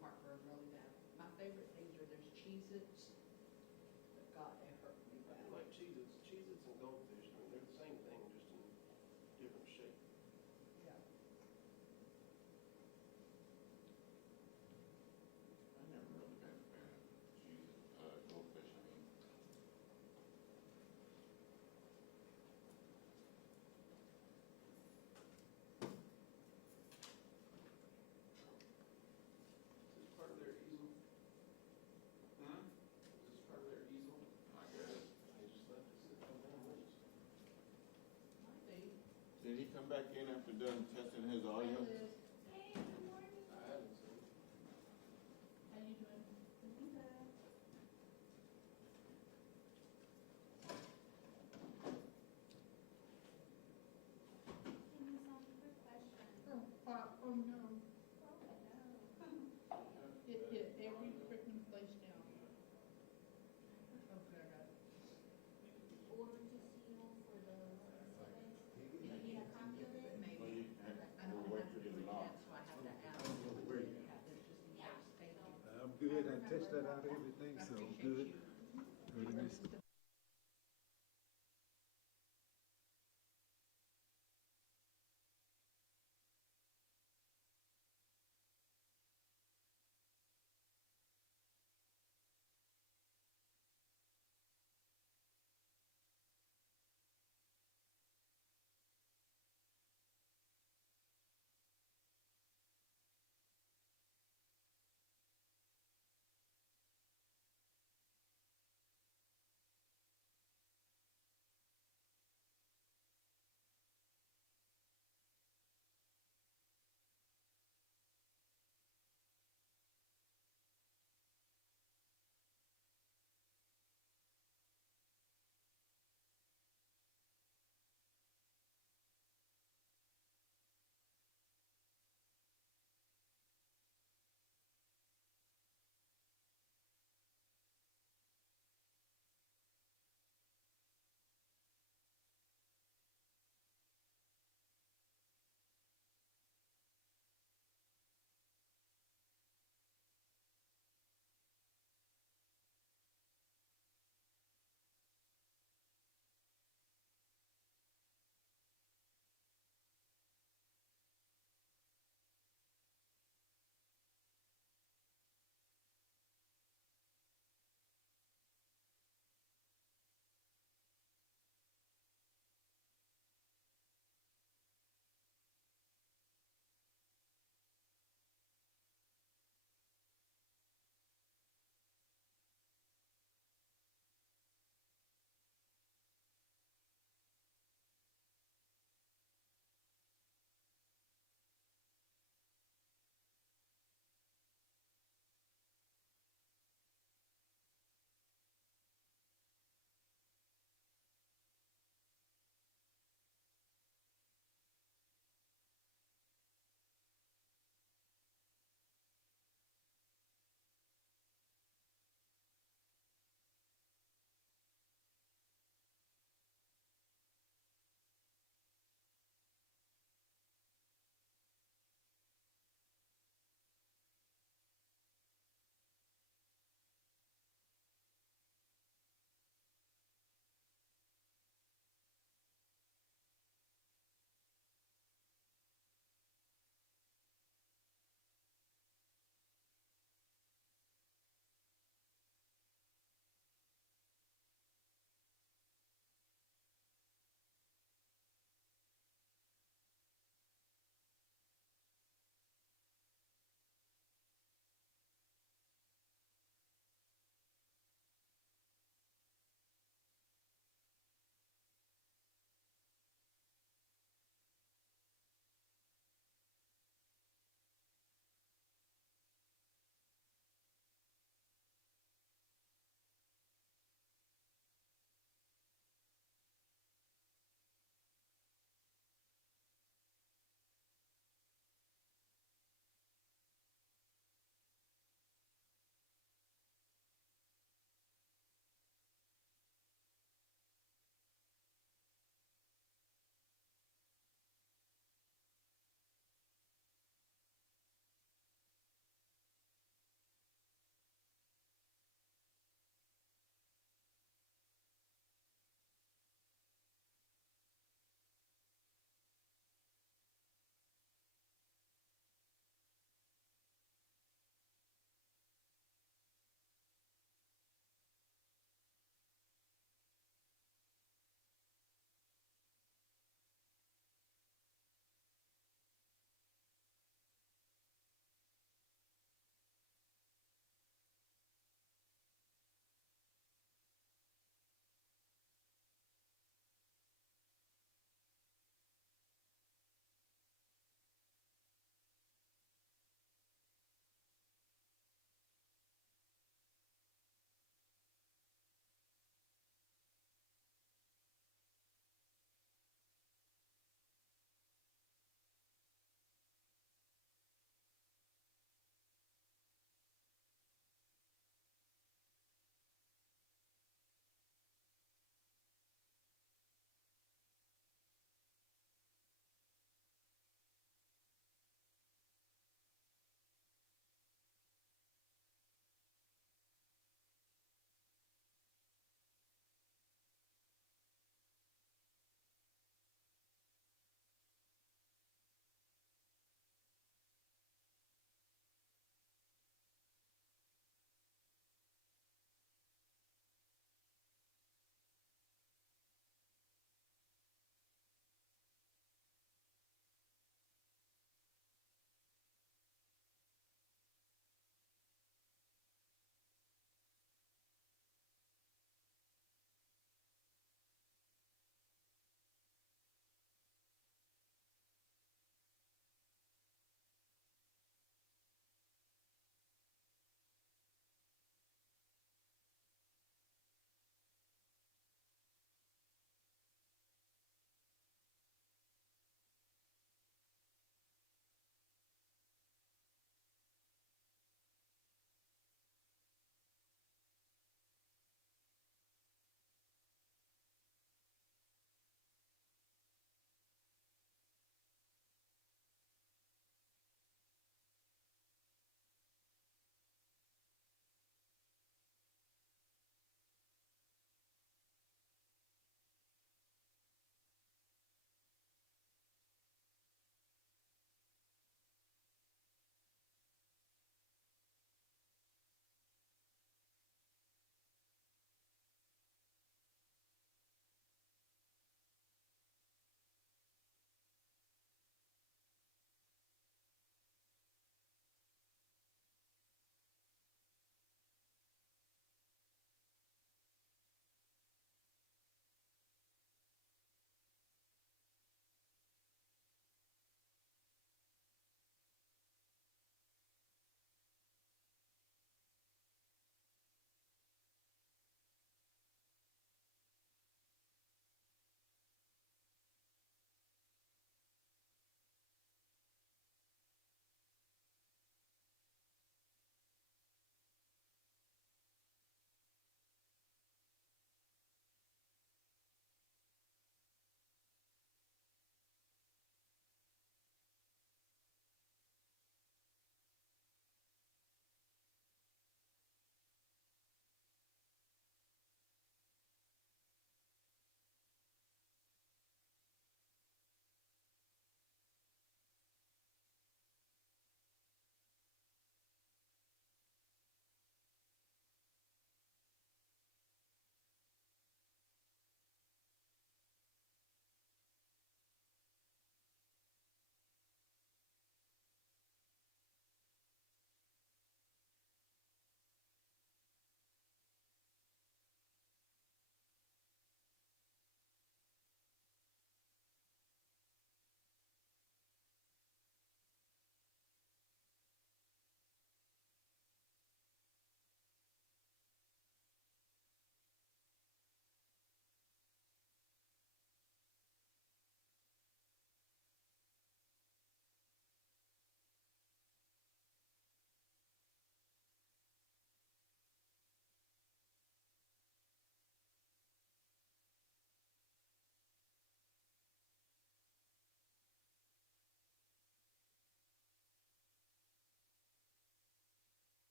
heartburn really bad. My favorite things are those Cheez-Its, but God, they hurt me I bad. like Cheez-Its. Cheez-Its and Goldfish, I mean, they're the same thing, just in different shape. Yeah. I never really been a fan of cheese, goldfish, I mean. Is this part of their easel? Huh? Is this part of their easel? I guess. They just left it sit on their wings. Might be. Did he come back in after done testing his audio? Hey, good morning. I haven't seen. How you doing? Can you solve a quick question? Oh no. Oh, no. It hit every freaking place down. Okay, I got it. Order to seal for the exhibits. Do you need a copy of it? Maybe. Well, you I have, don't we'll wait have till to it's do it locked. yet, so I have to ask. Where you? Just in case. Thank you. I'm good. I tested out everything, I so appreciate good. you. Good, miss.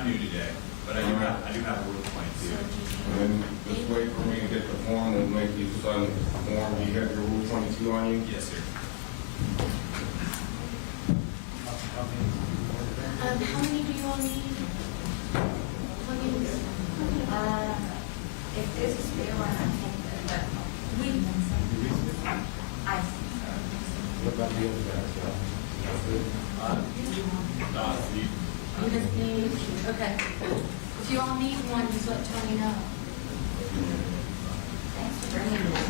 I'm new today, but I do have a rule 22. And then just wait for me to get the form, we'll make you sign the form. You got your Rule 22 on you? Yes, sir. How many do you all need? If there's a spare one, I think that, but we, I, What about the other guys? You just need, okay. If you all need one, just let Tony know. thanks for bringing this.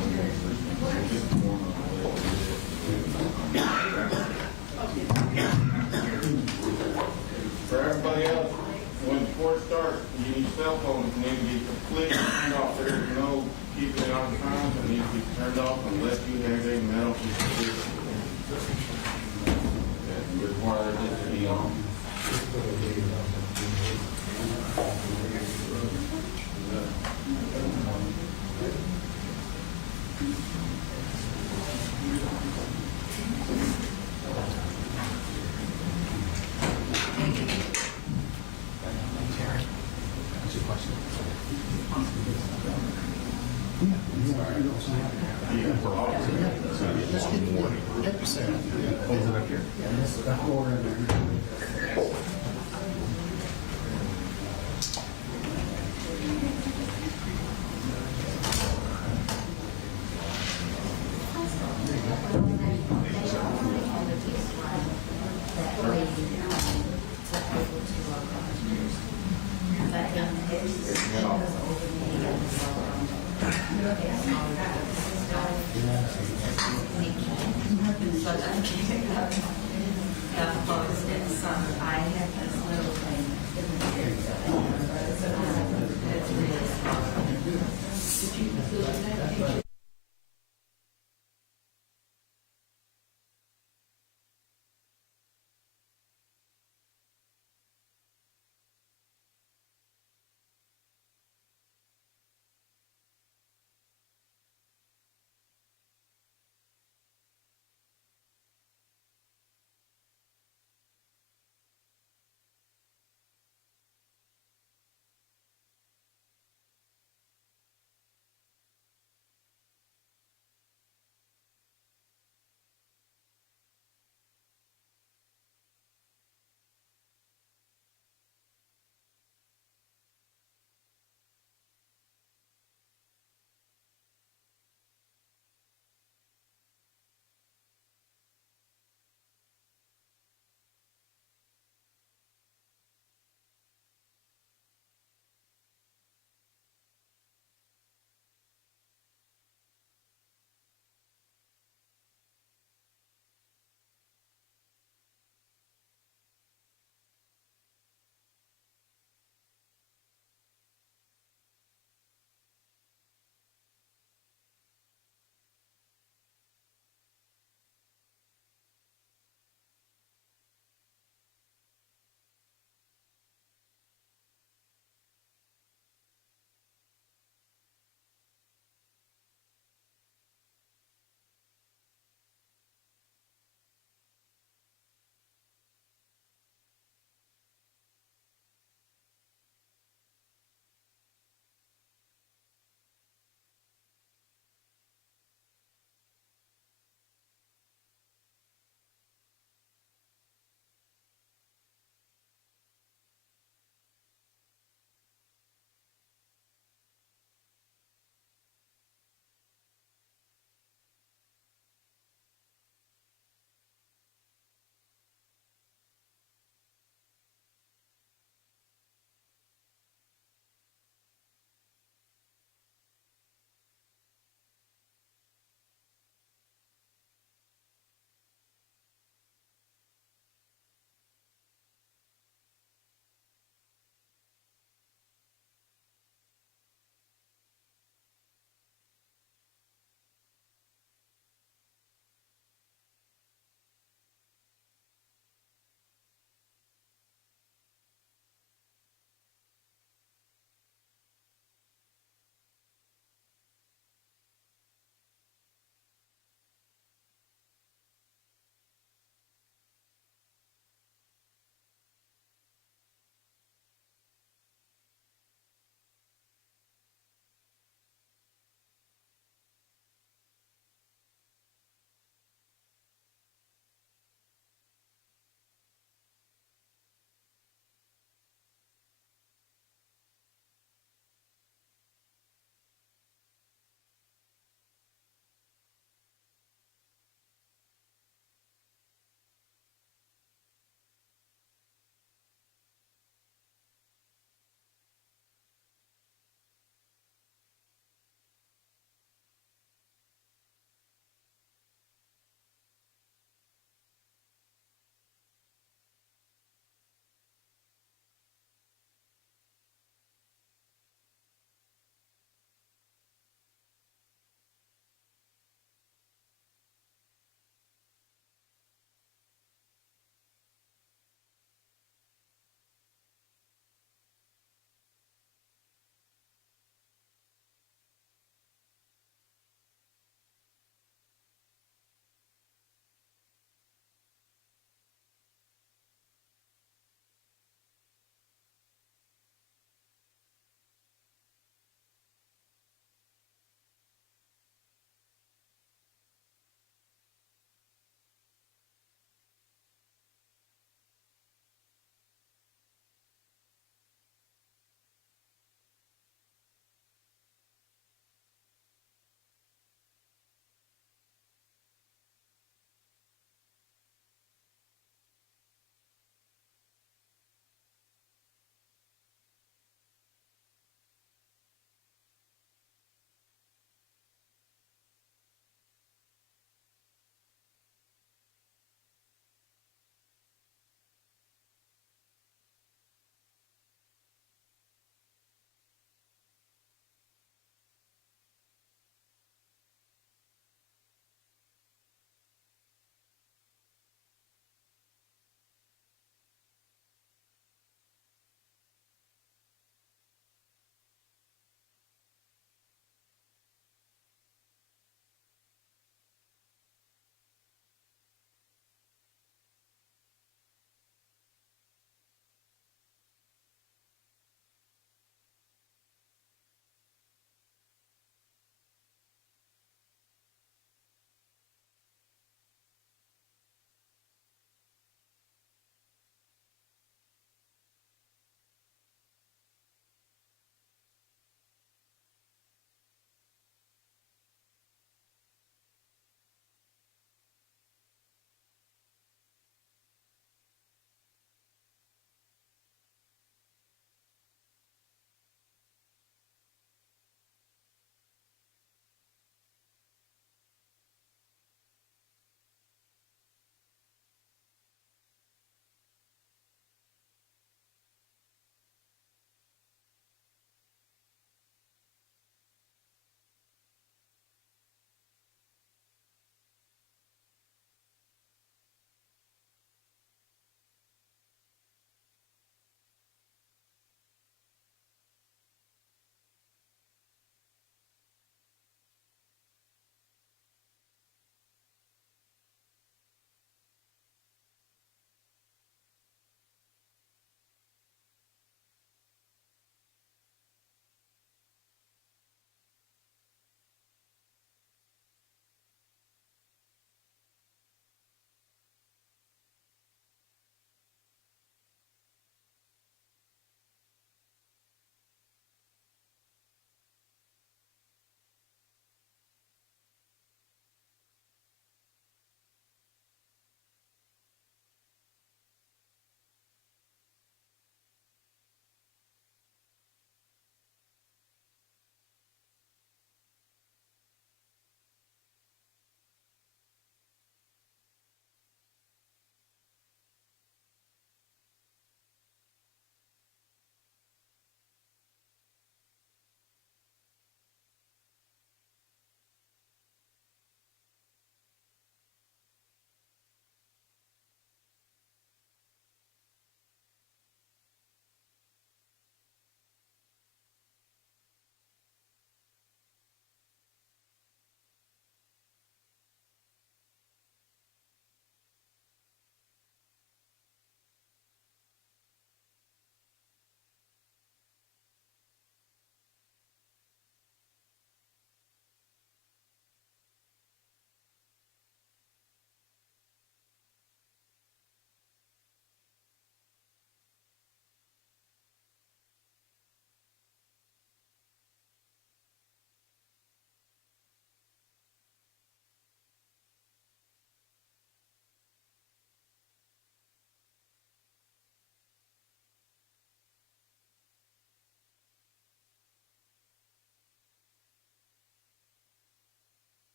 For everybody else, when sports starts, you need cell phones need to be completely turned off. There's no keeping it on time. It needs to be turned off unless you have a medical condition that requires it to be on. But I can't, got posted, so.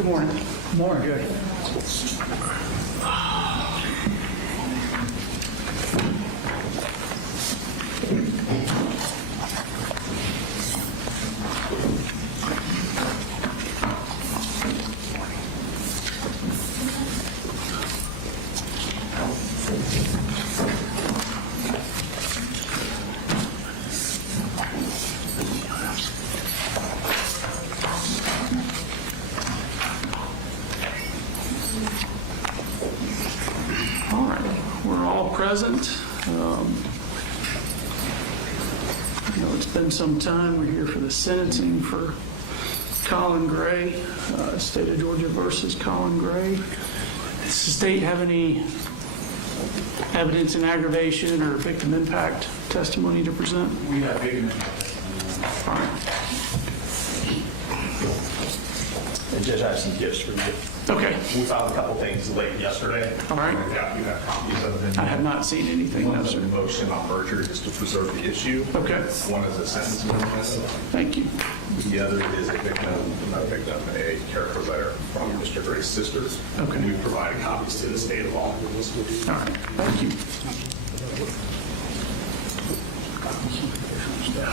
Good morning. Morning, Judge. All right, we're all present. I know it's been some time. We're here for the sentencing for Colin Gray, State of Georgia versus Colin Gray. Does the state have any evidence in aggravation or victim impact testimony to present? We have big impact. All right. The judge has some gifts for you. Okay, We found a couple things late yesterday. all right. Yeah, you have copies of it. I have not seen anything, One no, is sir. a motion on merger just to preserve the issue. Okay, One is a sentence memorandum. thank you. The other is a character letter from Mr. Gray's sisters. Okay. We provided copies to the state of all. All right, thank you.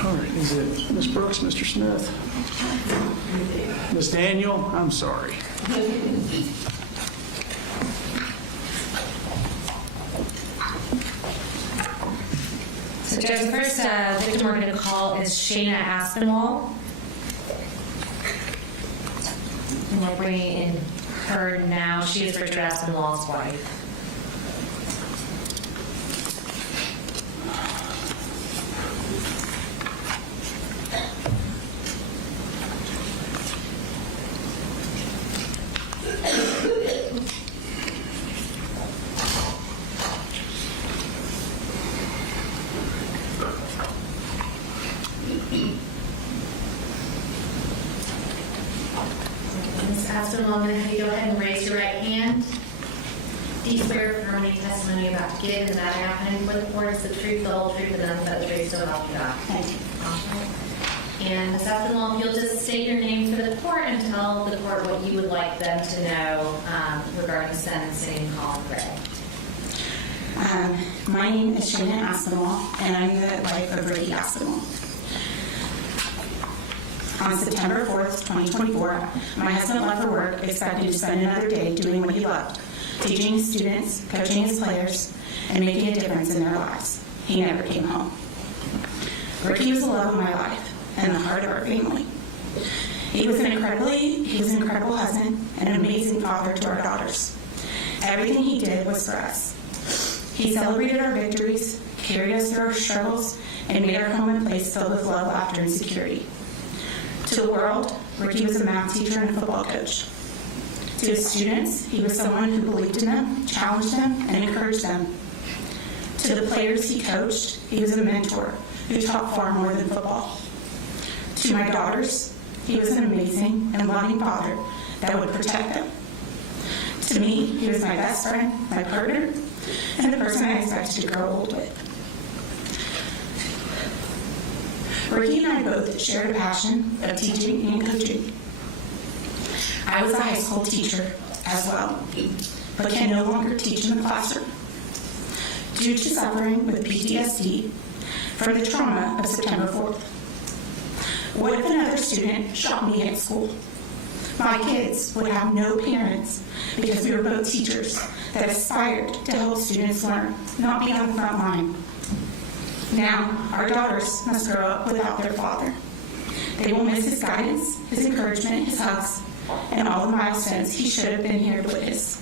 All right, is it Ms. Brooks, Mr. Smith? Ms. Daniel, I'm sorry. So Judge, the first victim we're going to call is Shayna Aspinwall. And we're bringing in her now. She is Richard Aspinwall's wife. Ms. Aspinwall, I'm going to have you go ahead and raise your right hand. Do you swear affirm any testimony you're about to give in the matter happening before the court is the truth, the whole truth, and nothing but the truth, so help you God? Thank you. And Ms. Aspinwall, if you'll just state your name for the court and tell the court what you would like them to know regarding sentencing Colin Gray. My name is Shayna Aspinwall, and I'm the wife of Ricky Aspinwall. On September 4th, 2024, my husband left for work expecting to spend another day doing what he loved, teaching his students, coaching his players, and making a difference in their lives. He never came home. Ricky was the love of my life and the heart of our family. He was an incredible husband and an amazing father to our daughters. Everything he did was for us. He celebrated our victories, carried us through our struggles, and made our home a place filled with love, laughter, and security. To the world, Ricky was a math teacher and a football coach. To his students, he was someone who believed in them, challenged them, and encouraged them. To the players he coached, he was a mentor who taught far more than football. To my daughters, he was an amazing and loving father that would protect them. To me, he was my best friend, my partner, and the person I expected to grow old with. Ricky and I both shared a passion of teaching and coaching. I was a high school teacher as well, but can no longer teach in the classroom. Due to suffering with PTSD from the trauma of September 4th. What if another student shot me at school? My kids would have no parents because we were both teachers that aspired to help students learn, not be on the front line. Now, our daughters must grow up without their father. They will miss his guidance, his encouragement, his hugs, and all the milestones he should have been here to witness.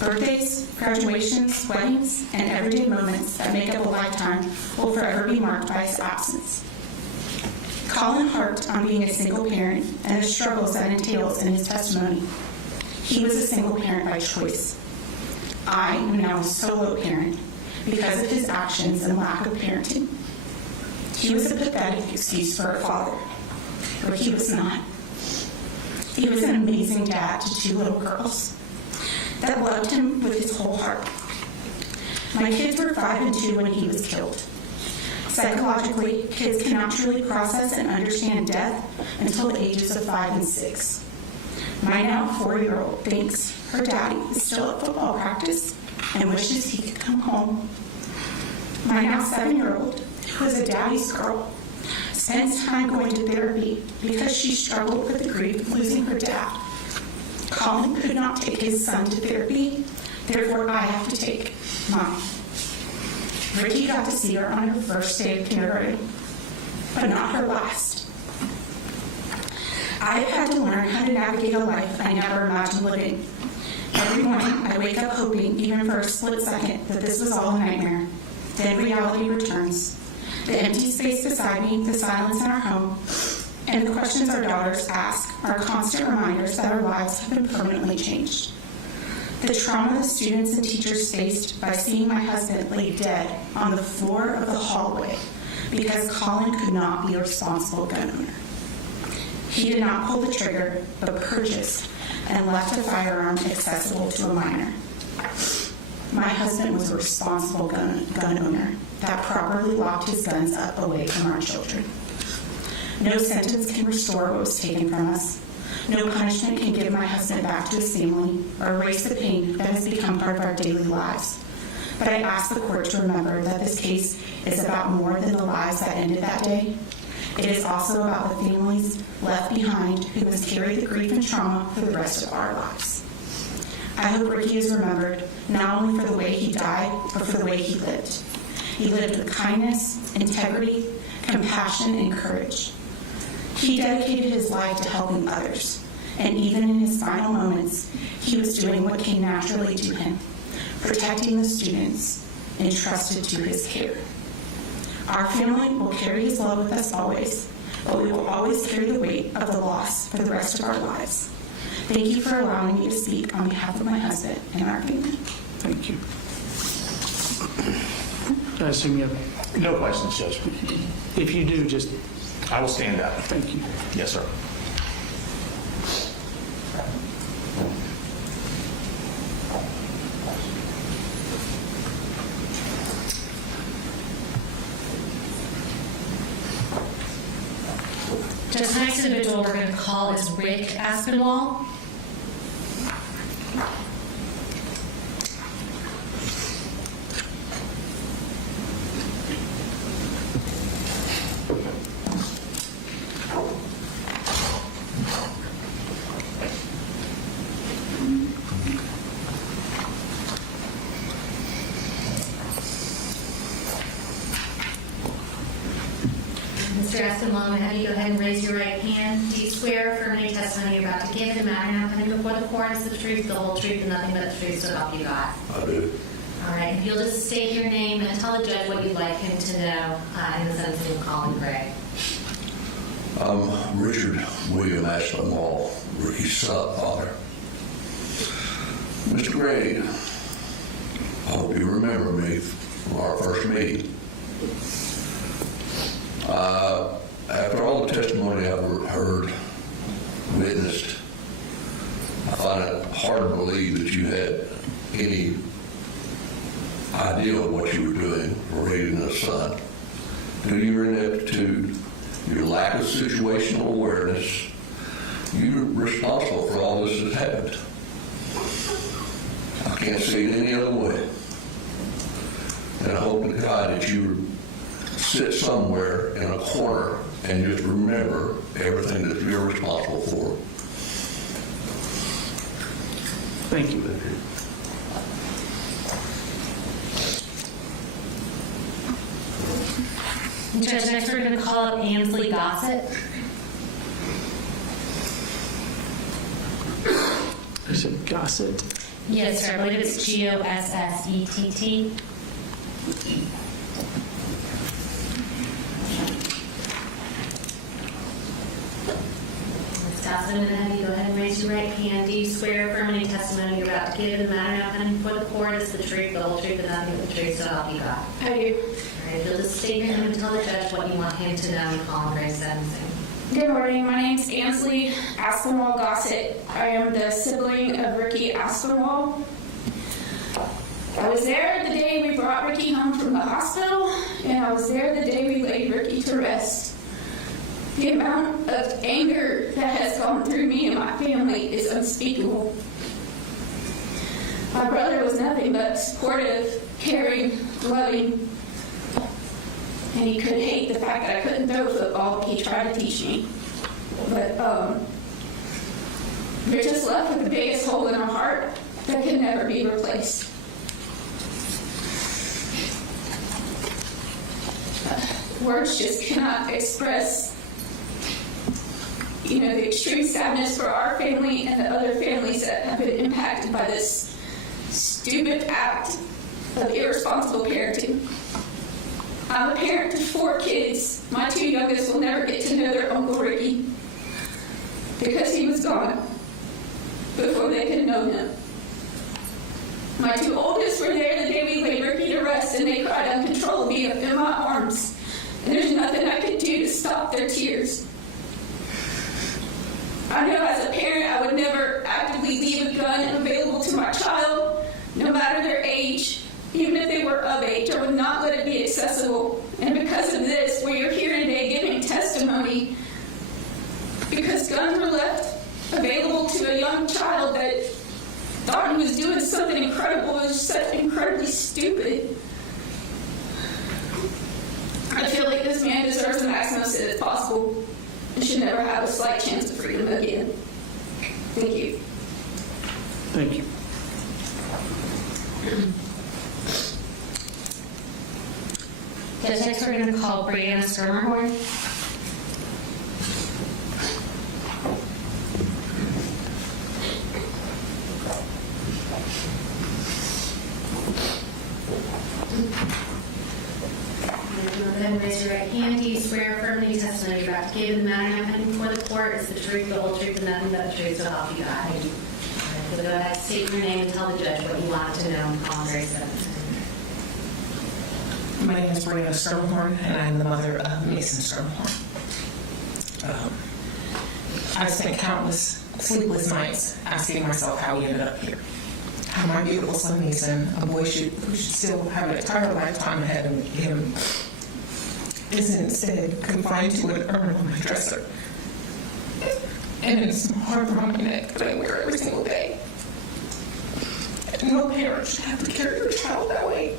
Birthdays, graduations, weddings, and everyday moments that make up a lifetime will forever be marked by his absence. Colin harped on being a single parent and the struggles that entails in his testimony. He was a single parent by choice. I am now a solo parent because of his actions and lack of parenting. He was a pathetic excuse for a father, but he was not. He was an amazing dad to two little girls that loved him with his whole heart. My kids were 5 and 2 when he was killed. Psychologically, kids cannot truly process and understand death until the ages of 5 and 6. My now 4-year-old thinks her daddy is still at football practice and wishes he could come home. My now 7-year-old, who is a daddy's girl, spends time going to therapy because she struggled with the grief of losing her dad. Colin could not take his son to therapy, therefore I have to take mine. Ricky got to see her on her first day of kindergarten, but not her last. I have had to learn how to navigate a life I never imagined living. Every morning, I wake up hoping, even for a split second, that this was all a nightmare. Then reality returns. The empty space beside me, the silence in our home, and the questions our daughters ask are constant reminders that our lives have been permanently changed. The trauma the students and teachers faced by seeing my husband lay dead on the floor of the hallway because Colin could not be a responsible gun owner. He did not pull the trigger, but purchased and left a firearm accessible to a minor. My husband was a responsible gun owner that properly locked his guns up away from our children. No sentence can restore what was taken from us. No punishment can give my husband back to his family or erase the pain that has become part of our daily lives. But I ask the court to remember that this case is about more than the lives that ended that day. It is also about the families left behind who must carry the grief and trauma for the rest of our lives. I hope Ricky is remembered not only for the way he died, but for the way he lived. He lived with kindness, integrity, compassion, and courage. He dedicated his life to helping others, and even in his final moments, he was doing what came naturally to him, protecting the students entrusted to his care. Our family will carry his love with us always, but we will always carry the weight of the loss for the rest of our lives. Thank you for allowing me to speak on behalf of my husband and our family. Thank you. I assume you have, No questions, Judge. if you do, just I will stand up. thank you. Yes, sir. Just next individual we're going to call is Rick Aspinwall. Mr. Aspinwall, I'm going to have you go ahead and raise your right hand. Do you swear affirm any testimony you're about to give the matter now coming before the court is the truth, the whole truth, and nothing but the truth, so help you God? I do. All right, if you'll just state your name and tell the judge what you'd like him to know in the sentencing of Colin Gray. I'm Richard William Aspinwall, Ricky's stepfather. Mr. Gray, I hope you remember me from our first meeting. After all the testimony I've heard, witnessed, I find it hard to believe that you had any idea of what you were doing for raising a son. Due to your ineptitude, your lack of situational awareness, you're responsible for all this that happened. I can't see it any other way. And I hope to God that you sit somewhere in a corner and just remember everything that you're responsible for. Thank you. Judge, next we're going to call up Ansley Gossett. You said Gossett. Yes, sir. I believe it's Gossett. Ms. Gossett, I'm going to have you go ahead and raise your right hand. Do you swear affirm any testimony you're about to give in the matter now coming before the court is the truth, the whole truth, and nothing but the truth, so help you God? I do. All right, you'll just state your name and tell the judge what you want him to know in Colin Gray's sentencing. Good morning. My name's Ansley Aspinwall Gossett. I am the sibling of Ricky Aspinwall. I was there the day we brought Ricky home from the hospital, and I was there the day we laid Ricky to rest. The amount of anger that has gone through me and my family is unspeakable. My brother was nothing but supportive, caring, loving, and he could hate the fact that I couldn't throw football, but he tried to teach me. But we're just left with the biggest hole in our heart that can never be replaced. Words just cannot express, the extreme sadness for our family and the other families that have been impacted by this stupid act of irresponsible parenting. I'm a parent to 4 kids. My 2 youngest will never get to know their Uncle Ricky because he was gone before they could know him. My 2 oldest were there the day we laid Ricky to rest, and they cried uncontrollably in my arms. And there's nothing I could do to stop their tears. I know as a parent I would never actively leave a gun available to my child, no matter their age. Even if they were of age, I would not let it be accessible. And because of this, we are here today giving testimony because guns were left available to a young child that thought he was doing something incredible. It was such incredibly stupid. I feel like this man deserves the maximum sentence possible and should never have a slight chance of freedom again. Thank you. Thank you. Judge, next we're going to call Brianna Sturmerhorn. Then raise your right hand. Do you swear affirming testimony you're about to give in the matter happening before the court is the truth, the whole truth, and nothing but the truth, so help you God? I do. So go ahead, state your name and tell the judge what you want to know on Gray 7. My name is Brianna Sturmerhorn, and I'm the mother of Mason Sturmerhorn. I spent countless sleepless nights asking myself how we ended up here. How my beautiful son Mason, a boy who should still have an entire lifetime ahead of him, is instead confined to an urn on my dresser. And it's hard on my neck that I wear every single day. And no parent should have to carry their child that way.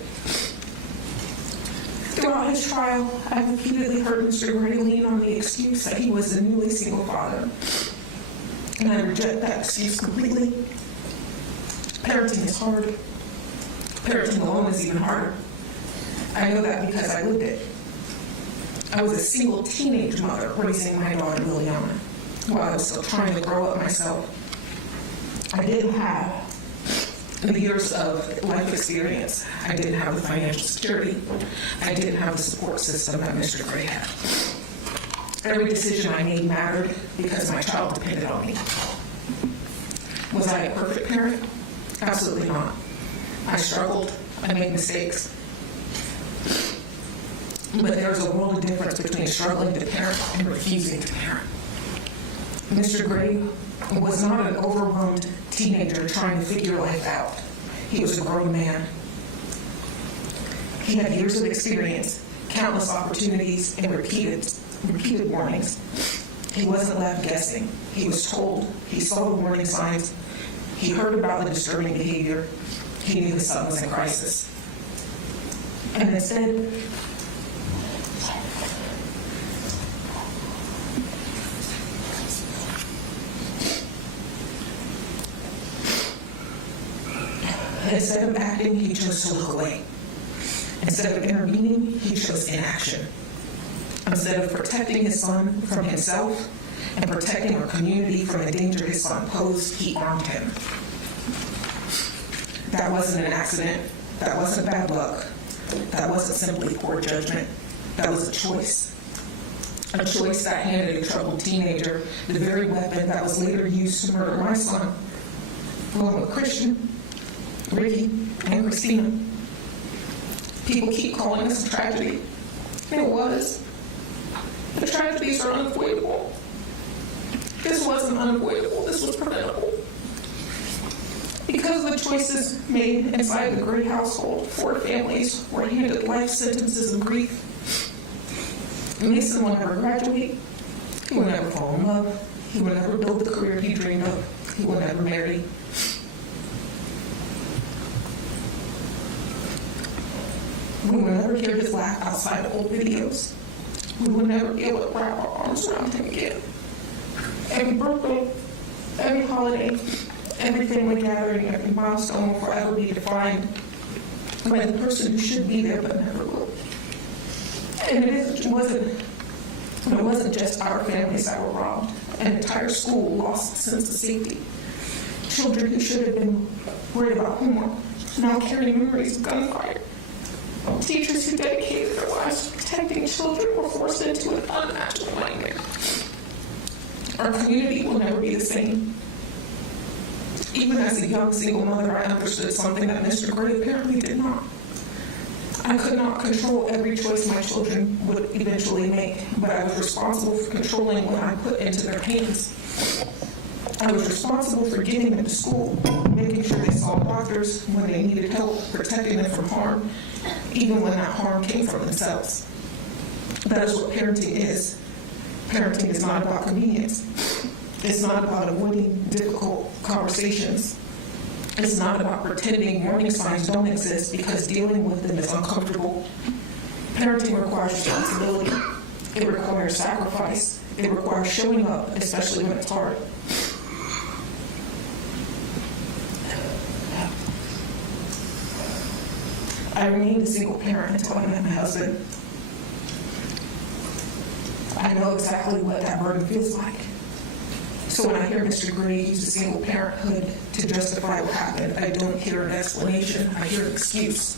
Throughout his trial, I've repeatedly heard Mr. Gray lean on the excuse that he was a newly single father. And I reject that excuse completely. Parenting is hard. Parenting alone is even harder. I know that because I lived it. I was a single teenage mother raising my daughter Liliana while I was still trying to grow up myself. I didn't have the years of life experience. I didn't have the financial security. I didn't have the support system that Mr. Gray had. Every decision I made mattered because my child depended on me. Was I a perfect parent? Absolutely not. I struggled. I made mistakes. But there's a world of difference between struggling to parent and refusing to parent. Mr. Gray was not an overwhelmed teenager trying to figure life out. He was a grown man. He had years of experience, countless opportunities, and repeated warnings. He wasn't left guessing. He was told. He saw the warning signs. He heard about the disturbing behavior. He knew his son was in crisis. And instead, of acting, he chose to look away. Instead of intervening, he chose inaction. Instead of protecting his son from himself and protecting our community from the danger his son posed, he armed him. That wasn't an accident. That wasn't bad luck. That wasn't simply poor judgment. That was a choice. A choice that handed a troubled teenager the very weapon that was later used to murder my son, along with Christian, Ricky, and Christina. People keep calling this a tragedy. And it was. The tragedies are unavoidable. This wasn't unavoidable. This was preventable. Because of the choices made inside the Gray household, 4 families were handed life sentences of grief. Mason will never graduate. He will never fall in love. He will never build the career he dreamed of. He will never marry. We will never hear his laugh outside of old videos. We will never be able to wrap our arms around him again. Every birthday, every holiday, every family gathering, every milestone will forever be defined by the person who should be there but never will. And it wasn't just our families that were robbed. An entire school lost a sense of safety. Children who should have been worried about homework now carry memories of gunfire. Teachers who dedicated their lives to protecting children were forced into an unimaginable nightmare. Our community will never be the same. Even as a young single mother, I understood something that Mr. Gray apparently did not. I could not control every choice my children would eventually make, but I was responsible for controlling what I put into their hands. I was responsible for getting them to school, making sure they saw doctors when they needed help, protecting them from harm, even when that harm came from themselves. That is what parenting is. Parenting is not about convenience. It's not about avoiding difficult conversations. It's not about pretending warning signs don't exist because dealing with them is uncomfortable. Parenting requires responsibility. It requires sacrifice. It requires showing up, especially when it's hard. I remained a single parent until I met my husband. I know exactly what that burden feels like. So when I hear Mr. Gray use a single parenthood to justify what happened, I don't hear an explanation, I hear an excuse.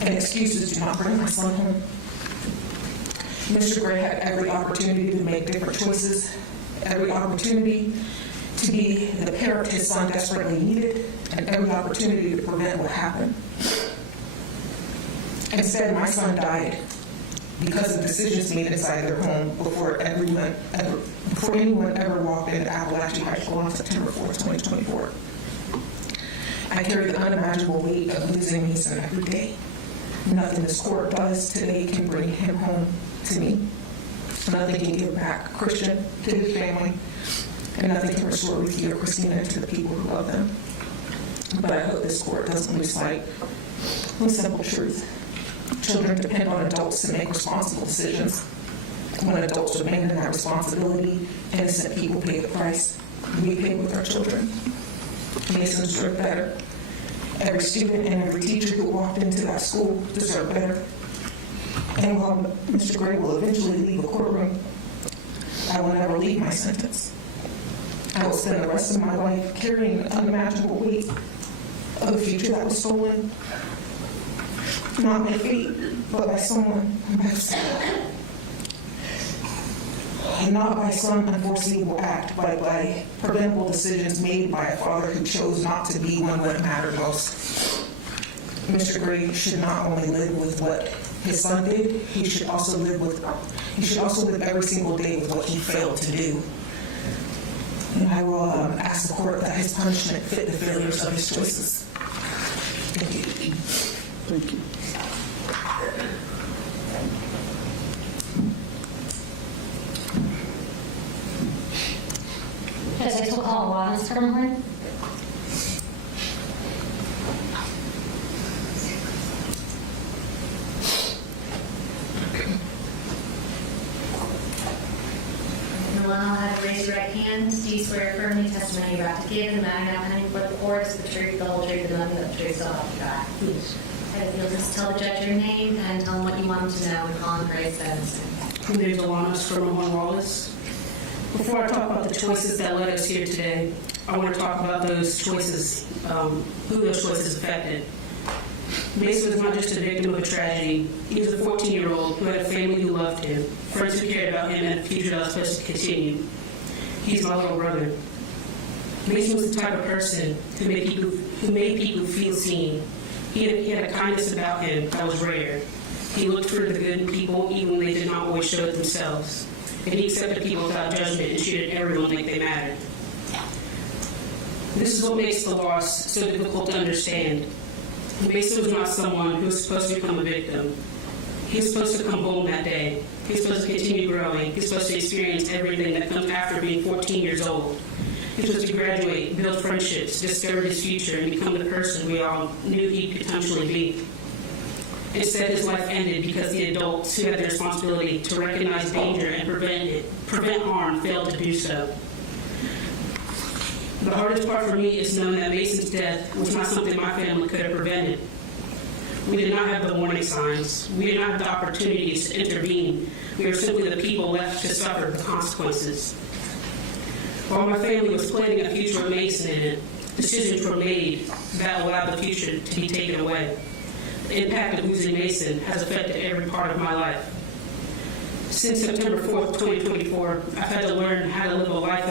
And excuses do not bring my son home. Mr. Gray had every opportunity to make different choices, every opportunity to be the parent his son desperately needed, and every opportunity to prevent what happened. Instead, my son died because of decisions made inside their home before anyone ever walked into Apalachee High School on September 4th, 2024. I carry the unimaginable weight of losing my son every day. Nothing this court does today can bring him home to me. Nothing can give back Christian to his family, and nothing can restore Ruthie or Christina to the people who love them. But I hope this court doesn't lose sight of simple truth. Children depend on adults to make responsible decisions. When adults abandon that responsibility, innocent people pay the price. We pay with our children. Masons deserve better. Every student and every teacher who walked into that school deserve better. And while Mr. Gray will eventually leave the courtroom, I will never leave my sentence. I will spend the rest of my life carrying an unimaginable weight of a future that was stolen. Not by fate, but by someone and not by some unforeseeable act, but by preventable decisions made by a father who chose not to be one that mattered most. Mr. Gray should not only live with what his son did, he should also live every single day with what he failed to do. And I will ask the court that his punishment fit the failures of his choices. Thank you. Thank you. Judge, I still call law, Ms. Fernhorn. I'll have you raise your right hand. Do you swear affirm the testimony you're about to give, the matter now pending before the court is the truth, the whole truth, and nothing but the truth, so help you God? Yes. Okay, you'll just tell the judge your name and tell him what you want him to know, and Colin Gray says. My name is Alana Scrimmel Wallace. Before I talk about the choices that led us here today, I want to talk about those choices, who those choices affected. Mason was not just a victim of a tragedy. He was a 14-year-old who had a family who loved him, friends who cared about him, and a future that was supposed to continue. He's my little brother. Mason was the type of person who made people feel seen. He had a kindness about him that was rare. He looked for the good in people even when they did not always show it themselves. And he accepted people without judgment and treated everyone like they mattered. This is what makes the loss so difficult to understand. Mason was not someone who was supposed to become a victim. He was supposed to come home that day. He's supposed to continue growing. He's supposed to experience everything that comes after being 14 years old. He's supposed to graduate, build friendships, discover his future, and become the person we all knew he could potentially be. Instead, his life ended because the adults who had the responsibility to recognize danger and prevent harm failed to do so. The hardest part for me is knowing that Mason's death was not something my family could have prevented. We did not have the warning signs. We did not have the opportunities to intervene. We were simply the people left to suffer the consequences. While my family was planning a future with Mason in it, decisions were made that allowed the future to be taken away. The impact of losing Mason has affected every part of my life. Since September 4th, 2024, I've had to learn how to live a life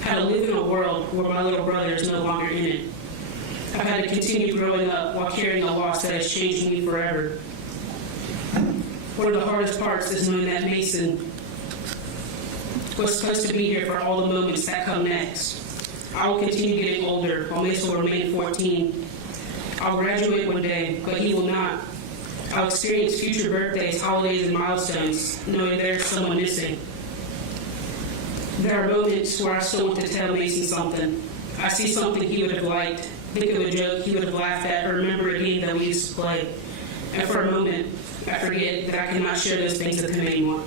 how to live in a world where my little brother is no longer in it. I've had to continue growing up while carrying a loss that has changed me forever. One of the hardest parts is knowing that Mason was supposed to be here for all the moments that come next. I will continue getting older while Mason will remain 14. I'll graduate one day, but he will not. I'll experience future birthdays, holidays, and milestones, knowing there's someone missing. There are moments where I still want to tell Mason something. I see something he would have liked, think of a joke he would have laughed at, or remember a game that we used to play. And for a moment, I forget that I cannot share those things with him anymore.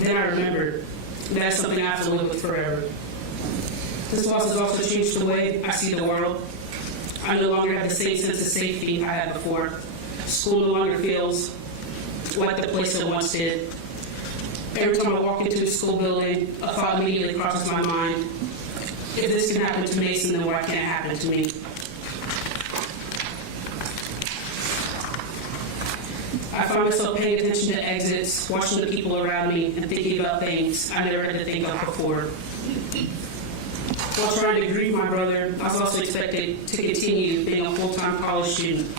Then I remember that's something I have to live with forever. This loss has also changed the way I see the world. I no longer have the same sense of safety I had before. School no longer feels like the place it once did. Every time I walk into a school building, a thought immediately crosses my mind. If this can happen to Mason, then why can't it happen to me? I find myself paying attention to exits, watching the people around me, and thinking about things I never had to think of before. While trying to grieve my brother, I was also expected to continue being a full-time college student.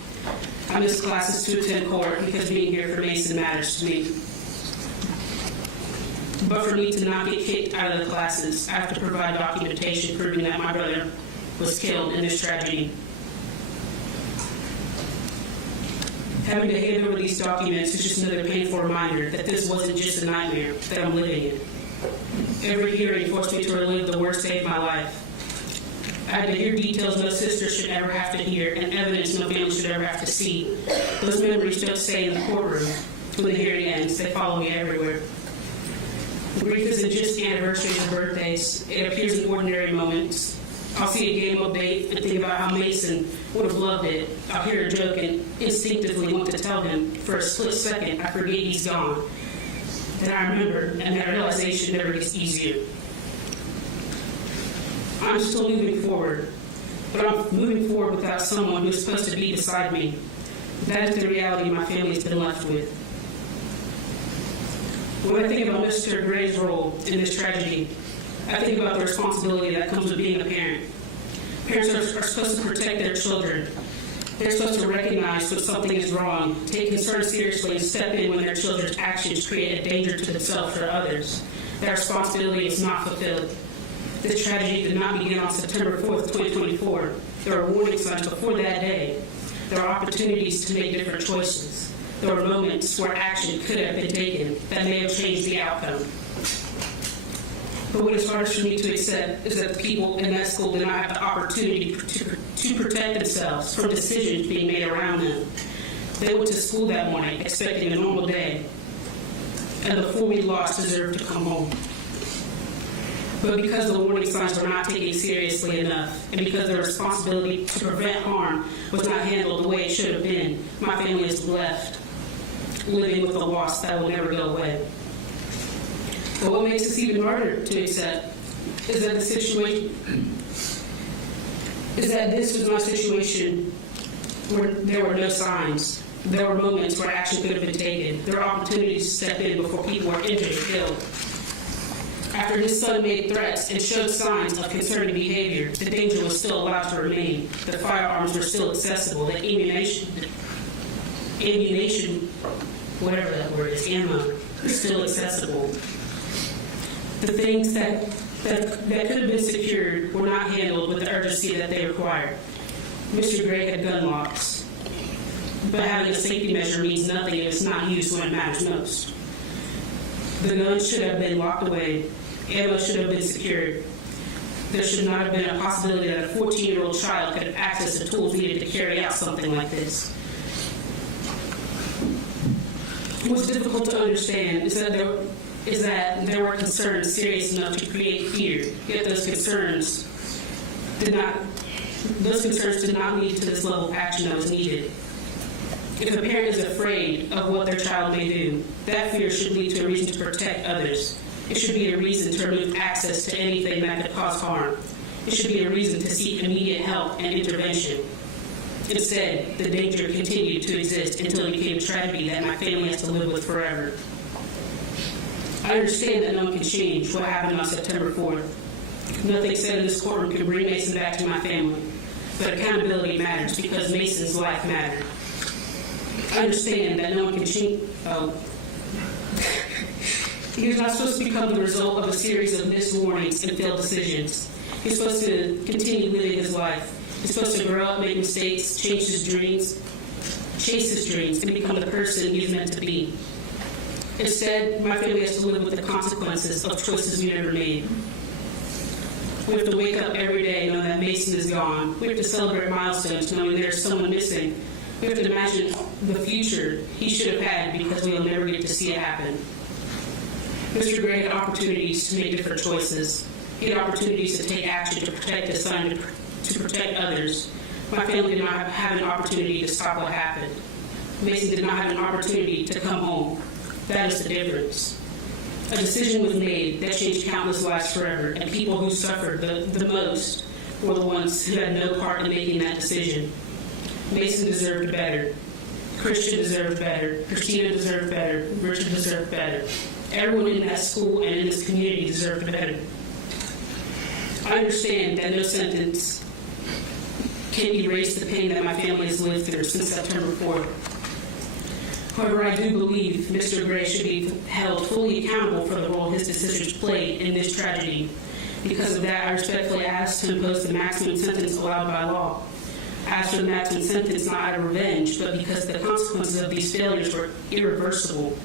I missed classes to attend court because being here for Mason matters to me. But for me to not get kicked out of the classes, I have to provide documentation proving that my brother was killed in this tragedy. Having to hand over these documents is just another painful reminder that this wasn't just a nightmare that I'm living in. Every hearing forced me to relive the worst day of my life. I had to hear details no sister should ever have to hear and evidence no family should ever have to see. Those memories don't stay in the courtroom. When the hearing ends, they follow me everywhere. Grief isn't just anniversaries and birthdays. It appears in ordinary moments. I'll see a game update and think about how Mason would have loved it. I'll hear a joke and instinctively want to tell him. For a split second, I forget he's gone. Then I remember, and that realization never gets easier. I'm still moving forward, but I'm moving forward without someone who's supposed to be beside me. That is the reality my family's been left with. When I think about Mr. Gray's role in this tragedy, I think about the responsibility that comes with being a parent. Parents are supposed to protect their children. They're supposed to recognize when something is wrong, take concern seriously, and step in when their children's actions create a danger to themselves or others. That responsibility is not fulfilled. This tragedy did not begin on September 4th, 2024. There were warning signs before that day. There were opportunities to make different choices. There were moments where action could have been taken that may have changed the outcome. But what is hardest for me to accept is that the people in that school did not have the opportunity to protect themselves from decisions being made around them. They went to school that morning expecting a normal day, and the fool we lost deserved to come home. But because the warning signs were not taken seriously enough, and because the responsibility to prevent harm was not handled the way it should have been, my family is left living with a loss that will never go away. But what makes this even harder to accept is that this was not a situation where there were no signs. There were moments where action could have been taken. There were opportunities to step in before people were injured or killed. After his son made threats and showed signs of concerning behavior, the danger was still allowed to remain. The firearms were still accessible. The ammunition, whatever that word is, ammo, is still accessible. The things that could have been secured were not handled with the urgency that they required. Mr. Gray had gun locks. But having a safety measure means nothing if it's not used when it matters most. The gun should have been locked away. Ammo should have been secured. There should not have been a possibility that a 14-year-old child could have access to tools needed to carry out something like this. What's difficult to understand is that there were concerns serious enough to create fear, yet those concerns did not lead to this level of action that was needed. If a parent is afraid of what their child may do, that fear should lead to a reason to protect others. It should be a reason to remove access to anything that could cause harm. It should be a reason to seek immediate help and intervention. Instead, the danger continued to exist until it became a tragedy that my family has to live with forever. I understand that no one can change what happened on September 4th. Nothing said in this courtroom can bring Mason back to my family. But accountability matters because Mason's life mattered. I understand that no one can change. He was not supposed to become the result of a series of missed warnings and failed decisions. He's supposed to continue living his life. He's supposed to grow up, make mistakes, chase his dreams, and become the person he's meant to be. Instead, my family has to live with the consequences of choices we never made. We have to wake up every day knowing that Mason is gone. We have to celebrate milestones knowing there's someone missing. We have to imagine the future he should have had because we will never get to see it happen. Mr. Gray had opportunities to make different choices. He had opportunities to take action to protect his son, to protect others. My family did not have an opportunity to stop what happened. Mason did not have an opportunity to come home. That is the difference. A decision was made that changed countless lives forever, and people who suffered the most were the ones who had no part in making that decision. Mason deserved better. Christian deserved better. Christina deserved better. Richard deserved better. Everyone in that school and in this community deserved better. I understand that no sentence can erase the pain that my family has lived through since September 4th. However, I do believe Mr. Gray should be held fully accountable for the role his decisions played in this tragedy. Because of that, I respectfully ask to impose the maximum sentence allowed by law. I ask for the maximum sentence not out of revenge, but because the consequences of these failures were irreversible.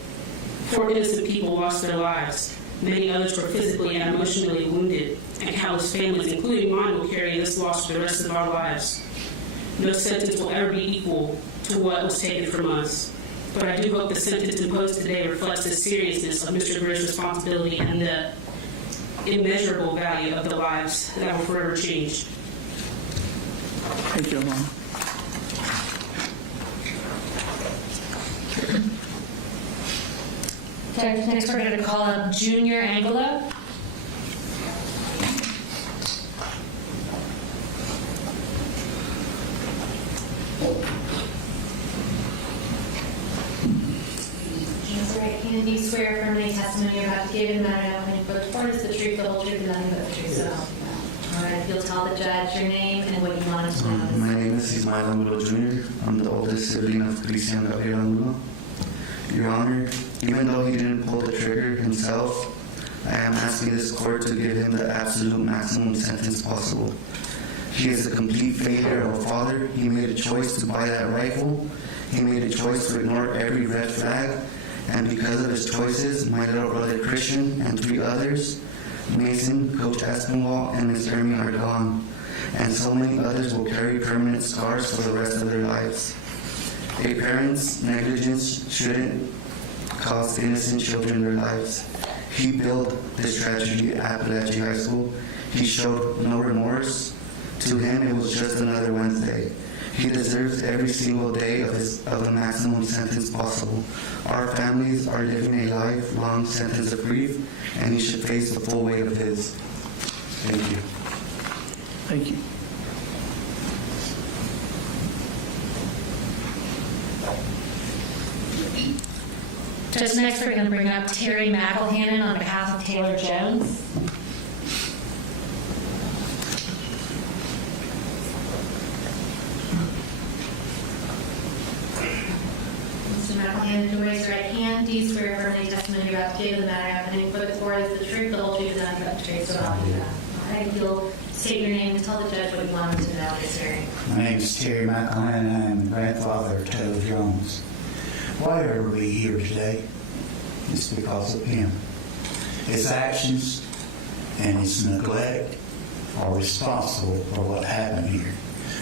4 innocent people lost their lives. Many others were physically and emotionally wounded, and countless families, including mine, will carry this loss for the rest of our lives. No sentence will ever be equal to what was taken from us. But I do hope the sentence imposed today reflects the seriousness of Mr. Gray's responsibility and the immeasurable value of the lives that will forever change. Thank you, Mom. Okay, next we're going to call up Junior Angelo. Raise your right hand. Do you swear affirm any testimony you're about to give in the matter of any book court is the truth, the whole truth, and nothing but the truth, so help you God? All right, you'll tell the judge your name and what you want us to know. My name is Ismael Angulo Jr. I'm the oldest sibling of Cristian Gabriel Angulo. Your Honor, even though he didn't pull the trigger himself, I am asking this court to give him the absolute maximum sentence possible. He is a complete failure of a father. He made a choice to buy that rifle. He made a choice to ignore every red flag. And because of his choices, my little brother Christian and 3 others, Mason, Coach Aspinwall, and Ms. Ermi are gone. And so many others will carry permanent scars for the rest of their lives. A parent's negligence shouldn't cost innocent children their lives. He built this tragedy at Apalachee High School. He showed no remorse. To him, it was just another Wednesday. He deserves every single day of the maximum sentence possible. Our families are living a lifelong sentence of grief, and he should face the full weight of his. Thank you. Thank you. Just next, we're going to bring up Terry McElhannon on behalf of Taylor Jones. Mr. McElhannon, to raise your right hand, do you swear affirm any testimony you're about to give in the matter of any put forward is the truth, the whole truth, and nothing but the truth, so help you God? All right, you'll State your name and tell the judge what you want him to know at this hearing. My name is Terry McElhanna, and I am the grandfather of Taylor Jones. Why are we here today? It's because of him. His actions and his neglect are responsible for what happened here.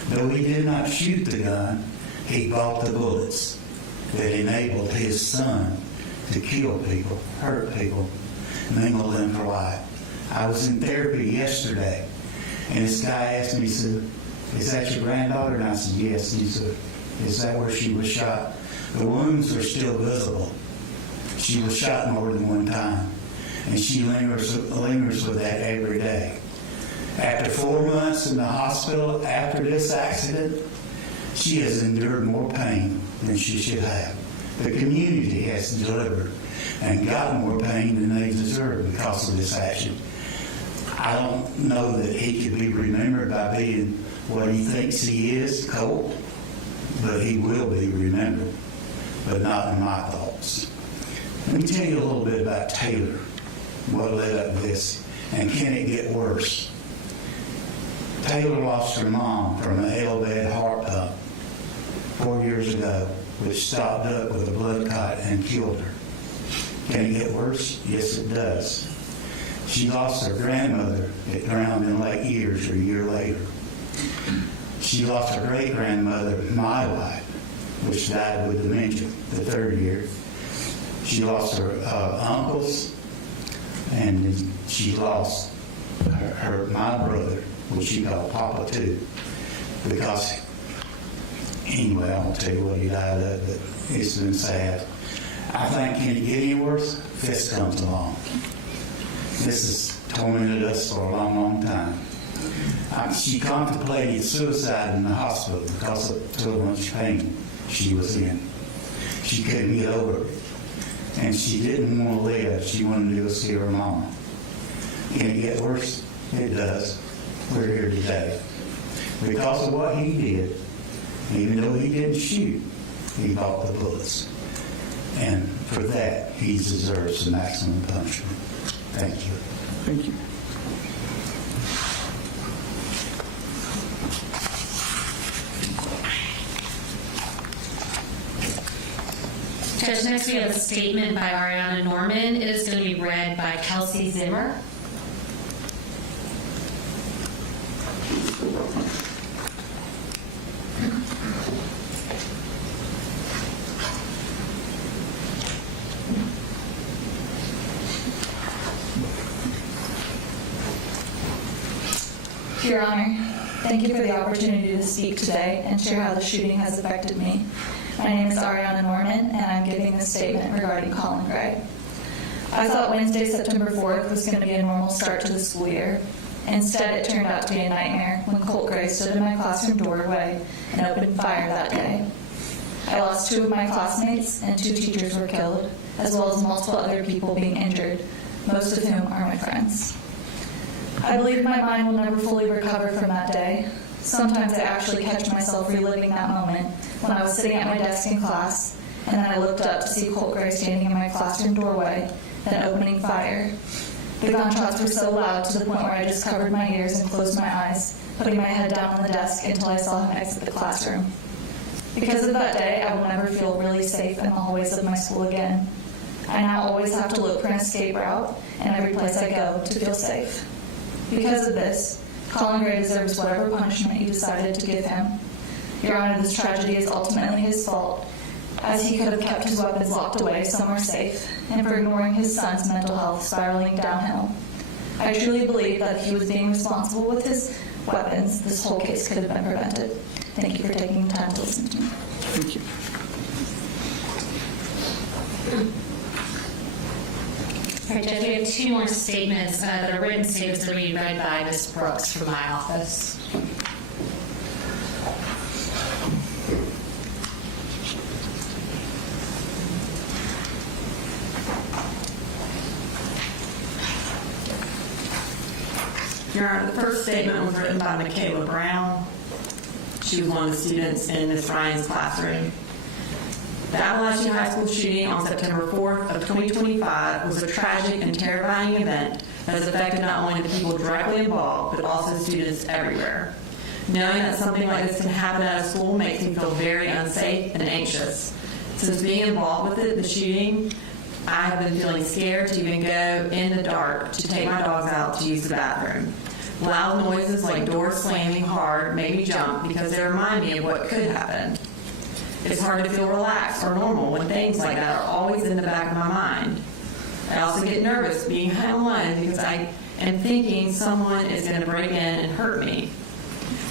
Though he did not shoot the gun, he bought the bullets that enabled his son to kill people, hurt people, mangle them for life. I was in therapy yesterday, and this guy asked me, he said, "Is that your granddaughter?" And I said, "Yes." And he said, "Is that where she was shot?" The wounds are still visible. She was shot more than one time, and she lingers with that every day. After 4 months in the hospital after this accident, she has endured more pain than she should have. The community has delivered and got more pain than they deserve because of this action. I don't know that he could be remembered by being what he thinks he is, Colt, but he will be remembered, but not in my thoughts. Let me tell you a little bit about Taylor, what led up to this, and can it get worse? Taylor lost her mom from an L-bed heart pump 4 years ago, which stopped up with a blood clot and killed her. Can it get worse? Yes, it does. She lost her grandmother that drowned in Lake Erie a year later. She lost her great-grandmother, my wife, which died with dementia the third year. She lost her uncles, and she lost my brother, which she called Papa too, because anyway, I won't tell you what he died of, but it's been sad. I think, can it get any worse? This comes along. This has tormented us for a long, long time. She contemplated suicide in the hospital because of so much pain she was in. She couldn't get over it. And she didn't want to live. She wanted to go see her mama. Can it get worse? It does. We're here today. Because of what he did, even though he didn't shoot, he bought the bullets. And for that, he deserves the maximum punishment. Thank you. Thank you. Judge, next we have a statement by Ariana Norman. It is going to be read by Kelsey Zimmer. Your Honor, thank you for the opportunity to speak today and share how the shooting has affected me. My name is Ariana Norman, and I'm giving this statement regarding Colin Gray. I thought Wednesday, September 4th was going to be a normal start to the school year. Instead, it turned out to be a nightmare when Colt Gray stood in my classroom doorway and opened fire that day. I lost 2 of my classmates, and 2 teachers were killed, as well as multiple other people being injured, most of whom are my friends. I believe my mind will never fully recover from that day. Sometimes I actually catch myself reliving that moment when I was sitting at my desk in class, and then I looked up to see Colt Gray standing in my classroom doorway, then opening fire. The gunshots were so loud to the point where I just covered my ears and closed my eyes, putting my head down on the desk until I saw him exit the classroom. Because of that day, I will never feel really safe in the hallways of my school again. I now always have to look for an escape route in every place I go to feel safe. Because of this, Colin Gray deserves whatever punishment you decided to give him. Your Honor, this tragedy is ultimately his fault, as he could have kept his weapons locked away somewhere safe, and for ignoring his son's mental health spiraling downhill. I truly believe that if he was being responsible with his weapons, this whole case could have been prevented. Thank you for taking the time to listen to me. Thank you. All right, Judge, we have 2 more statements that are written statements that are being read by Ms. Brooks from my office. Your Honor, the first statement was written by Michaela Brown. She was one of the students in Ms. Ryan's classroom. The Apalachee High School shooting on September 4th of 2025 was a tragic and terrifying event has affected not only the people directly involved, but also students everywhere. Knowing that something like this can happen at a school makes me feel very unsafe and anxious. Since being involved with the shooting, I have been feeling scared to even go in the dark to take my dogs out to use the bathroom. Loud noises like doors slamming hard make me jump because they remind me of what could happen. It's hard to feel relaxed or normal when things like that are always in the back of my mind. I also get nervous being home alone because I am thinking someone is going to break in and hurt me.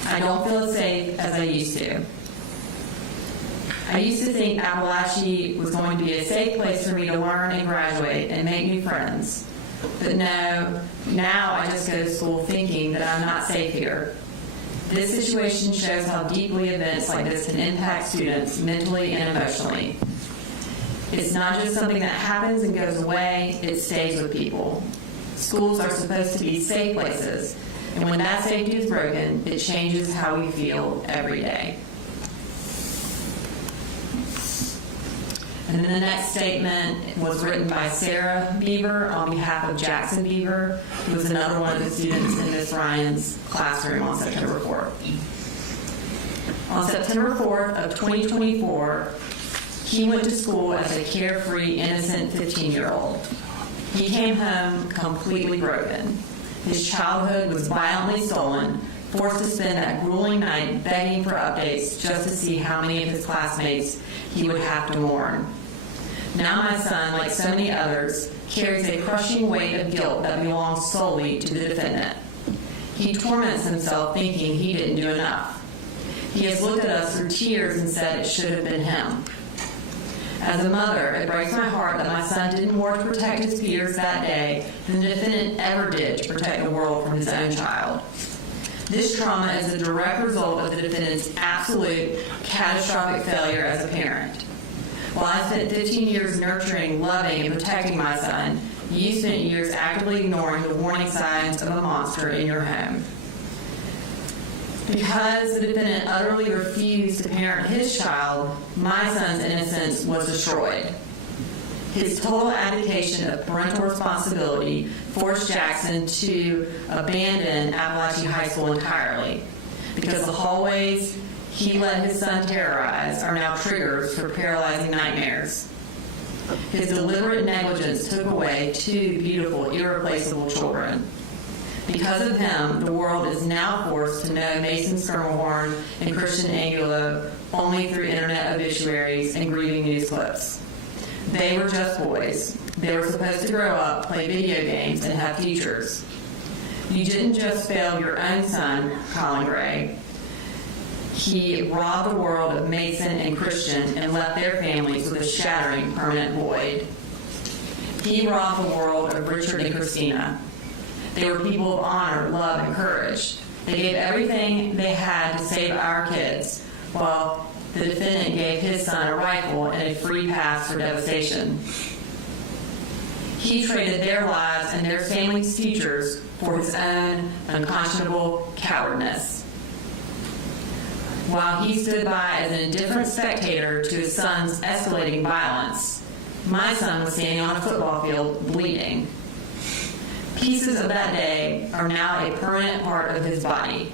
I don't feel as safe as I used to. I used to think Apalachee was going to be a safe place for me to learn and graduate and make new friends. But no, now I just go to school thinking that I'm not safe here. This situation shows how deeply events like this can impact students mentally and emotionally. It's not just something that happens and goes away, it stays with people. Schools are supposed to be safe places, and when that safety is broken, it changes how we feel every day. And then the next statement was written by Sarah Beaver on behalf of Jackson Beaver, who was another one of the students in Miss Ryan's classroom on September 4th. On September 4th of 2024, he went to school as a carefree, innocent 15-year-old. He came home completely broken. His childhood was violently stolen, forced to spend that grueling night begging for updates just to see how many of his classmates he would have to mourn. Now my son, like so many others, carries a crushing weight of guilt that belongs solely to the defendant. He torments himself thinking he didn't do enough. He has looked at us through tears and said it should have been him. As a mother, it breaks my heart that my son did more to protect his peers that day than the defendant ever did to protect the world from his own child. This trauma is a direct result of the defendant's absolute catastrophic failure as a parent. While I spent 15 years nurturing, loving, and protecting my son, you spent years actively ignoring the warning signs of a monster in your home. Because the defendant utterly refused to parent his child, my son's innocence was destroyed. His total abdication of parental responsibility forced Jackson to abandon Apalachee High School entirely, because the hallways he let his son terrorize are now triggers for paralyzing nightmares. His deliberate negligence took away two beautiful, irreplaceable children. Because of him, the world is now forced to know Mason Skirmahorn and Christian Angulo only through internet obituaries and grieving news clips. They were just boys. They were supposed to grow up, play video games, and have futures. You didn't just fail your own son, Colin Gray. He robbed the world of Mason and Christian and left their families with a shattering permanent void. He robbed the world of Richard and Christina. They were people of honor, love, and courage. They gave everything they had to save our kids, while the defendant gave his son a rifle and a free pass for devastation. He traded their lives and their families' futures for his own unconscionable cowardness. While he stood by as an indifferent spectator to his son's escalating violence, my son was standing on a football field bleeding. Pieces of that day are now a permanent part of his body.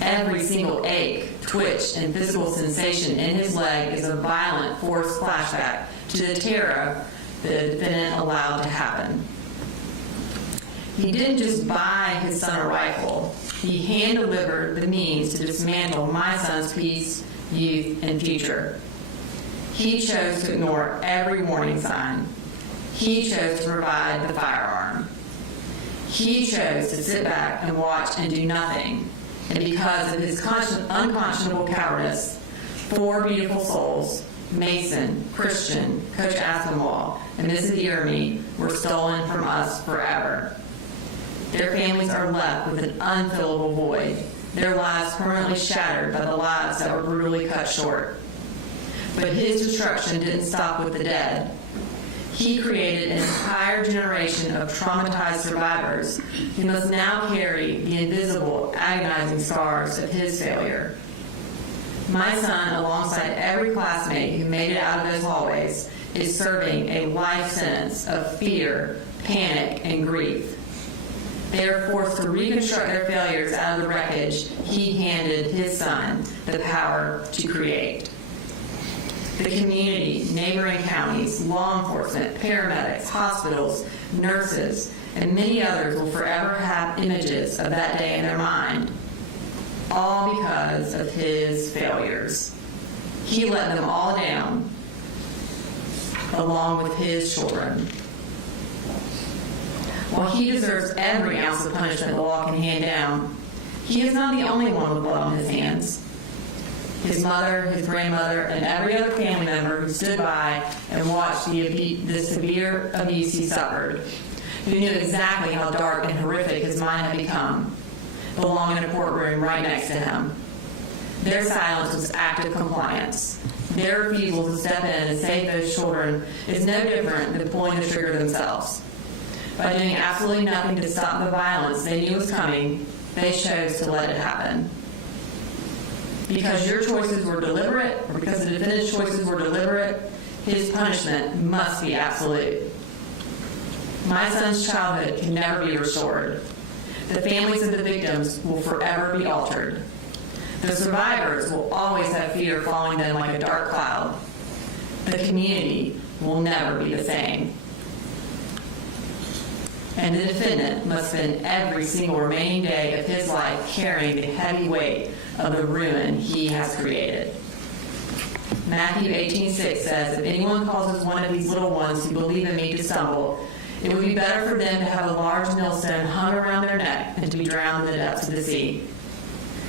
Every single ache, twitch, and physical sensation in his leg is a violent, forced flashback to the terror the defendant allowed to happen. He didn't just buy his son a rifle. He hand-delivered the means to dismantle my son's peace, youth, and future. He chose to ignore every warning sign. He chose to provide the firearm. He chose to sit back and watch and do nothing. And because of his unconscionable cowardice, 4 beautiful souls, Mason, Christian, Coach Aspinwall, and Mrs. Yermy, were stolen from us forever. Their families are left with an unfillable void, their lives permanently shattered by the lives that were brutally cut short. But his destruction didn't stop with the dead. He created an entire generation of traumatized survivors who must now carry the invisible, agonizing scars of his failure. My son, alongside every classmate who made it out of those hallways, is serving a life sentence of fear, panic, and grief. They are forced to reconstruct their failures out of the wreckage he handed his son the power to create. The community, neighboring counties, law enforcement, paramedics, hospitals, nurses, and many others will forever have images of that day in their mind, all because of his failures. He let them all down, along with his children. While he deserves every ounce of punishment the law can hand down, he is not the only one with blood on his hands. His mother, his grandmother, and every other family member who stood by and watched the severe abuse he suffered, who knew exactly how dark and horrific his mind had become, belong in a courtroom right next to him. Their silence was active compliance. Their refusal to step in and save those children is no different than pulling the trigger themselves. By doing absolutely nothing to stop the violence they knew was coming, they chose to let it happen. Because your choices were deliberate, or because the defendant's choices were deliberate, his punishment must be absolute. My son's childhood can never be restored. The families of the victims will forever be altered. The survivors will always have fear following them like a dark cloud. The community will never be the same. And the defendant must spend every single remaining day of his life carrying the heavy weight of the ruin he has created. Matthew 18:6 says, "If anyone causes one of these little ones who believe in me to stumble, it would be better for them to have a large millstone hung around their neck and to be drowned in the depths of the sea."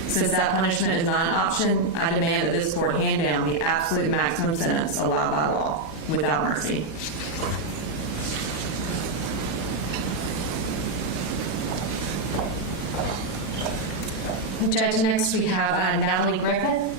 Since that punishment is not an option, I demand that this court hand down the absolute maximum sentence allowed by law, without mercy. Judge, next we have Natalie Griffith.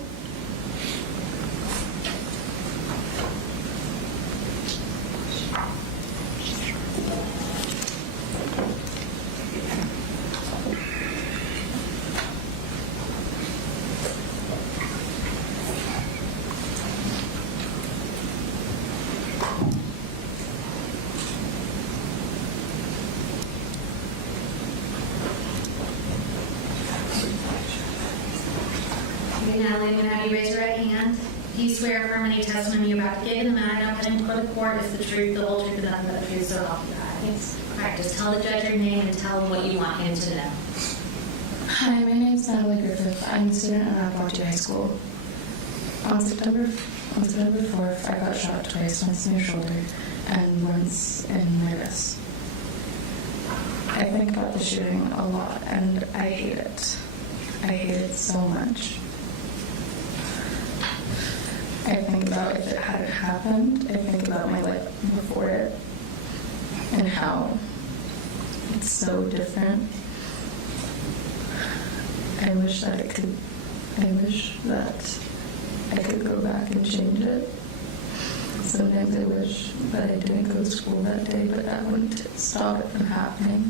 Natalie, I'm going to have you raise your right hand. Do you swear affirm any testimony you're about to give in the matter now pending before the court is the truth, the whole truth, and nothing but the truth, so help you God? Yes. All right, just tell the judge your name and tell him what you want him to know. Hi, my name is Natalie Griffith. I'm a student at Apalachee High School. On September 4th, I got shot twice, once in my shoulder and once in my wrist. I think about the shooting a lot, and I hate it. I hate it so much. I think about if it hadn't happened. I think about my life before it and how it's so different. I wish that I could go back and change it. Sometimes I wish that I didn't go to school that day, but that wouldn't stop it from happening.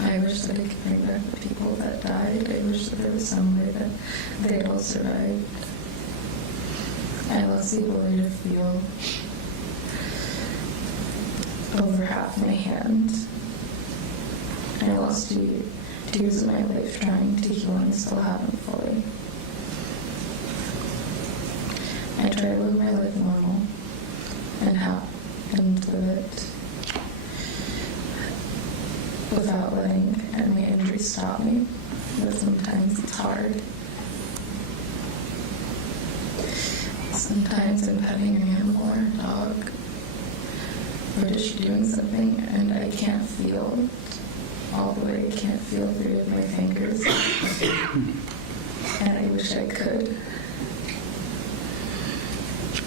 I wish that I could bring back the people that died. I wish that there was some way that they'd all survived. I lost the ability to feel over half my hand. I lost 2 years of my life trying to heal, and I still haven't fully. I try to live my life normal and live it without letting any injury stop me, but sometimes it's hard. Sometimes I'm petting an animal or a dog, or just doing something, and I can't feel all the way. I can't feel 3 of my fingers, and I wish I could.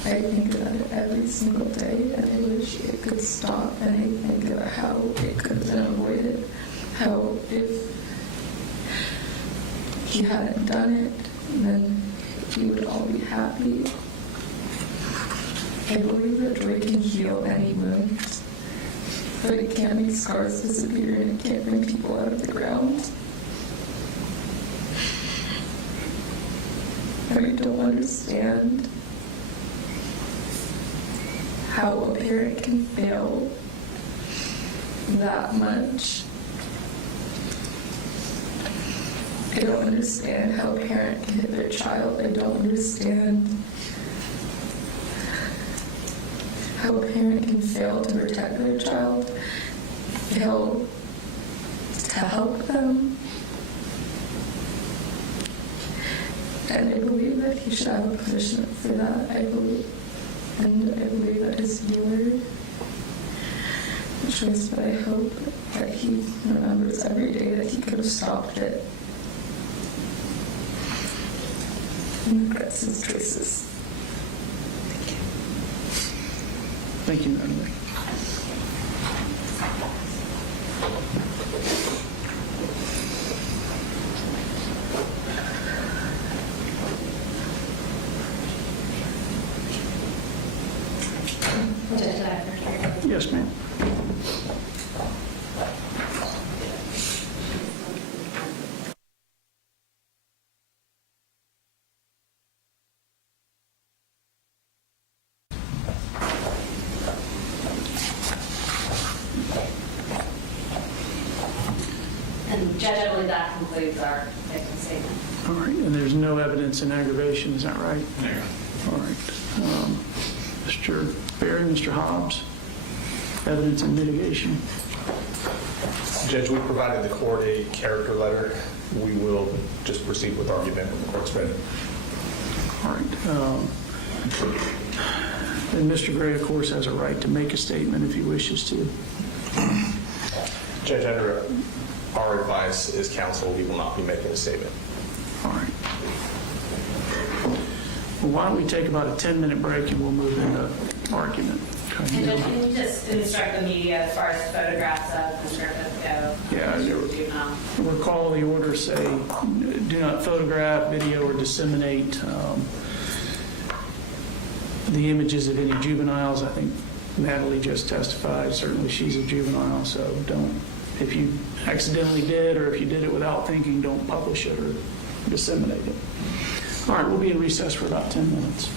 I think about it every single day, and I wish it could stop, and I think about how it could have been avoided, how if he hadn't done it, then we would all be happy. I believe that joy can heal any wound, but it can't make scars disappear, and it can't bring people out of the ground. And I don't understand how a parent can fail that much. I don't understand how a parent can hit their child. I don't understand how a parent can fail to protect their child, fail to help them. And I believe that he should have a punishment for that. I believe that is your choice, but I hope that he remembers every day that he could have stopped it and regrets his choices. Thank you, Natalie. Yes, ma'am. And Judge, I believe that concludes our victim statement. All right, and there's no evidence in aggravation, is that right? Yeah. All right. Mr. Barry, Mr. Hobbs, evidence in mitigation. Judge, we provided the court a character letter. We will just proceed with argument when the court's ready. All right. And Mr. Gray, of course, has a right to make a statement if he wishes to. Judge, under our advice as counsel, we will not be making a statement. All right. Well, why don't we take about a 10-minute break and we'll move into argument. And Judge, can you just instruct the media as far as photographs of the surface go? Yeah, recall the order say, do not photograph, video, or disseminate the images of any juveniles. I think Natalie just testified. Certainly she's a juvenile, so don't, if you accidentally did or if you did it without thinking, don't publish it or disseminate it. All right, we'll be in recess for about 10 minutes.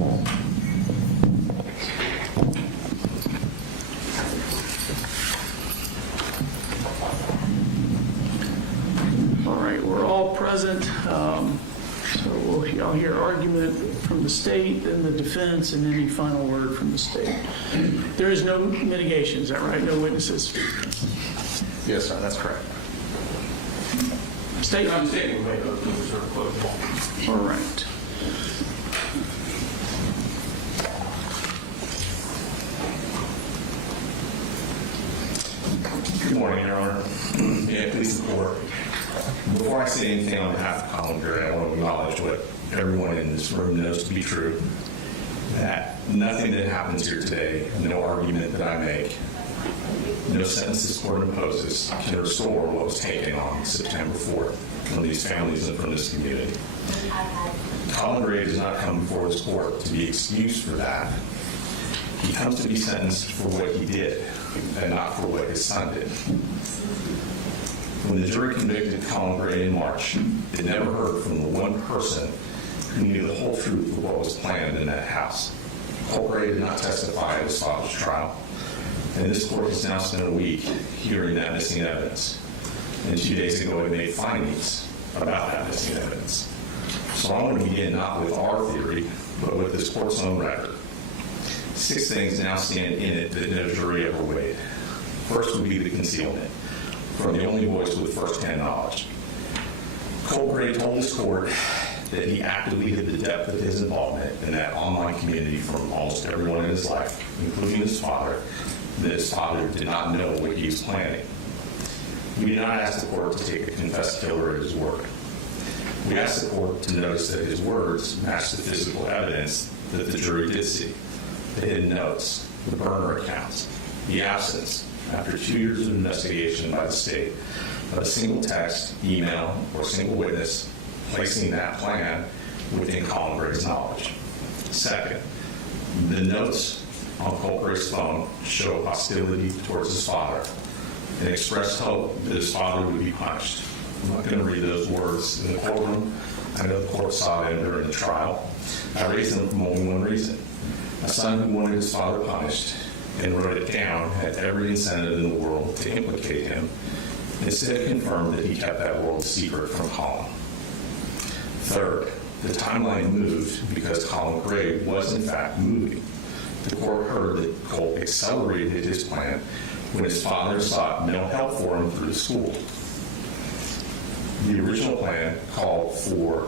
All right, we're all present. So I'll hear argument from the state and the defense and any final word from the state. There is no mitigation, is that right? No witnesses? Yes, sir, that's correct. State? I'm stating we made those moves or close. All right. Good morning, Your Honor. May it please the court. Before I say anything on behalf of Colin Gray, I want to acknowledge what everyone in this room knows to be true, that nothing that happens here today, no argument that I make, no sentence this court imposes can restore what was taken on September 4th from these families and from this community. Colin Gray does not come before this court to be excused for that. He comes to be sentenced for what he did and not for what his son did. When the jury convicted Colin Gray in March, it never heard from the one person who knew the whole truth of what was planned in that house. Colin Gray did not testify at his father's trial, and this court has now spent a week hearing that missing evidence. And 2 days ago, it made findings about that missing evidence. So I want to begin not with our theory, but with this court's own record. 6 things now stand in it that no jury ever weighed. First would be the concealment, from the only voice with first-hand knowledge. Colin Gray told his court that he actively hid the depth of his involvement in that online community from almost everyone in his life, including his father, that his father did not know what he was planning. We did not ask the court to take a confessed killer at his word. We asked the court to notice that his words matched the physical evidence that the jury did see. The hidden notes, the burner accounts, the absence, after 2 years of investigation by the state, of a single text, email, or single witness placing that plan within Colin Gray's knowledge. Second, the notes on Colin Gray's phone show hostility towards his father and expressed hope that his father would be punished. I'm not going to read those words in the courtroom. I know the court saw them during the trial. I raised them for only one reason. A son who wanted his father punished and wrote it down had every incentive in the world to implicate him, instead confirmed that he kept that world secret from Colin. Third, the timeline moved because Colin Gray was in fact moving. The court heard that Cole accelerated his plan when his father sought no help for him through the school. The original plan called for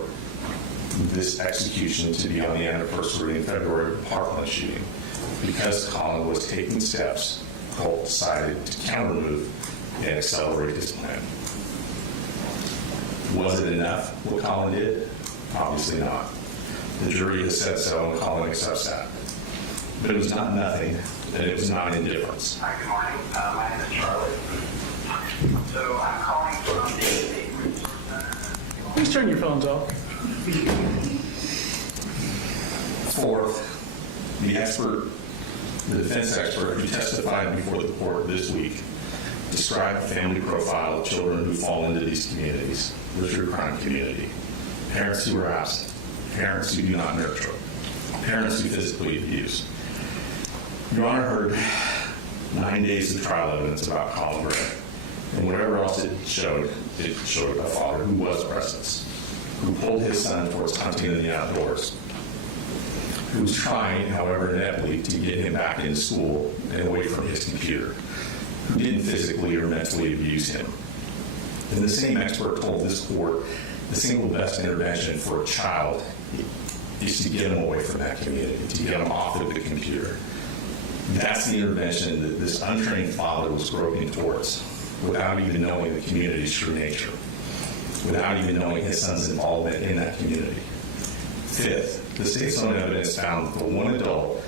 this execution to be on the anniversary in February of the Parkland shooting. Because Colin was taking steps, Cole decided to counter-move and accelerate his plan. Was it enough what Colin did? Obviously not. The jury has said so, and Colin accepts that. But it was not nothing, and it was not indifference. Hi, good morning. My name is Charlie. So I'm calling from the State Resource Center. Please turn your phones off. Fourth, the defense expert who testified before the court this week described the family profile of children who fall into these communities, the true crime community. Parents who are absent, parents who do not nurture, parents who physically abuse. Your Honor heard 9 days of trial evidence about Colin Gray, and whatever else it showed a father who was present, who pulled his son towards hunting in the outdoors, who was trying, however ineptly, to get him back into school and away from his computer, who didn't physically or mentally abuse him. And the same expert told this court the single best intervention for a child is to get him away from that community, to get him off of the computer. That's the intervention that this untrained father was groping towards, without even knowing the community's true nature, without even knowing his son's involvement in that community. Fifth, the state's own evidence found that the one adult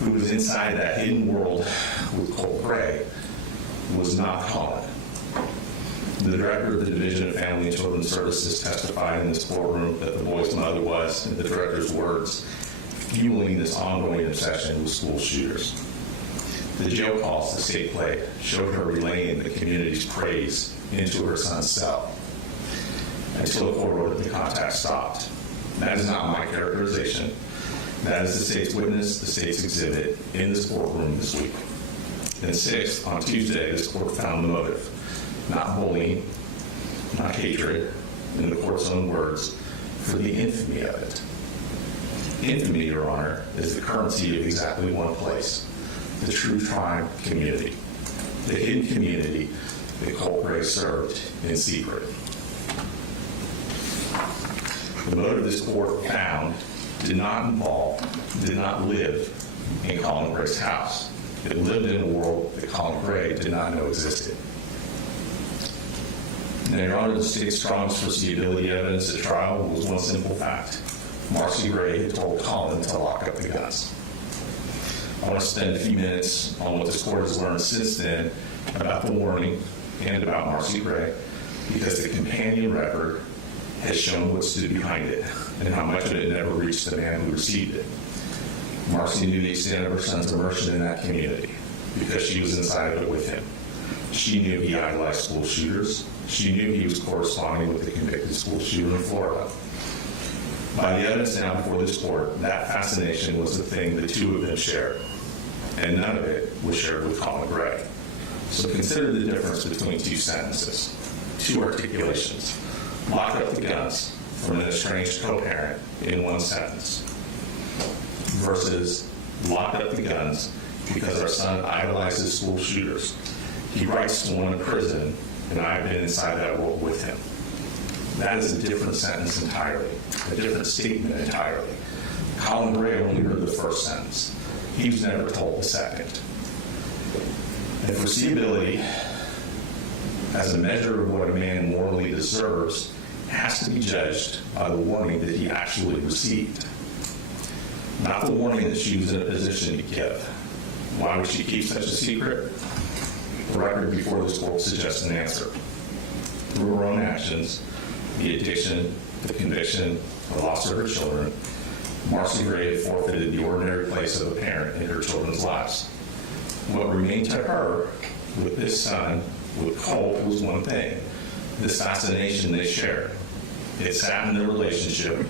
who was inside that hidden world with Colin Gray was not Colin. The director of the Division of Family and Children's Services testified in this courtroom that the boy's mother was, in the director's words, fueling this ongoing obsession with school shooters. The jail calls the state played showed her relaying the community's praise into her son's cell until the court ordered the contact stopped. That is not my characterization. That is the state's witness, the state's exhibit in this courtroom this week. And sixth, on Tuesday, this court found the motive. Not bullying, not hatred, in the court's own words, for the infamy of it. Infamy, Your Honor, is the currency of exactly one place, the true tribe community, the hidden community that Colin Gray served in secret. The motive this court found did not live in Colin Gray's house. It lived in a world that Colin Gray did not know existed. Now, Your Honor, the state's strongest foreseeability evidence at trial was one simple fact. Marcy Gray had told Colin to lock up the guns. I want to spend a few minutes on what this court has learned since then about the warning and about Marcy Gray, because the companion record has shown what stood behind it and how much of it never reached the man who received it. Marcy knew the extent of her son's immersion in that community because she was inside of it with him. She knew he idolized school shooters. She knew he was corresponding with the convicted school shooter in Florida. By the evidence now before this court, that fascination was the thing the two of them shared, and none of it was shared with Colin Gray. So consider the difference between two sentences, two articulations. Lock up the guns from an estranged co-parent in one sentence versus lock up the guns because our son idolizes school shooters. He writes to one in prison, and I've been inside that world with him. That is a different sentence entirely, a different statement entirely. Colin Gray only heard the first sentence. He was never told the second. And foreseeability, as a measure of what a man morally deserves, has to be judged by the warning that he actually received, not the warning that she was in a position to give. Why would she keep such a secret? The record before this court suggests an answer. Through her own actions, the addiction, the conviction, the loss of her children, Marcy Gray had forfeited the ordinary place of a parent in her children's lives. What remained to her with this son, with Colt, was one thing: this fascination they shared. It sat in their relationship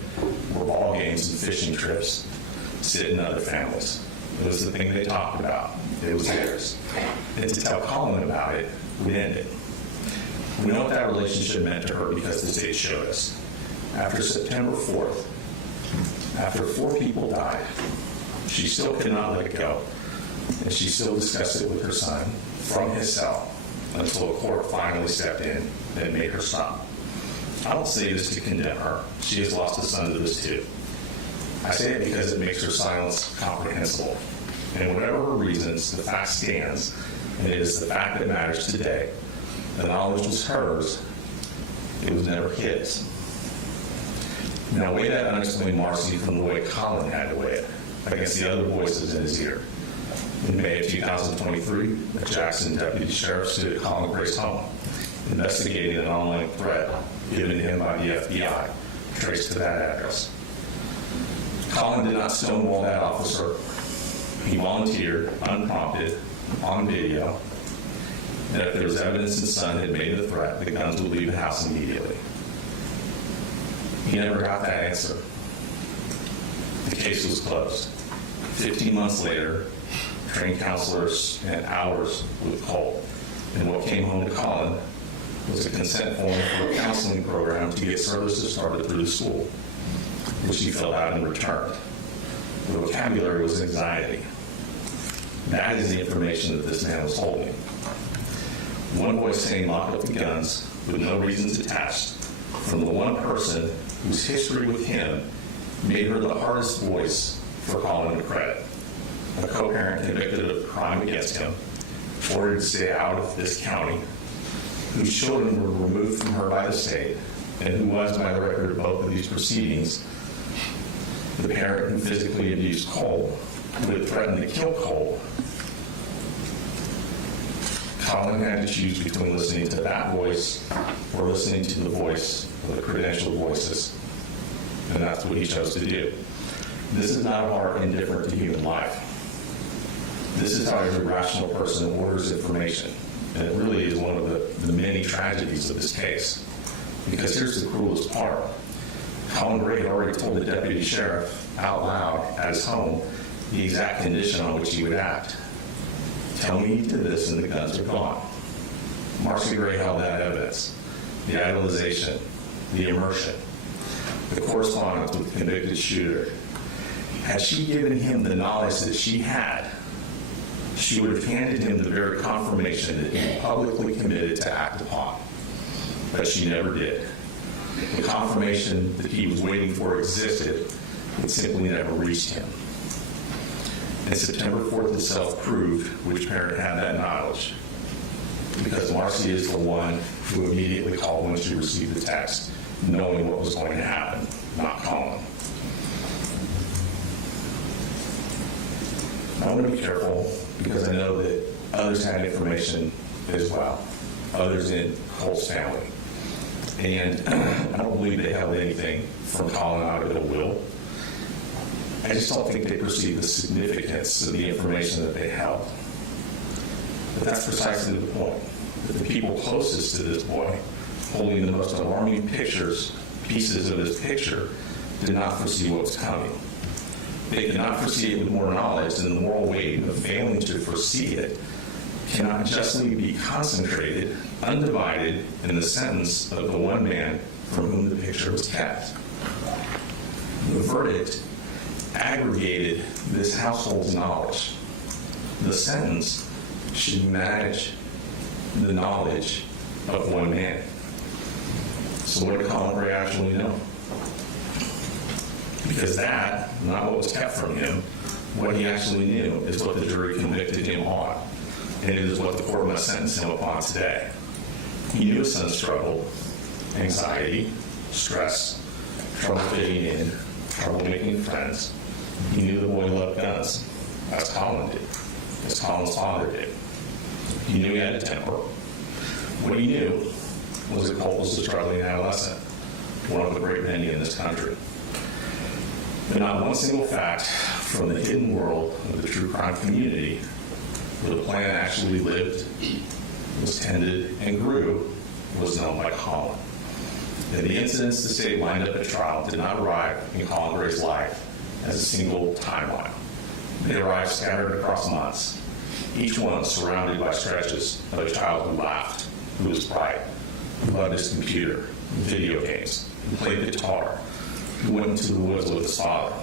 where ball games and fishing trips sit in other families. It was the thing they talked about. It was theirs. And to tell Colin about it would end it. We know what that relationship meant to her because the state showed us. After September 4th, after 4 people died, she still could not let it go. And she still discussed it with her son from his cell until a court finally stepped in and made her stop. I don't say this to condemn her. She has lost a son to this too. I say it because it makes her silence comprehensible. And whatever her reasons, the fact stands, and it is the fact that matters today. The knowledge was hers. It was never his. Now weigh that unexplained Marcy from the way Colin had to weigh it against the other voices in his ear. In May of 2023, a Jackson deputy sheriff stood at Colin Gray's home, investigating an online threat given to him by the FBI, traced to that address. Colin did not stonewall that officer. He volunteered, unprompted, on video, that if there was evidence his son had made the threat, the guns would leave the house immediately. He never got that answer. The case was closed. 15 months later, trained counselors spent hours with Colt, and what came home to Colin was a consent form for a counseling program to get services started through the school, which he filled out and returned. The vocabulary was anxiety. That is the information that this man was holding. One voice saying lock up the guns with no reasons attached from the one person whose history with him made her the hardest voice for Colin to credit. A co-parent convicted of a crime against him, ordered to stay out of this county, whose children were removed from her by the state, and who was, by the record of both of these proceedings, the parent who physically abused Cole, who had threatened to kill Cole. Colin had to choose between listening to that voice or listening to the voice of the credentialed voices, and that's what he chose to do. This is not a heart indifferent to human life. This is how every rational person orders information, and it really is one of the many tragedies of this case. Because here's the cruelest part. Colin Gray had already told the deputy sheriff out loud at his home the exact condition on which he would act. Tell me he did this and the guns are gone. Marcy Gray held that evidence, the idolization, the immersion, the correspondence with the convicted shooter. Had she given him the knowledge that she had, she would have handed him the very confirmation that he publicly committed to act upon. But she never did. The confirmation that he was waiting for existed, it simply never reached him. And September 4th itself proved which parent had that knowledge, because Marcy is the one who immediately called when she received the text, knowing what was going to happen, not Colin. I want to be careful because I know that others had information as well, others in Cole's family. And I don't believe they held anything from Colin out of ill will. I just don't think they perceived the significance of the information that they held. But that's precisely the point. That the people closest to this boy, holding the most alarming pieces of his picture, did not foresee what was coming. They could not foresee it with more knowledge, and the moral weight of failing to foresee it cannot justly be concentrated, undivided, in the sentence of the one man from whom the picture was kept. The verdict aggregated this household's knowledge. The sentence should match the knowledge of one man. So what did Colin Gray actually know? Because that, not what was kept from him, what he actually knew is what the jury convicted him on. And it is what the court must sentence him upon today. He knew his son struggled, anxiety, stress, trouble fitting in, trouble making friends. He knew the boy loved guns, as Colin did, as Colin's father did. He knew he had a temper. What he knew was that Cole was a struggling adolescent, one of the great many in this country. But not one single fact from the hidden world of the true crime community where the plan actually lived, was tended, and grew was known by Colin. And the incidents the state lined up at trial did not arrive in Colin Gray's life as a single timeline. They arrived scattered across months, each one surrounded by stretches of a child who laughed, who was bright, who loved his computer, video games, who played guitar, who went into the woods with his father.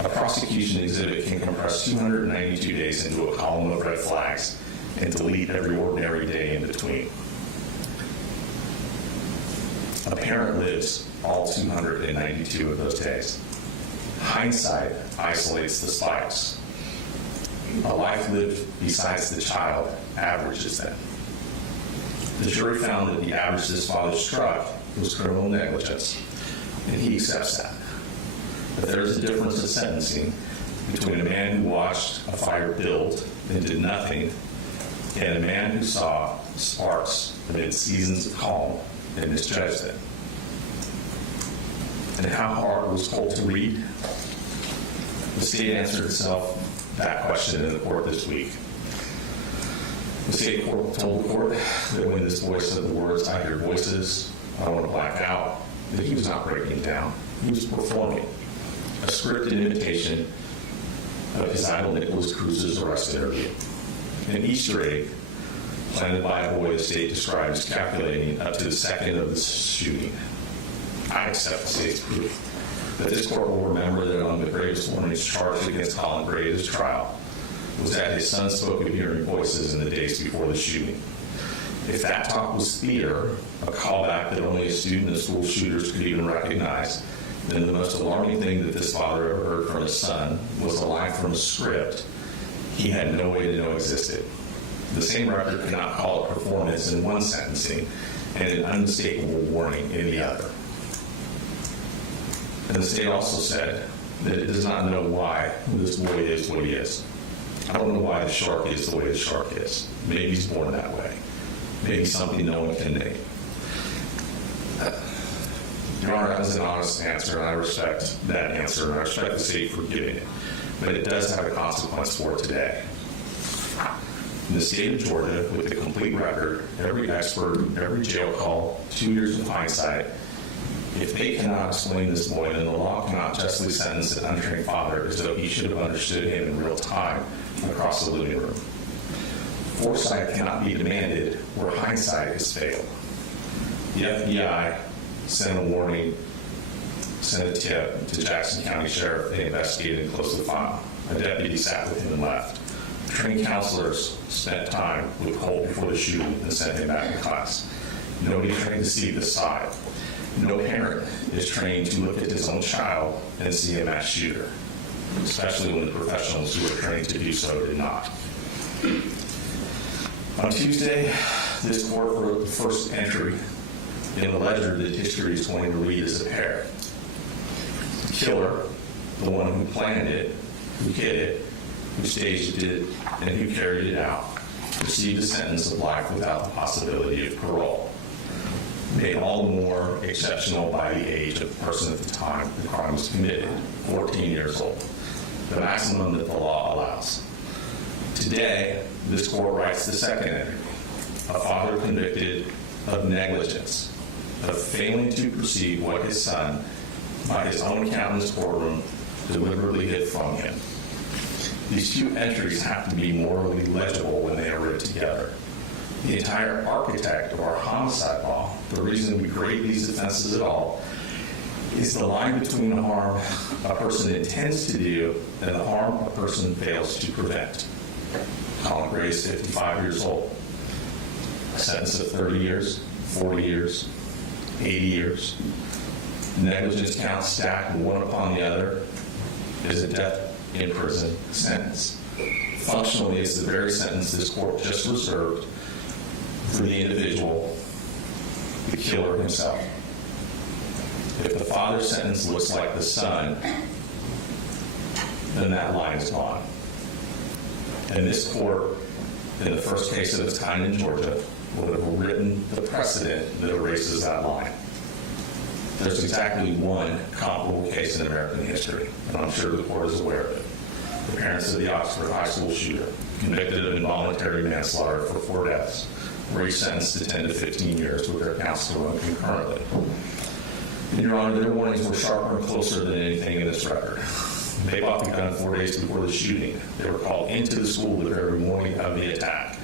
A prosecution exhibit can compress 292 days into a column of red flags and delete every ordinary day in between. A parent lives all 292 of those days. Hindsight isolates the spikes. A life lived besides the child averages them. The jury found that the average this father struck was criminal negligence, and he accepts that. But there is a difference in sentencing between a man who watched a fire build and did nothing, and a man who saw sparks amid seasons of calm and misjudged it. And how hard was Cole to read? The state answered itself that question in the court this week. The state court told the court that when this boy said the words, "I hear voices, I want to black out," that he was not breaking down. He was performing a scripted imitation of his idol Nicholas Cruz's arrest interview. An Easter egg planted by a boy the state described as calculating up to the second of the shooting. I accept the state's proof. But this court will remember that among the greatest warnings charged against Colin Gray at his trial was that his son spoke of hearing voices in the days before the shooting. If that talk was theater, a callback that only a student of school shooters could even recognize, then the most alarming thing that this father ever heard from his son was a line from a script he had no way to know existed. The same record cannot call it performance in one sentencing and an unmistakable warning in the other. And the state also said that it does not know why this boy is what he is. I don't know why the shark is the way the shark is. Maybe he's born that way. Maybe something no one can name. Your Honor, that was an honest answer, and I respect that answer, and I respect the state for giving it. But it does have a consequence for today. In the state of Georgia, with the complete record, every expert, every jail call, 2 years of hindsight, if If they cannot explain this boy, then the law cannot justly sentence an untrained father as though he should have understood him in real time across the living room. Foresight cannot be demanded where hindsight has failed. The FBI sent a warning, sent a tip to Jackson County Sheriff. They investigated and closed the file. A deputy sat with him and left. Trained counselors spent time with Colt before the shooting and sent him back to class. Nobody trained to see this side. No parent is trained to look at his own child and see a mass shooter, especially when the professionals who are trained to do so did not. On Tuesday, this court wrote the first entry in the ledger that history is going to read as a pair. The killer, the one who planned it, who hid it, who staged it, and who carried it out, received a sentence of life without the possibility of parole. Made all the more exceptional by the age of the person at the time the crime was committed, 14 years old, the maximum that the law allows. Today, this court writes the second entry. A father convicted of negligence, of failing to perceive what his son, by his own account in his courtroom, deliberately hid from him. These two entries have to be morally legible when they are read together. The entire architect of our homicide law, the reason we grade these offenses at all, is the line between the harm a person intends to do and the harm a person fails to prevent. Colin Gray is 55 years old. A sentence of 30 years, 40 years, 80 years. Negligence counts stacked one upon the other is a death in prison sentence. Functionally, it's the very sentence this court just reserved for the individual, the killer himself. If the father's sentence looks like the son, then that line is gone. And this court, in the first case of its kind in Georgia, would have written the precedent that erases that line. There's exactly one comparable case in American history, and I'm sure the court is aware of it. The parents of the Oxford High School shooter, convicted of involuntary manslaughter for 4 deaths, were sentenced to 10 to 15 years with their counts to run concurrently. And Your Honor, their warnings were sharper and closer than anything in this record. They bought the gun 4 days before the shooting. They were called into the school the very morning of the attack,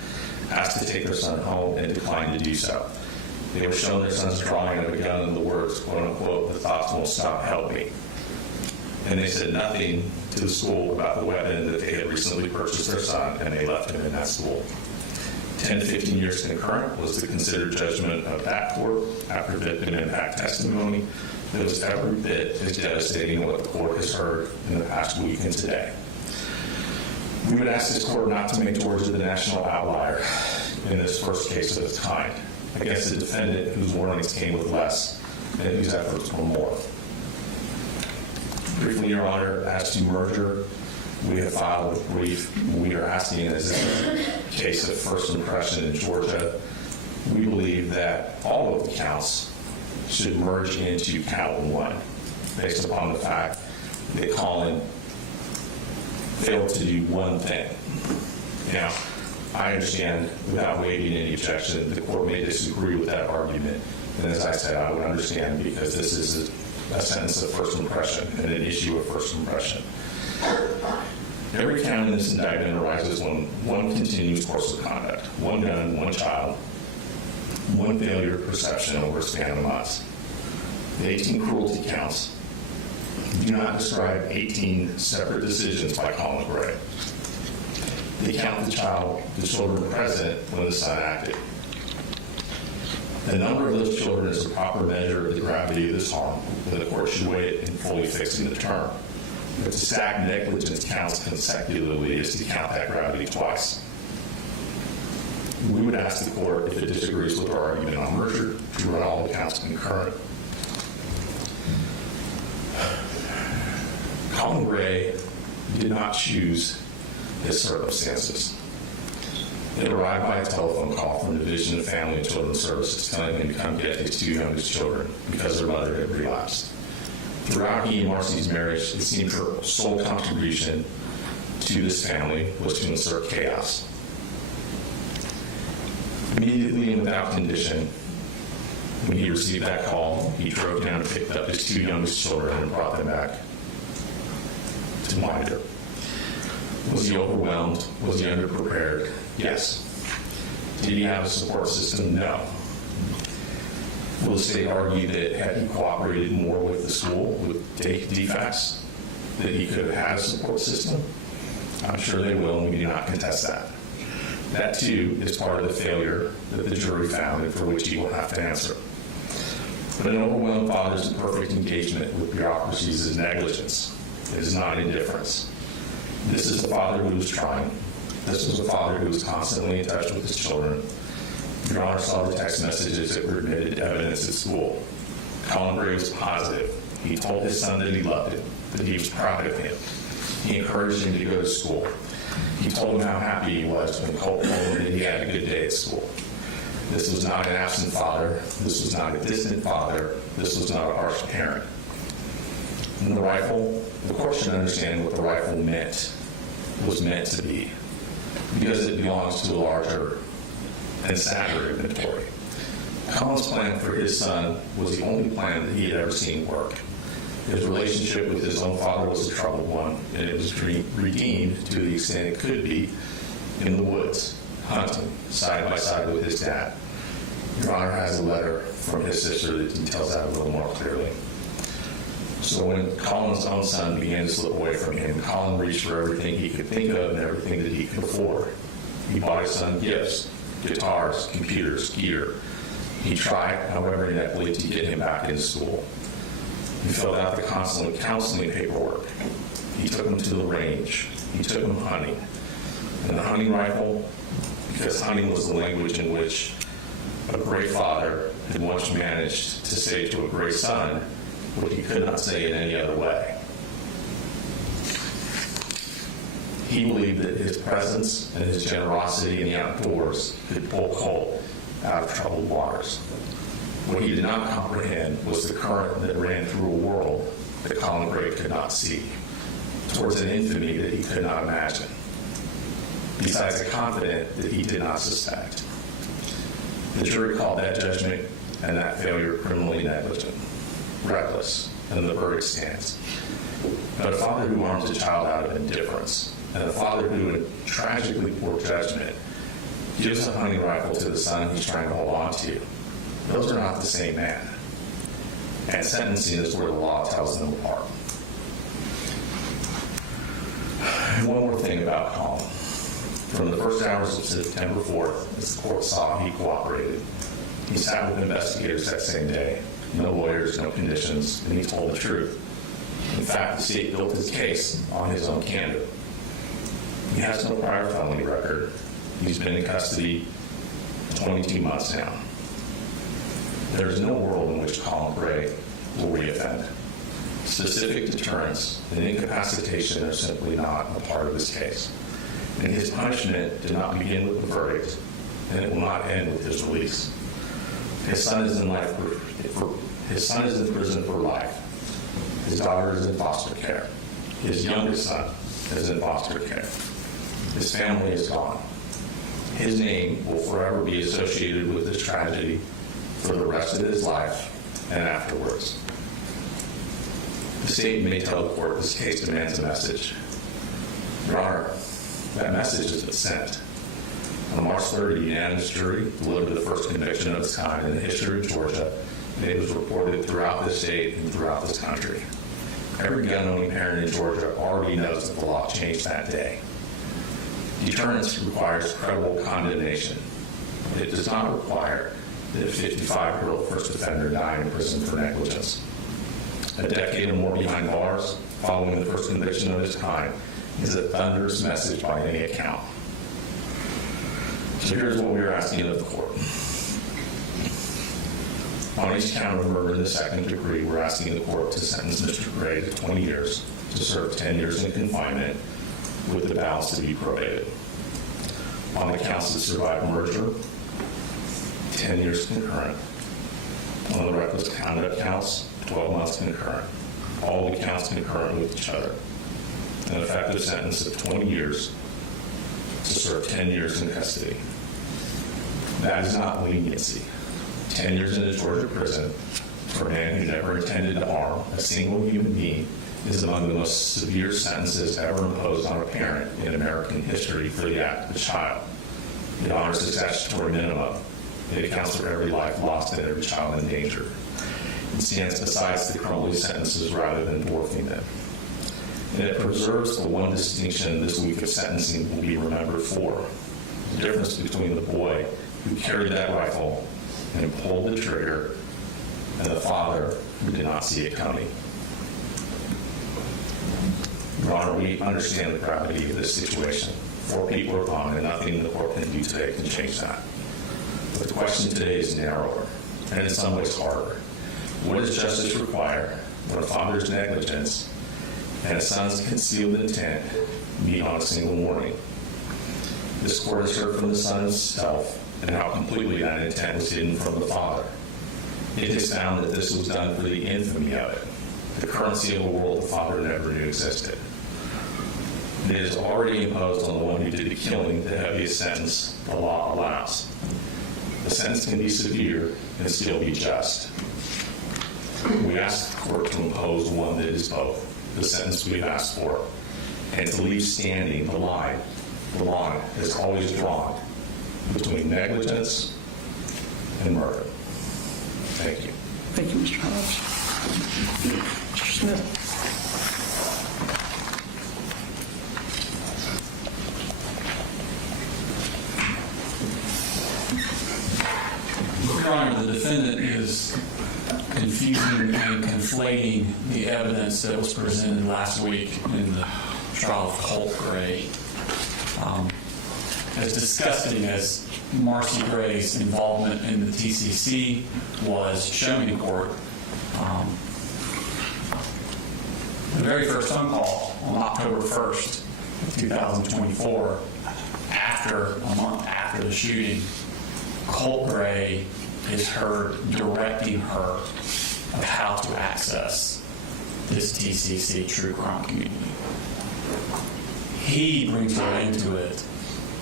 asked to take their son home, and declined to do so. They were shown their son's drawing of a gun and the words, quote unquote, "the thoughts won't stop, help me." And they said nothing to the school about the weapon that they had recently purchased their son, and they left him in that school. 10 to 15 years concurrent was the considered judgment of that court after victim impact testimony that was every bit as devastating what the court has heard in the past week and today. We would ask this court not to make Georgia the national outlier in this first case of its kind against a defendant whose warnings came with less and whose efforts were more. Briefly, Your Honor, as to merger, we have filed a brief. We are asking, as a case of first impression in Georgia, we believe that all of the counts should merge into count one, based upon the fact that Colin failed to do one thing. Now, I understand, without waiving any objection, the court may disagree with that argument. And as I said, I would understand because this is a sentence of first impression and an issue of first impression. Every count in this indictment arises when one continuous course of conduct, one gun, one child, one failure of perception over a span of months. The 18 cruelty counts do not describe 18 separate decisions by Colin Gray. They count the children present when the son acted. The number of those children is a proper measure of the gravity of this harm, and the court should weigh it in fully fixing the term. But to stack negligence counts consecutively is to count that gravity twice. We would ask the court, if it disagrees with our argument on merger, to run all the counts concurrent. Colin Gray did not choose his circumstances. It arrived by a telephone call from the Division of Family and Children's Services telling him to come get his 2 youngest children because their mother had relapsed. Throughout he and Marcy's marriage, it seemed her sole contribution to this family was to insert chaos. Immediately and without condition, When he received that call, he drove down and picked up his 2 youngest children and brought them back to Winder. Was he overwhelmed? Was he underprepared? Yes. Did he have a support system? No. Will the state argue that had he cooperated more with the school with defects, that he could have had a support system? I'm sure they will, and we do not contest that. That, too, is part of the failure that the jury found and for which he will have to answer. But an overwhelmed father's imperfect engagement with bureaucracies is negligence. It is not indifference. This is a father who was trying. This was a father who was constantly in touch with his children. Your Honor saw the text messages that were admitted to evidence at school. Colin Gray was positive. He told his son that he loved him, that he was proud of him. He encouraged him to go to school. He told him how happy he was when Colt told him that he had a good day at school. This was not an absent father. This was not a distant father. This was not a harsh parent. And the rifle, the court should understand what the rifle was meant to be, because it belongs to a larger and sadder inventory. Colin's plan for his son was the only plan that he had ever seen work. His relationship with his own father was a troubled one, and it was redeemed to the extent it could be in the woods, hunting, side by side with his dad. Your Honor has a letter from his sister that details that a little more clearly. So when Colin's own son began to slip away from him, Colin reached for everything he could think of and everything that he could afford. He bought his son gifts, guitars, computers, gear. He tried, however ineptly, to get him back into school. He filled out the counseling paperwork. He took him to the range. He took him hunting. And the hunting rifle, because hunting was the language in which a great father had once managed to say to a great son what he could not say in any other way. He believed that his presence and his generosity in the outdoors could pull Colt out of troubled waters. What he did not comprehend was the current that ran through a world that Colin Gray could not see, towards an infamy that he could not imagine, besides a confidence that he did not suspect. The jury called that judgment and that failure criminally negligent, reckless, and the verdict stands. But a father who harms a child out of indifference, and a father who, in tragically poor judgment, gives a hunting rifle to the son he's trying to hold on to, those are not the same man. And sentencing is where the law tells them apart. And one more thing about Colin. From the first hours of September 4th, as the court saw, he cooperated. He sat with investigators that same day. No lawyers, no conditions, and he told the truth. In fact, the state built his case on his own candor. He has no prior felony record. He's been in custody 22 months now. There is no world in which Colin Gray will reoffend. Specific deterrence and incapacitation are simply not a part of this case. And his punishment did not begin with the verdict, and it will not end with his release. His son is in prison for life. His daughter is in foster care. His youngest son is in foster care. His family is gone. His name will forever be associated with this tragedy for the rest of his life and afterwards. The state may tell the court this case demands a message. Your Honor, that message has been sent. On March 3rd, a unanimous jury delivered the first conviction of its kind in the history of Georgia, and it was reported throughout the state and throughout this country. Every gun-owning parent in Georgia already knows that the law changed that day. Deterrence requires credible condemnation. It does not require that a 55-year-old first offender die in prison for negligence. A decade or more behind bars, following the first conviction of its kind, is a thunderous message by any account. So here's what we are asking of the court. On each count of murder in the second degree, we're asking the court to sentence Mr. Gray to 20 years, to serve 10 years in confinement, with the balance to be probated. On the counts that survive merger, 10 years concurrent. On the reckless conduct counts, 12 months concurrent. All the counts concurrent with each other. An effective sentence of 20 years to serve 10 years in custody. That is not leniency. 10 years in a Georgia prison for a man who never intended to harm a single human being is among the most severe sentences ever imposed on a parent in American history for the act of a child. It honors the statutory minimum. It accounts for every life lost and every child in danger. It stands beside the crumbling sentences rather than dwarfing them. And it preserves the one distinction this week of sentencing will be remembered for: the difference between the boy who carried that rifle and pulled the trigger and the father who did not see it coming. Your Honor, we understand the gravity of this situation. 4 people are gone, and nothing the court can do today can change that. But the question today is narrower, and in some ways harder. What does justice require when a father's negligence and a son's concealed intent meet on a single morning? This court has heard from the son himself and how completely that intent was hidden from the father. It has found that this was done for the infamy of it, the currency of a world the father never knew existed. It is already imposed on the one who did the killing the heaviest sentence the law allows. The sentence can be severe and still be just. We ask the court to impose one that is both, the sentence we've asked for, and to leave standing the line has always drawn between negligence and murder. Thank you. Thank you, Mr. Hobbs. Mr. Smith. Your Honor, the defendant is confusing and conflating the evidence that was presented last week in the trial of Colin Gray. As disgusting as Marcy Gray's involvement in the TCC was shown in court, the very first phone call on October 1st, 2024, a month after the shooting, Colin Gray is heard directing her of how to access this TCC true crime community. He brings her into it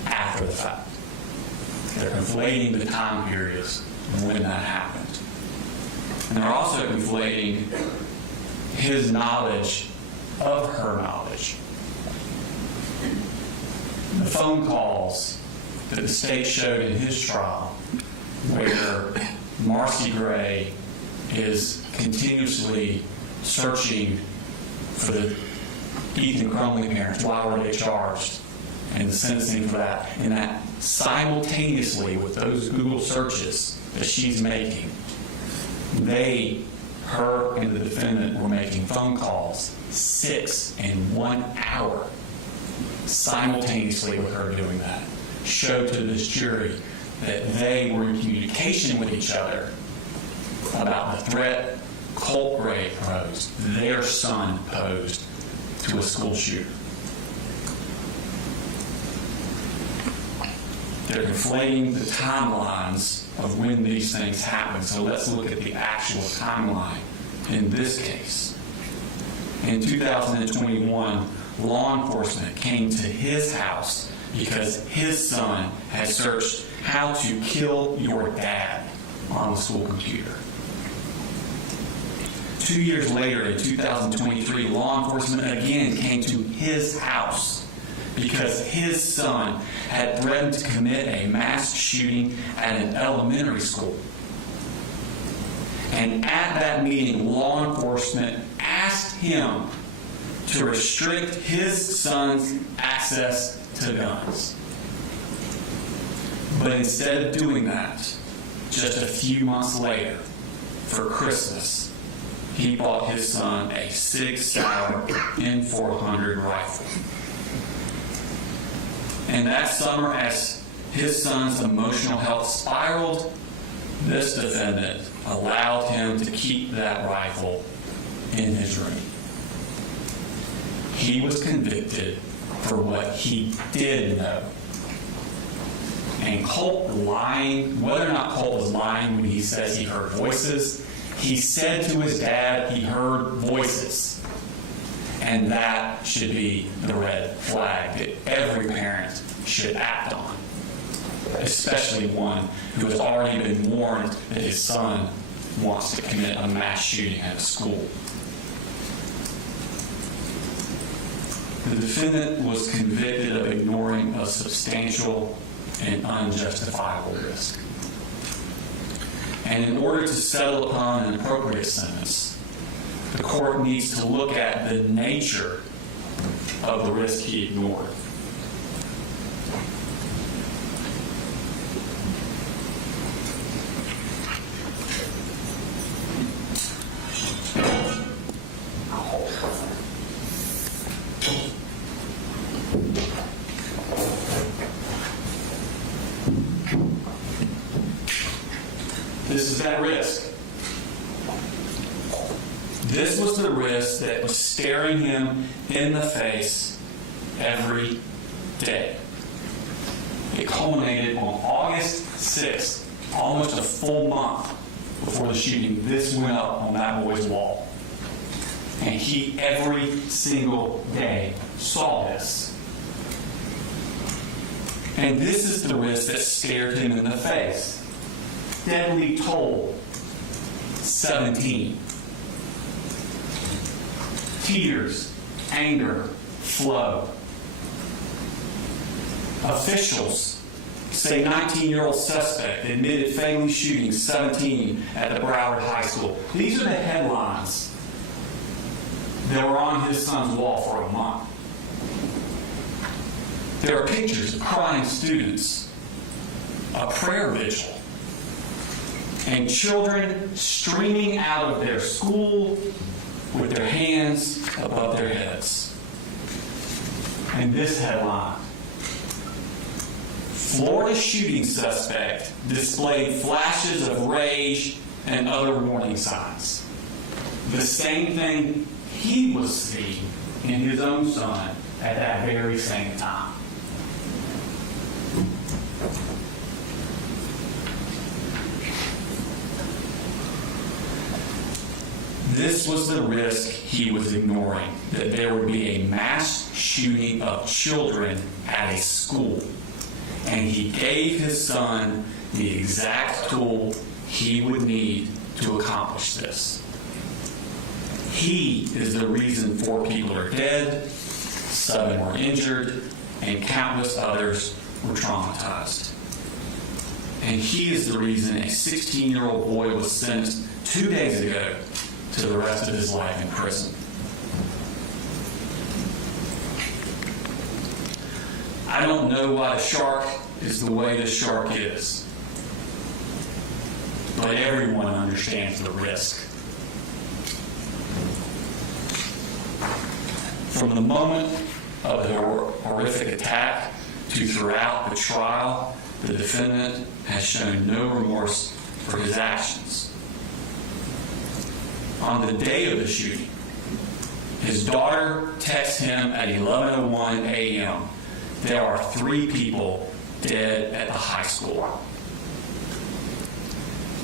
after the fact. They're conflating the time periods when that happened. And they're also conflating his knowledge of her knowledge. The phone calls that the state showed in his trial, where Marcy Gray is continuously searching for the Ethan Crumley parents, why were they charged, and the sentencing for that, and that simultaneously with those Google searches that she's making, her and the defendant were making phone calls 6 in 1 hour simultaneously with her doing that. Showed to this jury that they were in communication with each other about the threat Colin Gray posed, their son posed to a school shooter. They're conflating the timelines of when these things happen. So let's look at the actual timeline in this case. In 2021, law enforcement came to his house because his son had searched how to kill your dad on the school computer. 2 years later, in 2023, law enforcement again came to his house because his son had threatened to commit a mass shooting at an elementary school. And at that meeting, law enforcement asked him to restrict his son's access to guns. But instead of doing that, just a few months later, for Christmas, he bought his son a Sig Sauer M400 rifle. And that summer, as his son's emotional health spiraled, this defendant allowed him to keep that rifle in his room. He was convicted for what he did know. And Colt lying, whether or not Colt was lying when he says he heard voices, he said to his dad he heard voices. And that should be the red flag that every parent should act on. especially one who has already been warned that his son wants to commit a mass shooting at a school. The defendant was convicted of ignoring a substantial and unjustifiable risk. And in order to settle upon an appropriate sentence, the court needs to look at the nature of the risk he ignored. This is that risk. This was the risk that was staring him in the face every day. It culminated on August 6th, almost a full month before the shooting. This went up on that boy's wall. And he, every single day, saw this. And this is the risk that stared him in the face. Deadly toll, 17. Tears, anger, flow. Officials say 19-year-old suspect admitted fatally shooting 17 at the Broward High School. These are the headlines that were on his son's wall for a month. There are pictures of crying students, a prayer vigil, and children streaming out of their school with their hands above their heads. And this headline: Florida shooting suspect displayed flashes of rage and other warning signs. The same thing he was seeing in his own son at that very same time. This was the risk he was ignoring, that there would be a mass shooting of children at a school. And he gave his son the exact tool he would need to accomplish this. He is the reason 4 people are dead, 7 were injured, and countless others were traumatized. And he is the reason a 16-year-old boy was sentenced 2 days ago to the rest of his life in prison. I don't know why the shark is the way the shark is, but everyone understands the risk. From the moment of the horrific attack to throughout the trial, the defendant has shown no remorse for his actions. On the day of the shooting, his daughter texts him at 11:01 a.m. There are 3 people dead at the high school.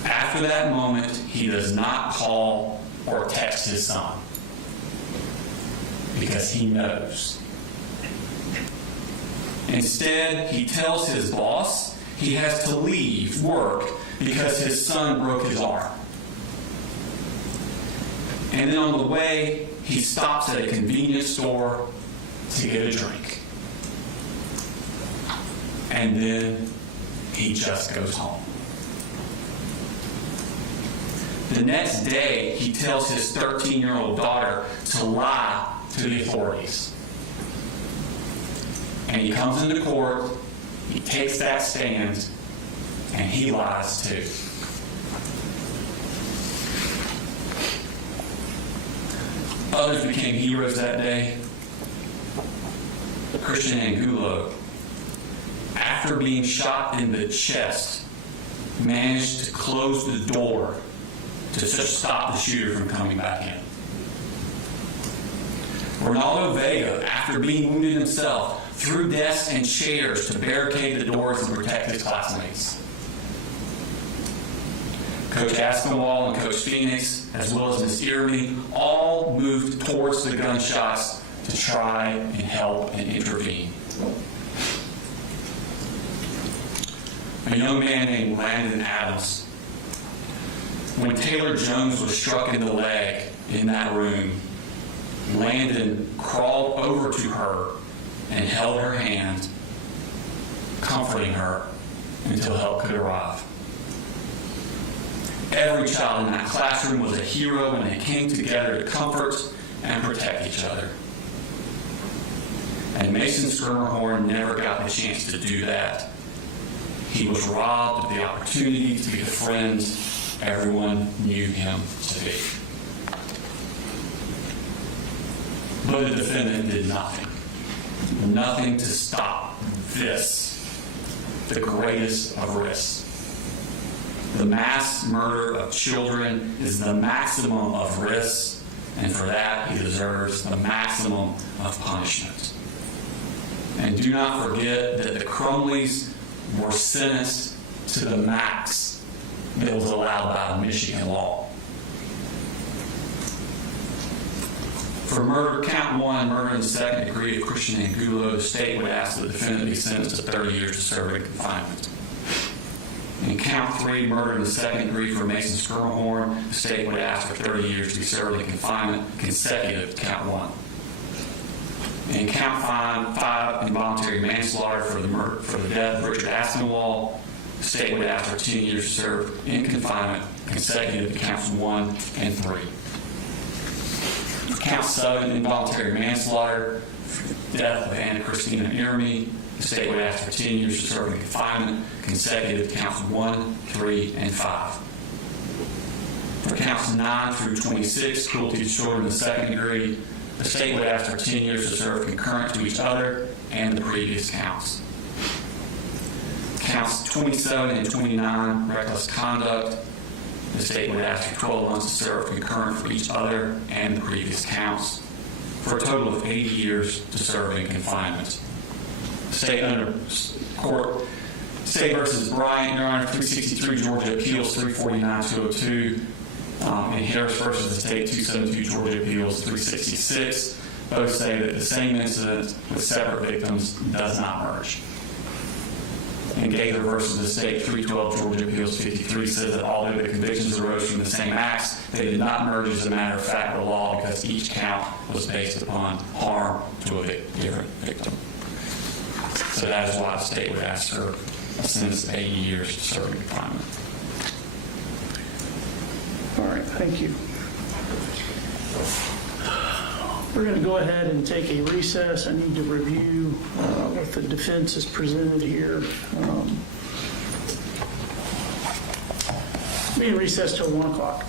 After that moment, he does not call or text his son because he knows. Instead, he tells his boss he has to leave work because his son broke his arm. And then on the way, he stops at a convenience store to get a drink. And then he just goes home. The next day, he tells his 13-year-old daughter to lie to the authorities. And he comes into court, he takes that stand, and he lies too. Others became heroes that day. Christian Angulo, after being shot in the chest, managed to close the door to stop the shooter from coming back in. Ronaldo Vega, after being wounded himself, threw desks and chairs to barricade the doors and protect his classmates. Coach Aspinwall and Coach Phoenix, as well as Ms. Irby, all moved towards the gunshots to try and help and intervene. a young man named Landon Adams. When Taylor Jones was struck in the leg in that room, Landon crawled over to her and held her hand, comforting her until help could arrive. Every child in that classroom was a hero, and they came together to comfort and protect each other. And Mason Skirmerhorn never got the chance to do that. He was robbed of the opportunity to be the friend everyone knew him to be. But the defendant did nothing. Nothing to stop this, the greatest of risks. The mass murder of children is the maximum of risks, and for that he deserves the maximum of punishment. And do not forget that the Crumleys were sentenced to the max that was allowed by Michigan law. For murder, count 1, murder in the second degree of Christian Angulo, the state would ask the defendant be sentenced to 30 years to serve in confinement. In count 3, murder in the second degree for Mason Skirmerhorn, the state would ask for 30 years to be served in confinement consecutive to count 1. In count 5, involuntary manslaughter for the death of Richard Aspinwall, the state would ask for 10 years to serve in confinement consecutive to counts 1 and 3. Count 7, involuntary manslaughter for the death of Anna Christina Irmy, the state would ask for 10 years to serve in confinement consecutive to counts 1, 3, and 5. For counts 9 through 26, cruelty to children in the second degree, the state would ask for 10 years to serve concurrent to each other and the previous counts. Counts 27 and 29, reckless conduct, the state would ask for 12 months to serve concurrent for each other and the previous counts, for a total of 80 years to serve in confinement. State under court, State versus Bryant, Your Honor, 363 Georgia Appeals 349-202, and Harris versus the State 272 Georgia Appeals 366. Both say that the same incident with separate victims does not merge. And Gaither versus the State 312 Georgia Appeals 53 says that although the convictions arose from the same acts, they did not merge as a matter of fact or law because each count was based upon harm to a different victim. So that is why the state would ask for a sentence of 80 years to serve in confinement. All right, thank you. We're going to go ahead and take a recess. I need to review what the defense has presented here. Be in recess till 1 o'clock.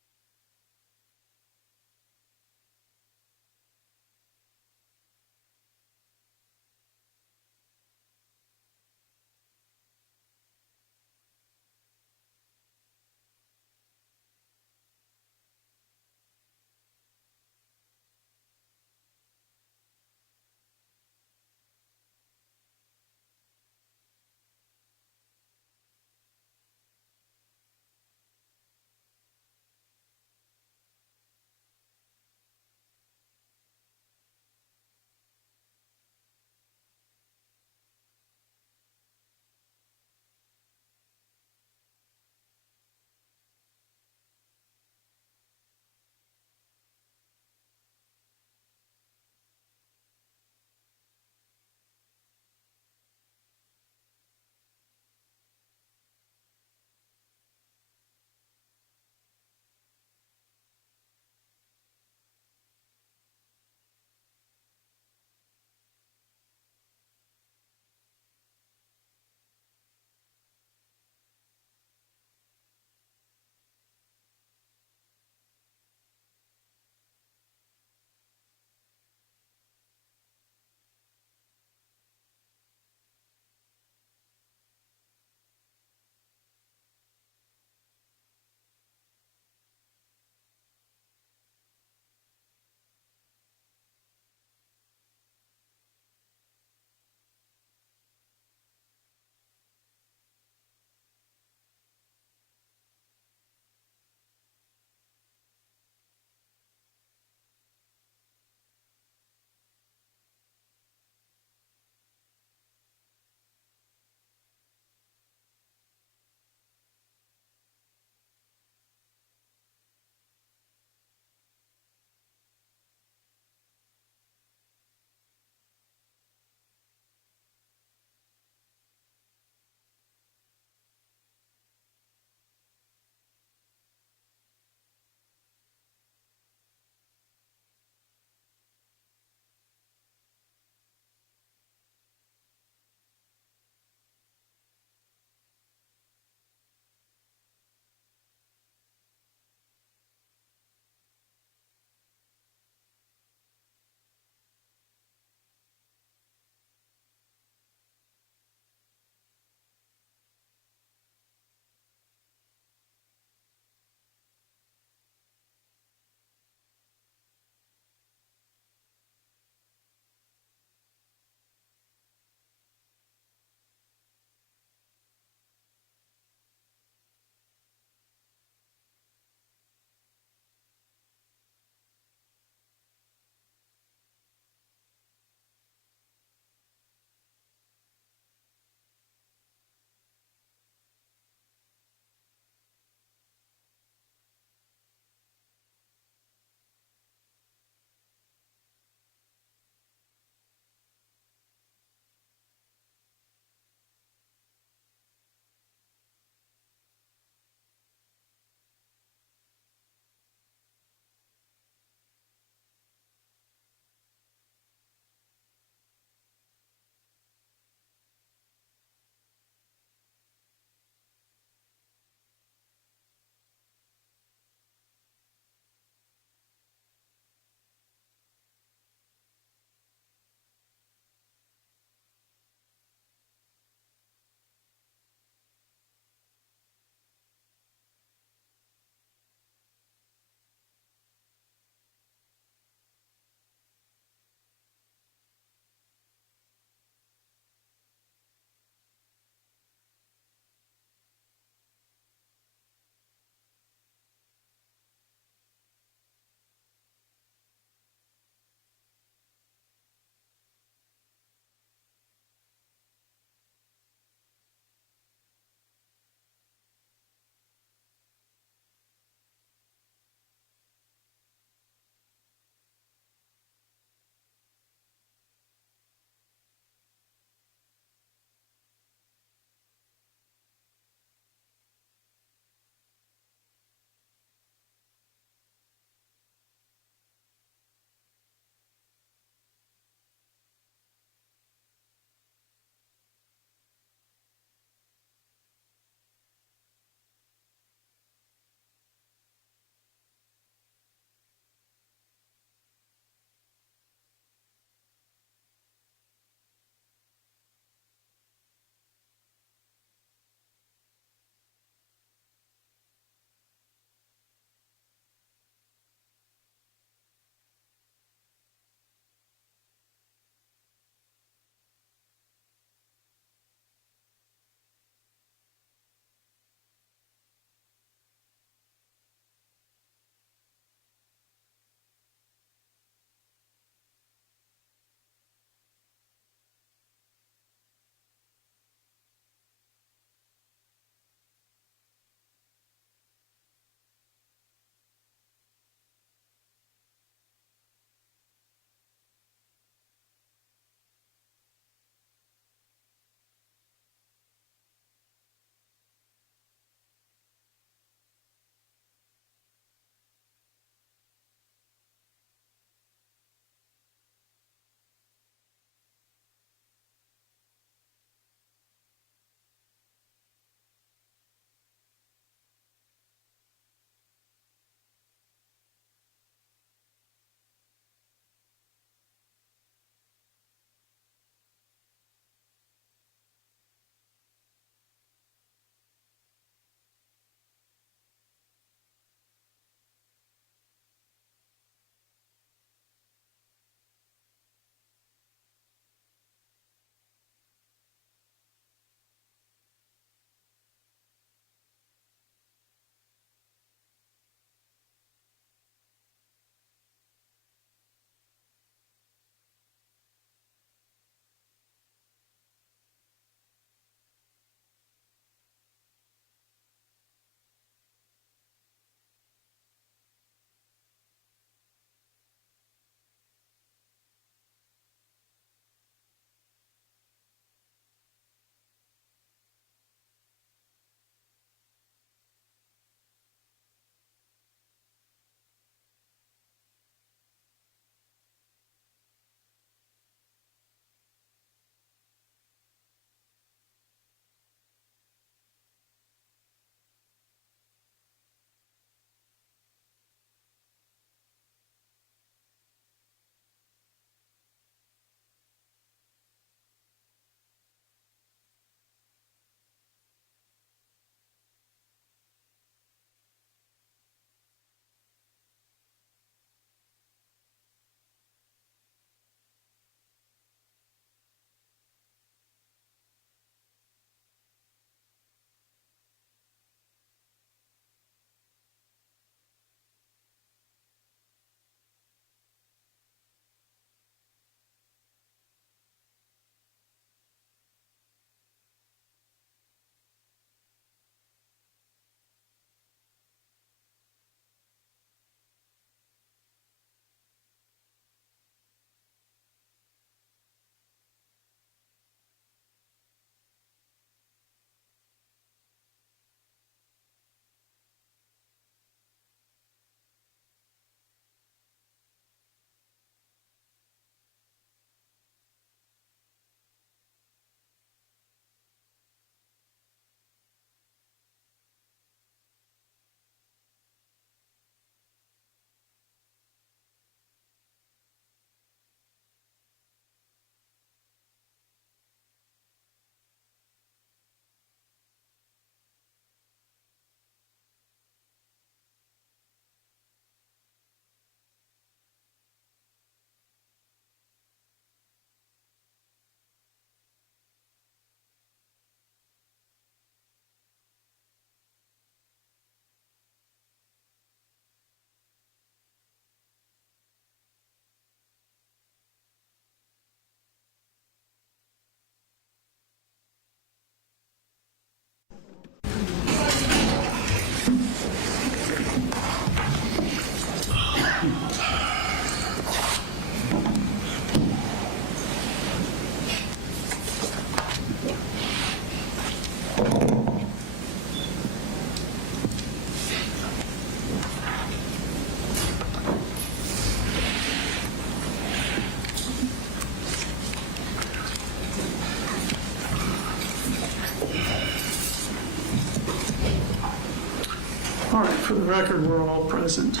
For the record, we're all present.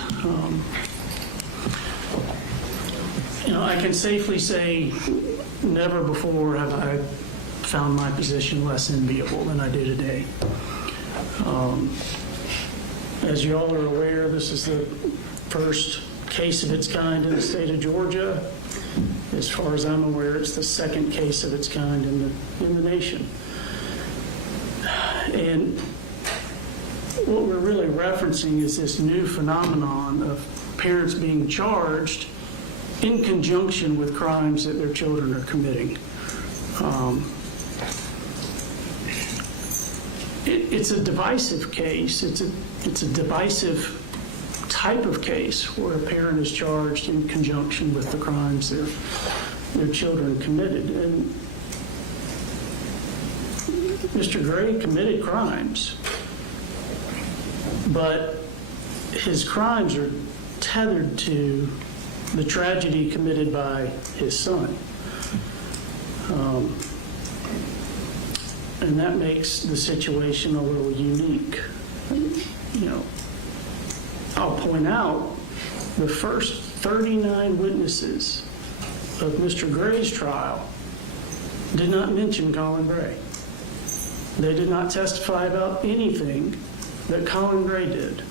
I can safely say never before have I found my position less enviable than I do today. As you all are aware, this is the first case of its kind in the state of Georgia. As far as I'm aware, it's the second case of its kind in the nation. And what we're really referencing is this new phenomenon of parents being charged in conjunction with crimes that their children are committing. It's a divisive case. It's a divisive type of case where a parent is charged in conjunction with the crimes their children committed. And Mr. Gray committed crimes, but his crimes are tethered to the tragedy committed by his son. And that makes the situation a little unique. I'll point out the first 39 witnesses of Mr. Gray's trial did not mention Colin Gray. They did not testify about anything that Colin Gray did.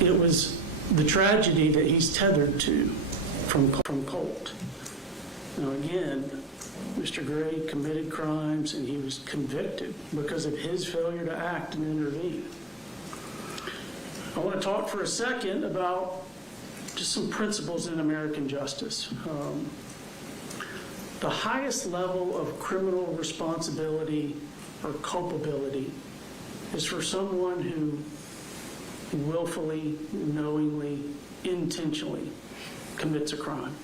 It was the tragedy that he's tethered to from Colt. Now again, Mr. Gray committed crimes and he was convicted because of his failure to act and intervene. I want to talk for a second about just some principles in American justice. The highest level of criminal responsibility or culpability is for someone who willfully, knowingly, intentionally commits a crime.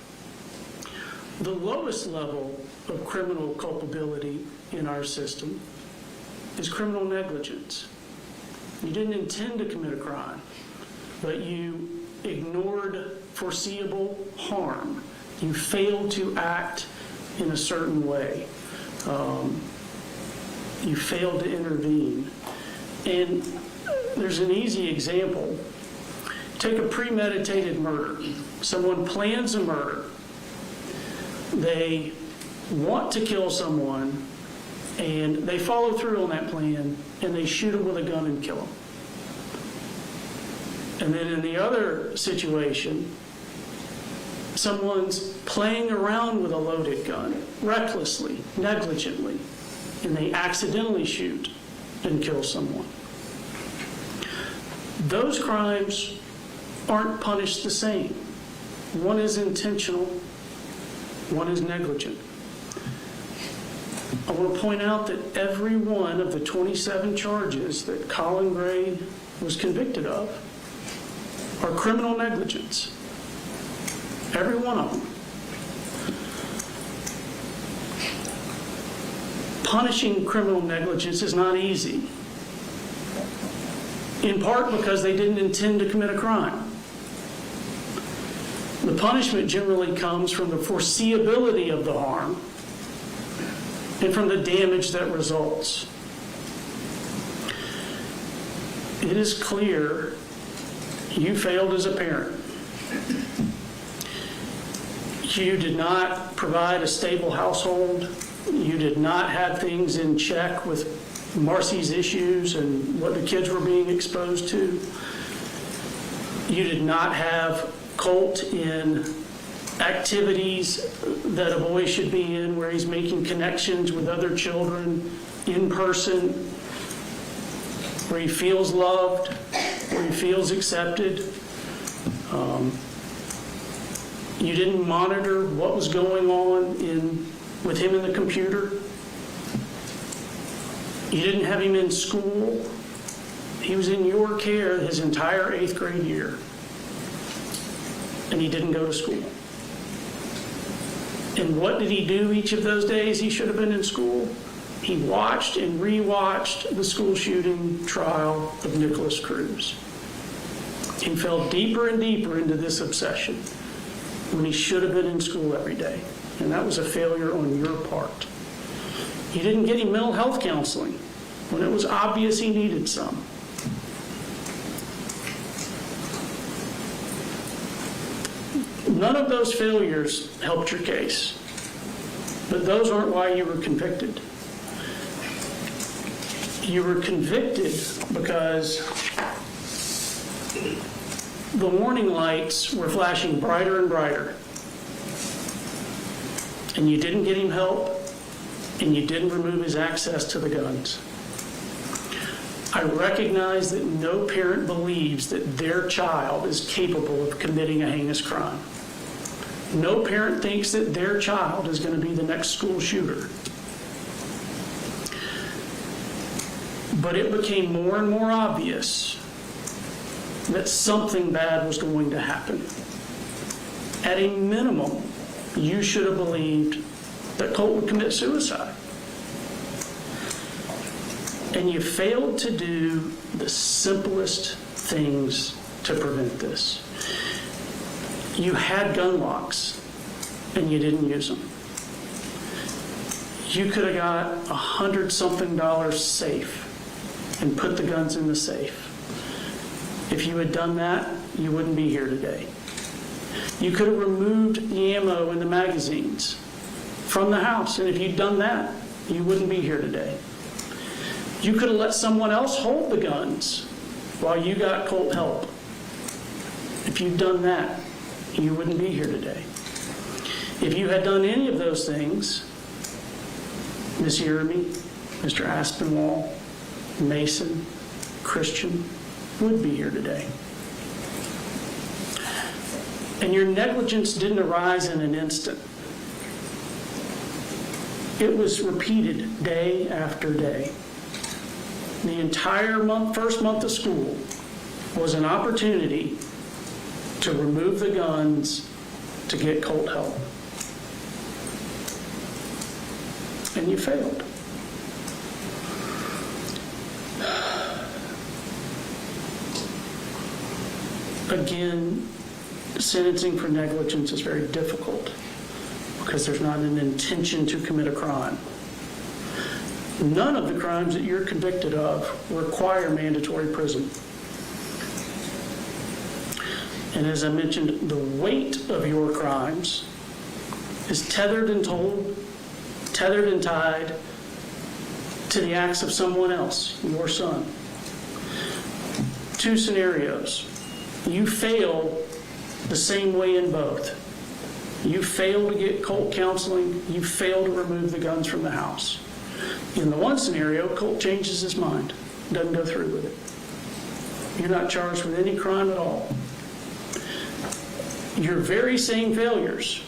The lowest level of criminal culpability in our system is criminal negligence. You didn't intend to commit a crime, but you ignored foreseeable harm. You failed to act in a certain way. You failed to intervene. And there's an easy example. Take a premeditated murder. Someone plans a murder. They want to kill someone, and they follow through on that plan, and they shoot him with a gun and kill him. And then in the other situation, someone's playing around with a loaded gun, recklessly, negligently, and they accidentally shoot and kill someone. Those crimes aren't punished the same. One is intentional, one is negligent. I want to point out that every one of the 27 charges that Colin Gray was convicted of are criminal negligence. Every one of them. Punishing criminal negligence is not easy, in part because they didn't intend to commit a crime. The punishment generally comes from the foreseeability of the harm and from the damage that results. It is clear you failed as a parent. You did not provide a stable household. You did not have things in check with Marcy's issues and what the kids were being exposed to. You did not have Colt in activities that a boy should be in, where he's making connections with other children in person, where he feels loved, where he feels accepted. You didn't monitor what was going on with him in the computer. You didn't have him in school. He was in your care his entire 8th grade year, and he didn't go to school. And what did he do each of those days he should have been in school? He watched and rewatched the school shooting trial of Nicholas Cruz. He fell deeper and deeper into this obsession when he should have been in school every day. And that was a failure on your part. You didn't get him mental health counseling when it was obvious he needed some. None of those failures helped your case, but those aren't why you were convicted. You were convicted because the warning lights were flashing brighter and brighter, and you didn't get him help, and you didn't remove his access to the guns. I recognize that no parent believes that their child is capable of committing a heinous crime. No parent thinks that their child is going to be the next school shooter. But it became more and more obvious that something bad was going to happen. At a minimum, you should have believed that Colt would commit suicide. And you failed to do the simplest things to prevent this. You had gun locks, and you didn't use them. You could have got $100-something safe and put the guns in the safe. If you had done that, you wouldn't be here today. You could have removed the ammo and the magazines from the house, and if you'd done that, you wouldn't be here today. You could have let someone else hold the guns while you got Colt help. If you'd done that, you wouldn't be here today. If you had done any of those things, Miss Yeremy, Mr. Aspinwall, Mason, Christian would be here today. And your negligence didn't arise in an instant. It was repeated day after day. The entire first month of school was an opportunity to remove the guns to get Colt help. And you failed. Again, sentencing for negligence is very difficult because there's not an intention to commit a crime. None of the crimes that you're convicted of require mandatory prison. And as I mentioned, the weight of your crimes is tethered and tied to the acts of someone else, your son. Two scenarios. You fail the same way in both. You fail to get Colt counseling. You fail to remove the guns from the house. In the one scenario, Colt changes his mind, doesn't go through with it. You're not charged with any crime at all. Your very same failures,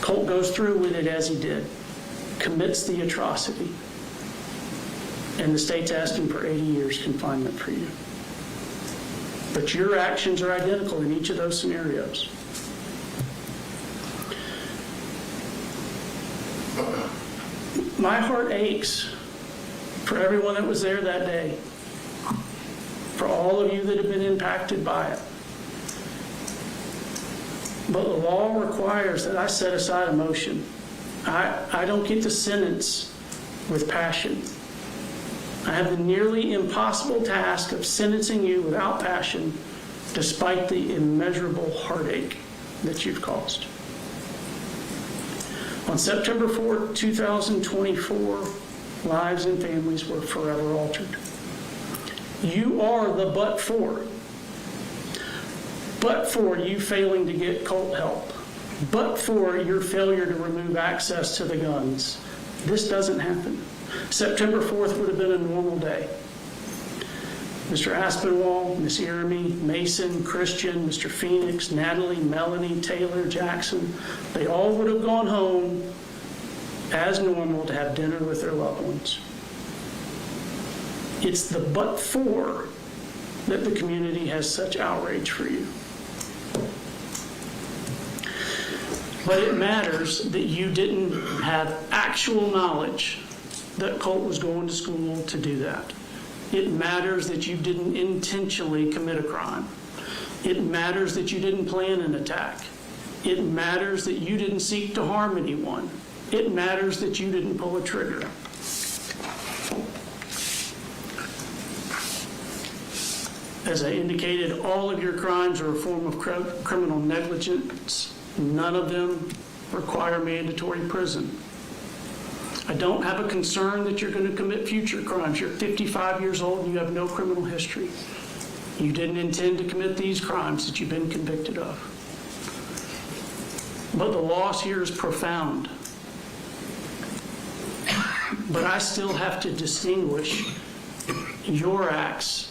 Colt goes through with it as he did, commits the atrocity, and the state's asking for 80 years confinement for you. But your actions are identical in each of those scenarios. My heart aches for everyone that was there that day, for all of you that have been impacted by it. But the law requires that I set aside emotion. I don't get to sentence with passion. I have the nearly impossible task of sentencing you without passion, despite the immeasurable heartache that you've caused. On September 4, 2024, lives and families were forever altered. You are the but for you failing to get Colt help, but for your failure to remove access to the guns. This doesn't happen. September 4th would have been a normal day. Mr. Aspinwall, Miss Yeremy, Mason, Christian, Mr. Phoenix, Natalie, Melanie, Taylor, Jackson, they all would have gone home as normal to have dinner with their loved ones. It's the but for that the community has such outrage for you. But it matters that you didn't have actual knowledge that Colt was going to school to do that. It matters that you didn't intentionally commit a crime. It matters that you didn't plan an attack. It matters that you didn't seek to harm anyone. It matters that you didn't pull a trigger. As I indicated, all of your crimes are a form of criminal negligence. None of them require mandatory prison. I don't have a concern that you're going to commit future crimes. You're 55 years old and you have no criminal history. You didn't intend to commit these crimes that you've been convicted of. But the loss here is profound. But I still have to distinguish your acts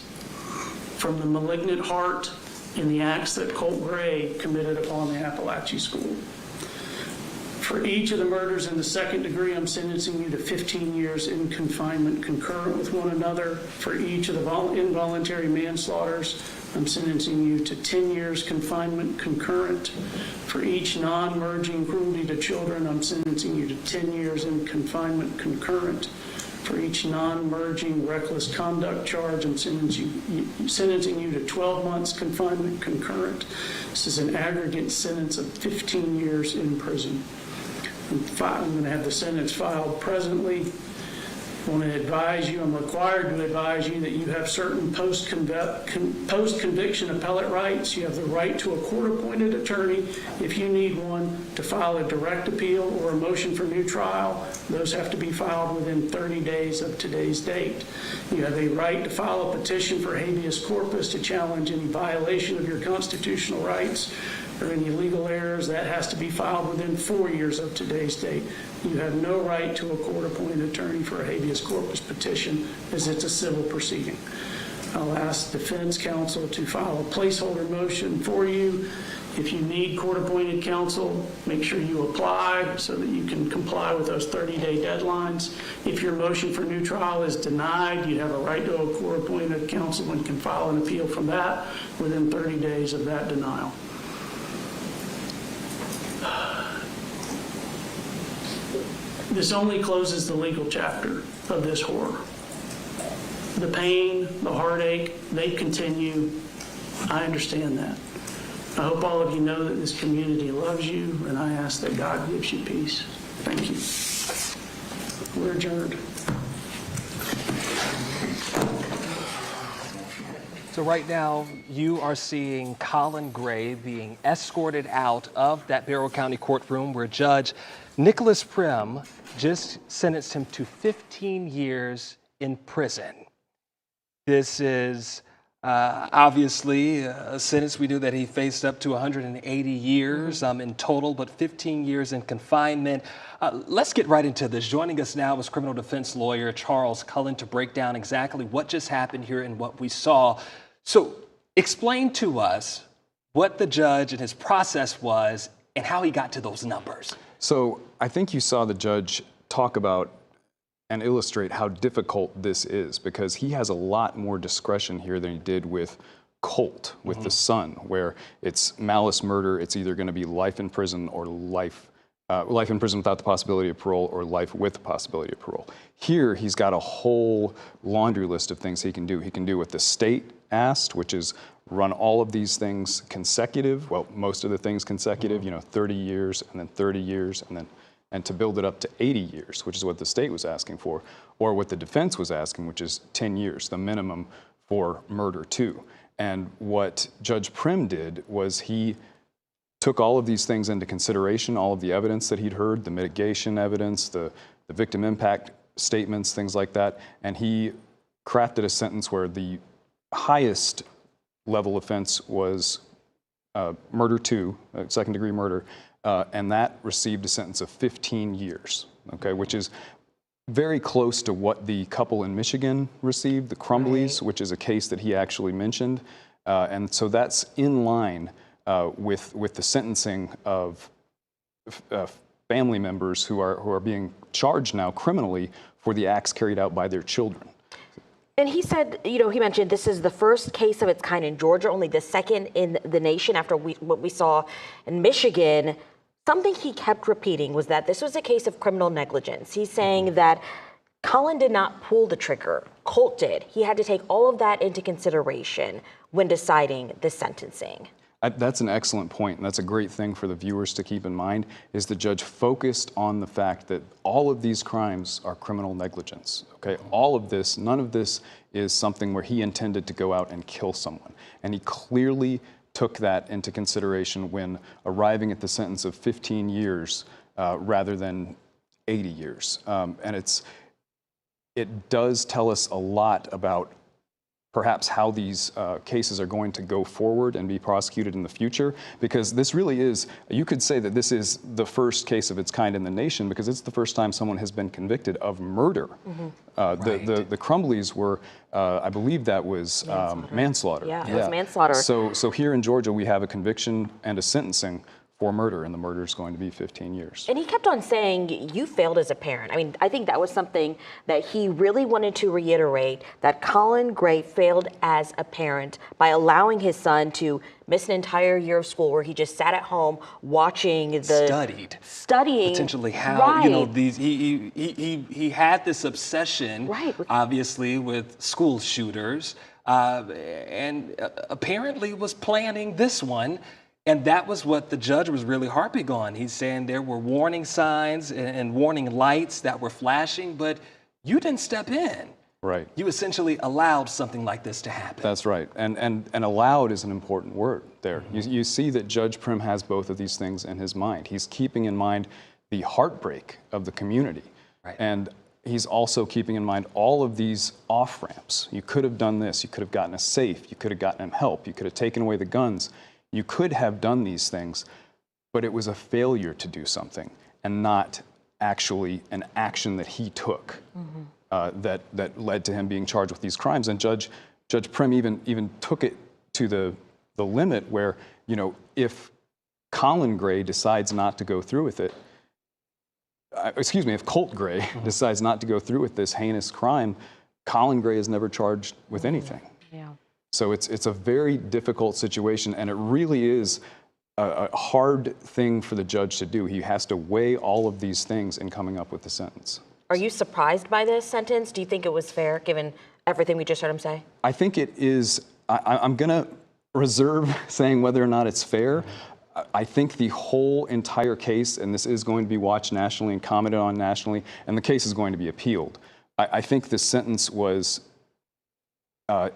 from the malignant heart and the acts that Colin Gray committed upon the Apalachee school. For each of the murders in the second degree, I'm sentencing you to 15 years in confinement concurrent with one another. For each of the involuntary manslaughters, I'm sentencing you to 10 years confinement concurrent. For each non-merging cruelty to children, I'm sentencing you to 10 years in confinement concurrent. For each non-merging reckless conduct charge, I'm sentencing you to 12 months confinement concurrent. This is an aggregate sentence of 15 years in prison. I'm going to have the sentence filed presently. I want to advise you, I'm required to advise you that you have certain post-conviction appellate rights. You have the right to a court-appointed attorney if you need one, to file a direct appeal or a motion for new trial. Those have to be filed within 30 days of today's date. You have a right to file a petition for habeas corpus to challenge any violation of your constitutional rights or any legal errors. That has to be filed within 4 years of today's date. You have no right to a court-appointed attorney for a habeas corpus petition, as it's a civil proceeding. I'll ask defense counsel to file a placeholder motion for you. If you need court-appointed counsel, make sure you apply so that you can comply with those 30-day deadlines. If your motion for new trial is denied, you have a right to a court-appointed counsel and can file an appeal from that within 30 days of that denial. This only closes the legal chapter of this horror. The pain, the heartache, they continue. I understand that. I hope all of you know that this community loves you, and I ask that God gives you peace. Thank you. We're adjourned. So right now, you are seeing Colin Gray being escorted out of that Barrow County courtroom where Judge Nicholas Prim just sentenced him to 15 years in prison. This is obviously a sentence we knew that he faced up to 180 years in total, but 15 years in confinement. Let's get right into this. Joining us now is criminal defense lawyer Charles Cullen to break down exactly what just happened here and what we saw. So explain to us what the judge and his process was and how he got to those numbers. So I think you saw the judge talk about and illustrate how difficult this is, because he has a lot more discretion here than he did with Colt, with the son, where it's malice murder. It's either going to be life in prison or life in prison without the possibility of parole, or life with the possibility of parole. Here, he's got a whole laundry list of things he can do. He can do what the state asked, which is run all of these things consecutive. Well, most of the things consecutive, 30 years and then 30 years and to build it up to 80 years, which is what the state was asking for, or what the defense was asking, which is 10 years, the minimum for murder too. And what Judge Prim did was he took all of these things into consideration, all of the evidence that he'd heard, the mitigation evidence, the victim impact statements, things like that, and he crafted a sentence where the highest level offense was murder 2, second degree murder, and that received a sentence of 15 years, okay, which is very close to what the couple in Michigan received, the Crumbleys, which is a case that he actually mentioned. And so that's in line with the sentencing of family members who are being charged now criminally for the acts carried out by their children. And he said, he mentioned this is the first case of its kind in Georgia, only the second in the nation after what we saw in Michigan. Something he kept repeating was that this was a case of criminal negligence. He's saying that Colin did not pull the trigger. Colt did. He had to take all of that into consideration when deciding the sentencing. That's an excellent point, and that's a great thing for the viewers to keep in mind, is the judge focused on the fact that all of these crimes are criminal negligence, okay? All of this, none of this is something where he intended to go out and kill someone. And he clearly took that into consideration when arriving at the sentence of 15 years rather than 80 years. And it does tell us a lot about perhaps how these cases are going to go forward and be prosecuted in the future, because this really is, you could say that this is the first case of its kind in the nation, because it's the first time someone has been convicted of murder. The Crumbleys were, I believe that was manslaughter. Yeah, it was manslaughter. So here in Georgia, we have a conviction and a sentencing for murder, and the murder is going to be 15 years. And he kept on saying, you failed as a parent. I mean, I think that was something that he really wanted to reiterate, that Colin Gray failed as a parent by allowing his son to miss an entire year of school where he just sat at home watching studying potentially how right. these he had this obsession obviously with school shooters and apparently was planning this one. And that was what the judge was really harping on. He's saying there were warning signs and warning lights that were flashing, but you didn't step in. Right. You essentially allowed something like this to happen. That's right. And allowed is an important word there. You see that Judge Prim has both of these things in his mind. He's keeping in mind the heartbreak of the community. Right. And he's also keeping in mind all of these off-ramps. You could have done this. You could have gotten a safe. You could have gotten him help. You could have taken away the guns. You could have done these things, but it was a failure to do something and not actually an action that he took that led to him being charged with these crimes. And Judge Prim even took it to the limit where, if Colin Gray decides not to go through with it, if Colt Gray decides not to go through with this heinous crime, Colin Gray is never charged with anything. Yeah. So it's a very difficult situation, and it really is a hard thing for the judge to do. He has to weigh all of these things in coming up with the sentence. Are you surprised by this sentence? Do you think it was fair, given everything we just heard him say? I think it is. I'm going to reserve saying whether or not it's fair. I think the whole entire case, and this is going to be watched nationally and commented on nationally, and the case is going to be appealed. I think the sentence was...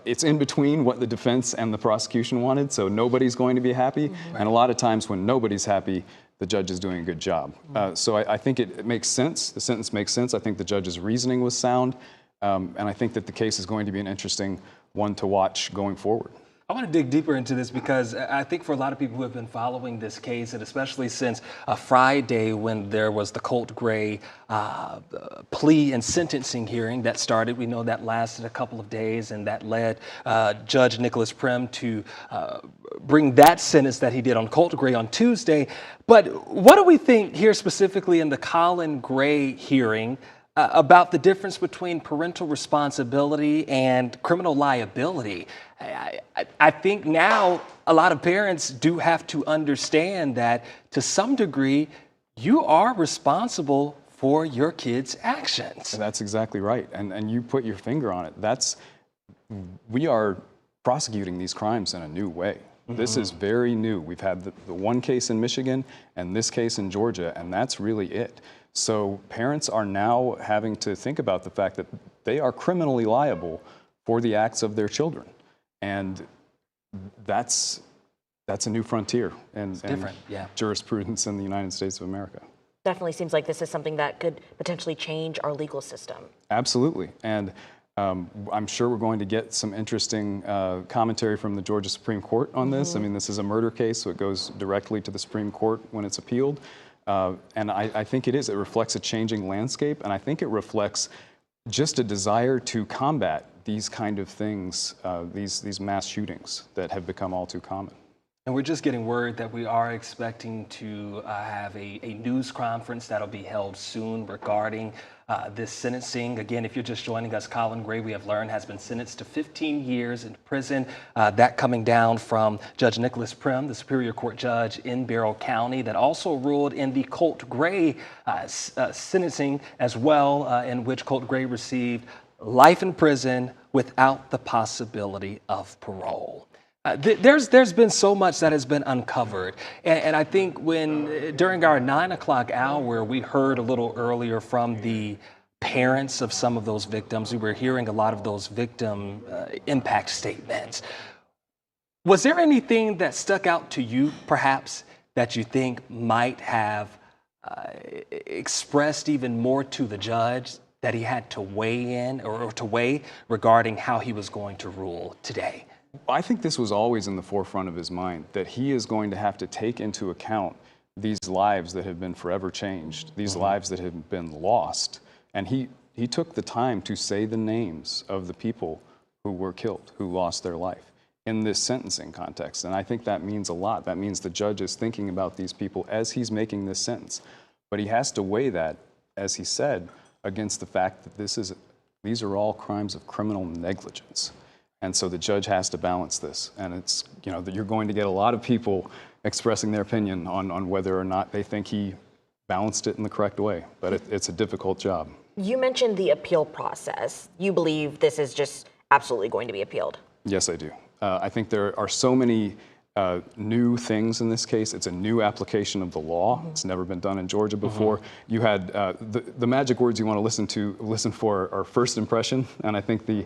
it's in between what the defense and the prosecution wanted, so nobody's going to be happy. And a lot of times when nobody's happy, the judge is doing a good job. So I think it makes sense. The sentence makes sense. I think the judge's reasoning was sound. And I think that the case is going to be an interesting one to watch going forward. I want to dig deeper into this because I think for a lot of people who have been following this case, and especially since Friday when there was the Colt Gray plea and sentencing hearing that started, we know that lasted a couple of days, and that led Judge Nicholas Prim to bring that sentence that he did on Colt Gray on Tuesday. But what do we think here specifically in the Colin Gray hearing about the difference between parental responsibility and criminal liability? I think now a lot of parents do have to understand that to some degree you are responsible for your kids' actions. And that's exactly right. And you put your finger on it. We are prosecuting these crimes in a new way. This is very new. We've had the one case in Michigan and this case in Georgia, and that's really it. So parents are now having to think about the fact that they are criminally liable for the acts of their children. And that's a new frontier and jurisprudence in the United States of America. Definitely seems like this is something that could potentially change our legal system. Absolutely. And I'm sure we're going to get some interesting commentary from the Georgia Supreme Court on this. I mean, this is a murder case, so it goes directly to the Supreme Court when it's appealed. And I think it reflects a changing landscape, and I think it reflects just a desire to combat these kind of things, these mass shootings that have become all too common. And we're just getting word that we are expecting to have a news conference that'll be held soon regarding this sentencing. Again, if you're just joining us, Colin Gray, we have learned, has been sentenced to 15 years in prison. That coming down from Judge Nicholas Prim, the Superior Court judge in Barrow County, that also ruled in the Colt Gray sentencing as well, in which Colt Gray received life in prison without the possibility of parole. There's been so much that has been uncovered, and I think when during our 9 o'clock hour, we heard a little earlier from the parents of some of those victims. We were hearing a lot of those victim impact statements. Was there anything that stuck out to you, perhaps, that you think might have expressed even more to the judge that he had to weigh in or to weigh regarding how he was going to rule today? I think this was always in the forefront of his mind, that he is going to have to take into account these lives that have been forever changed, these lives that have been lost. And he took the time to say the names of the people who were killed, who lost their life in this sentencing context. And I think that means a lot. That means the judge is thinking about these people as he's making this sentence. But he has to weigh that, as he said, against the fact that these are all crimes of criminal negligence. And so the judge has to balance this. And it's, that you're going to get a lot of people expressing their opinion on whether or not they think he balanced it in the correct way. But it's a difficult job. You mentioned the appeal process. You believe this is just absolutely going to be appealed? Yes, I do. I think there are so many new things in this case. It's a new application of the law. It's never been done in Georgia before. You had the magic words you want to listen for are first impression, and I think the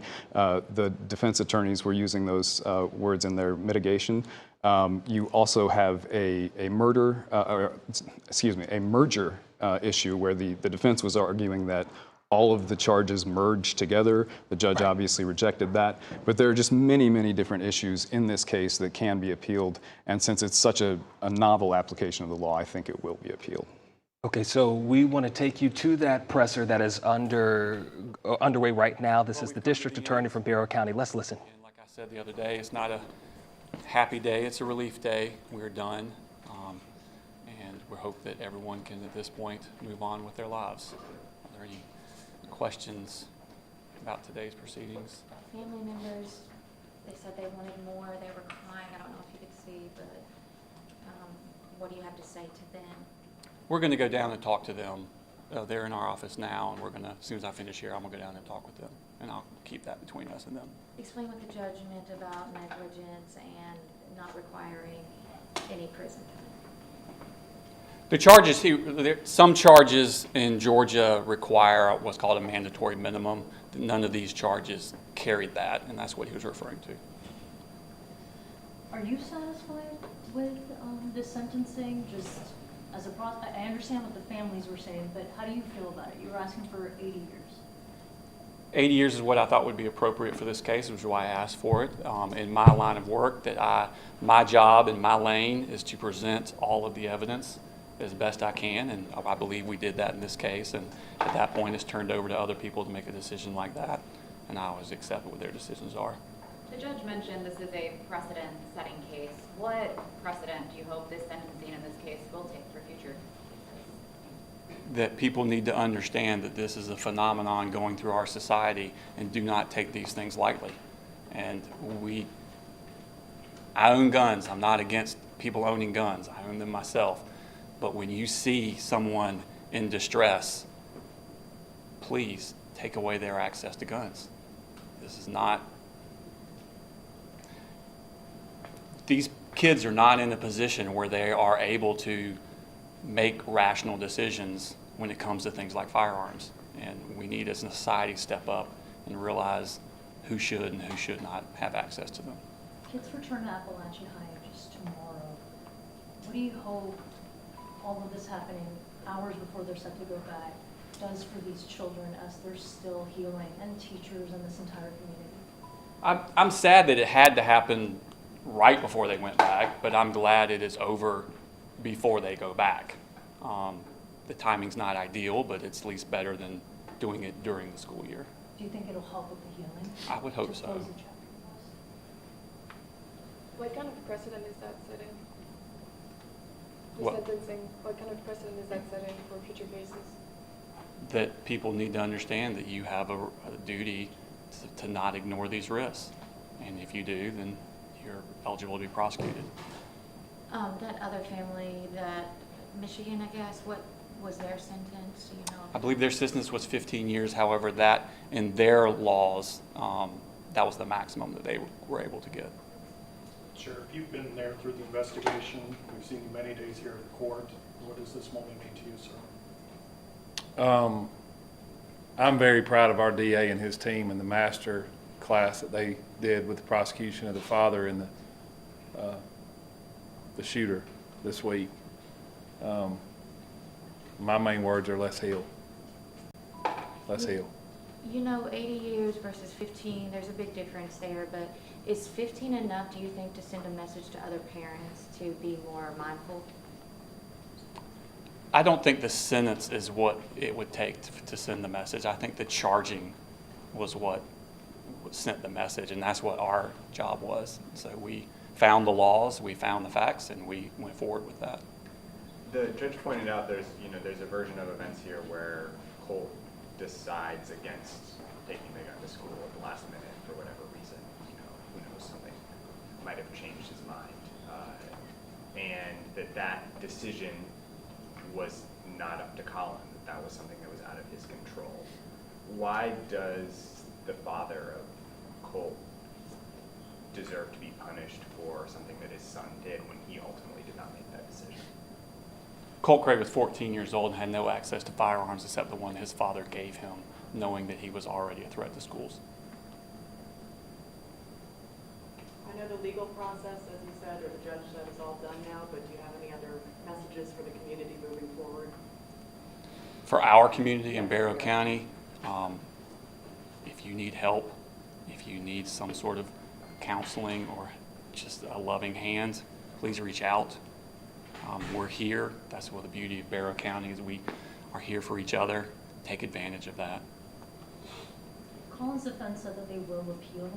defense attorneys were using those words in their mitigation. You also have a merger issue where the defense was arguing that all of the charges merged together. The judge obviously rejected that. But there are just many, many different issues in this case that can be appealed. And since it's such a novel application of the law, I think it will be appealed. Okay, so we want to take you to that presser that is underway right now. This is the district attorney from Barrow County. Let's listen. And like I said the other day, it's not a happy day. It's a relief day. We're done. And we hope that everyone can, at this point, move on with their lives. Are there any questions about today's proceedings? Family members, they said they wanted more. They were crying. I don't know if you could see, but what do you have to say to them? We're going to go down and talk to them. They're in our office now, and we're going to, as soon as I finish here, I'm going to go down and talk with them, and I'll keep that between us and them. Explain what the judge meant about negligence and not requiring any prison time. The charges, some charges in Georgia require what's called a mandatory minimum. None of these charges carried that, and that's what he was referring to. Are you satisfied with this sentencing? Just as a process, I understand what the families were saying, but how do you feel about it? You were asking for 80 years. 80 years is what I thought would be appropriate for this case, which is why I asked for it. In my line of work, my job in my lane is to present all of the evidence as best I can, and I believe we did that in this case, and at that point it's turned over to other people to make a decision like that, and I always accept what their decisions are. The judge mentioned this is a precedent-setting case. What precedent do you hope this sentencing in this case will take for future cases? That people need to understand that this is a phenomenon going through our society and do not take these things lightly. And I own guns. I'm not against people owning guns. I own them myself. But when you see someone in distress, please take away their access to guns. These kids are not in a position where they are able to make rational decisions when it comes to things like firearms. And we need as a society to step up and realize who should and who should not have access to them. Kids return to Apalachee High just tomorrow. What do you hope all of this happening hours before they're set to go back does for these children as they're still healing, and teachers and this entire community? I'm sad that it had to happen right before they went back, but I'm glad it is over before they go back. The timing's not ideal, but it's at least better than doing it during the school year. Do you think it'll help with the healing? I would hope so. What kind of precedent is that setting? What? Sentencing, what kind of precedent is that setting for future cases? That people need to understand that you have a duty to not ignore these risks. And if you do, then you're eligible to be prosecuted. That other family, that Michigan, I guess, what was their sentence? Do you know? I believe their sentence was 15 years. However, that in their laws, that was the maximum that they were able to get. Sheriff, you've been there through the investigation. We've seen you many days here in court. What does this moment mean to you, sir? I'm very proud of our DA and his team and the master class that they did with the prosecution of the father and the shooter this week. My main words are let's heal. Let's heal. You know, 80 years versus 15, there's a big difference there, but is 15 enough, do you think, to send a message to other parents to be more mindful? I don't think the sentence is what it would take to send the message. I think the charging was what sent the message, and that's what our job was. So we found the laws, we found the facts, and we went forward with that. The judge pointed out there's a version of events here where Colt decides against taking the gun to school at the last minute for whatever reason. Who knows, something might have changed his mind. And that decision was not up to Colin, that was something that was out of his control. Why does the father of Colt deserve to be punished for something that his son did when he ultimately did not make that decision? Colt Gray was 14 years old and had no access to firearms except the one his father gave him, knowing that he was already a threat to schools. I know the legal process, as you said, or the judge said, is all done now, but do you have any other messages for the community moving forward? For our community in Barrow County, if you need help, if you need some sort of counseling or just a loving hand, please reach out. We're here. That's what the beauty of Barrow County is. We are here for each other. Take advantage of that. Colin's defense said that they will appeal.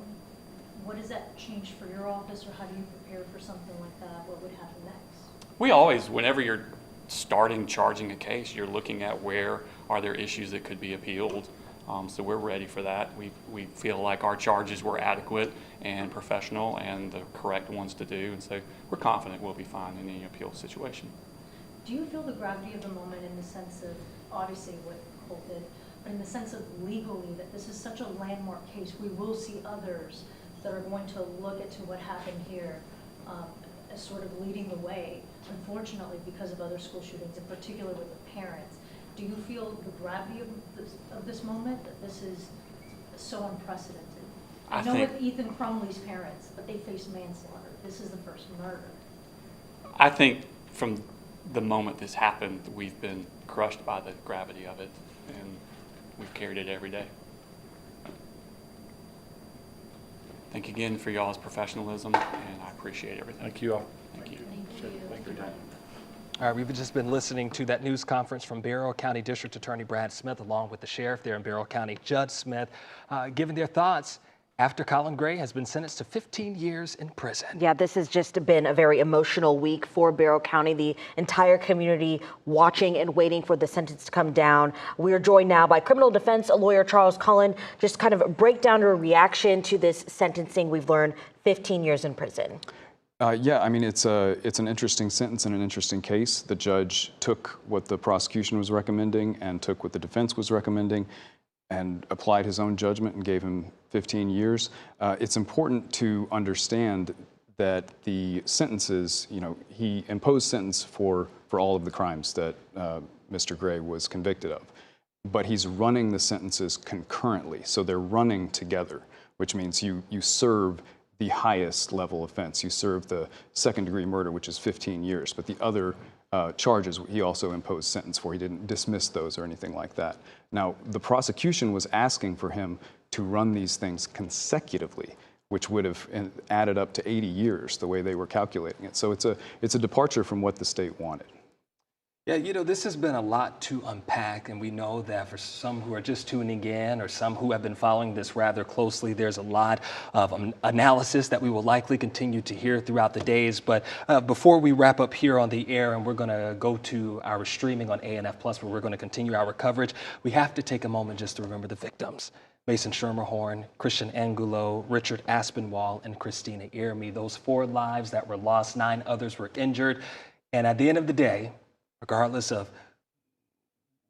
What does that change for your office, or how do you prepare for something like that? What would happen next? We always, whenever you're starting charging a case, you're looking at where are there issues that could be appealed. So we're ready for that. We feel like our charges were adequate and professional and the correct ones to do. And so we're confident we'll be fine in any appeal situation. Do you feel the gravity of the moment in the sense of, obviously what Colt did, but in the sense of legally that this is such a landmark case, we will see others that are going to look at what happened here as sort of leading the way, unfortunately, because of other school shootings, in particular with the parents. Do you feel the gravity of this moment, that this is so unprecedented? I know with Ethan Crumley's parents, but they faced manslaughter. This is the first murder. I think from the moment this happened, we've been crushed by the gravity of it, and we've carried it every day. Thank you again for y'all's professionalism, and I appreciate everything. Thank you all. Thank you. Thank you. All right, we've just been listening to that news conference from Barrow County District Attorney Brad Smith, along with the sheriff there in Barrow County, Judge Smith, giving their thoughts after Colin Gray has been sentenced to 15 years in prison. Yeah, this has just been a very emotional week for Barrow County, the entire community watching and waiting for the sentence to come down. We are joined now by criminal defense lawyer Charles Cullen. Just kind of break down your reaction to this sentencing. We've learned 15 years in prison. Yeah, I mean, it's an interesting sentence and an interesting case. The judge took what the prosecution was recommending and took what the defense was recommending and applied his own judgment and gave him 15 years. It's important to understand that the sentences, he imposed sentence for all of the crimes that Mr. Gray was convicted of, but he's running the sentences concurrently. So they're running together, which means you serve the highest level offense. You serve the second-degree murder, which is 15 years, but the other charges he also imposed sentence for. He didn't dismiss those or anything like that. Now, the prosecution was asking for him to run these things consecutively, which would have added up to 80 years the way they were calculating it. So it's a departure from what the state wanted. Yeah, this has been a lot to unpack, and we know that for some who are just tuning in or some who have been following this rather closely, there's a lot of analysis that we will likely continue to hear throughout the days. But before we wrap up here on the air, and we're going to go to our streaming on ANF Plus, where we're going to continue our coverage, we have to take a moment just to remember the victims. Mason Schermerhorn, Christian Angulo, Richard Aspinwall, and Christina Irmi. Those 4 lives that were lost, 9 others were injured. And at the end of the day, regardless of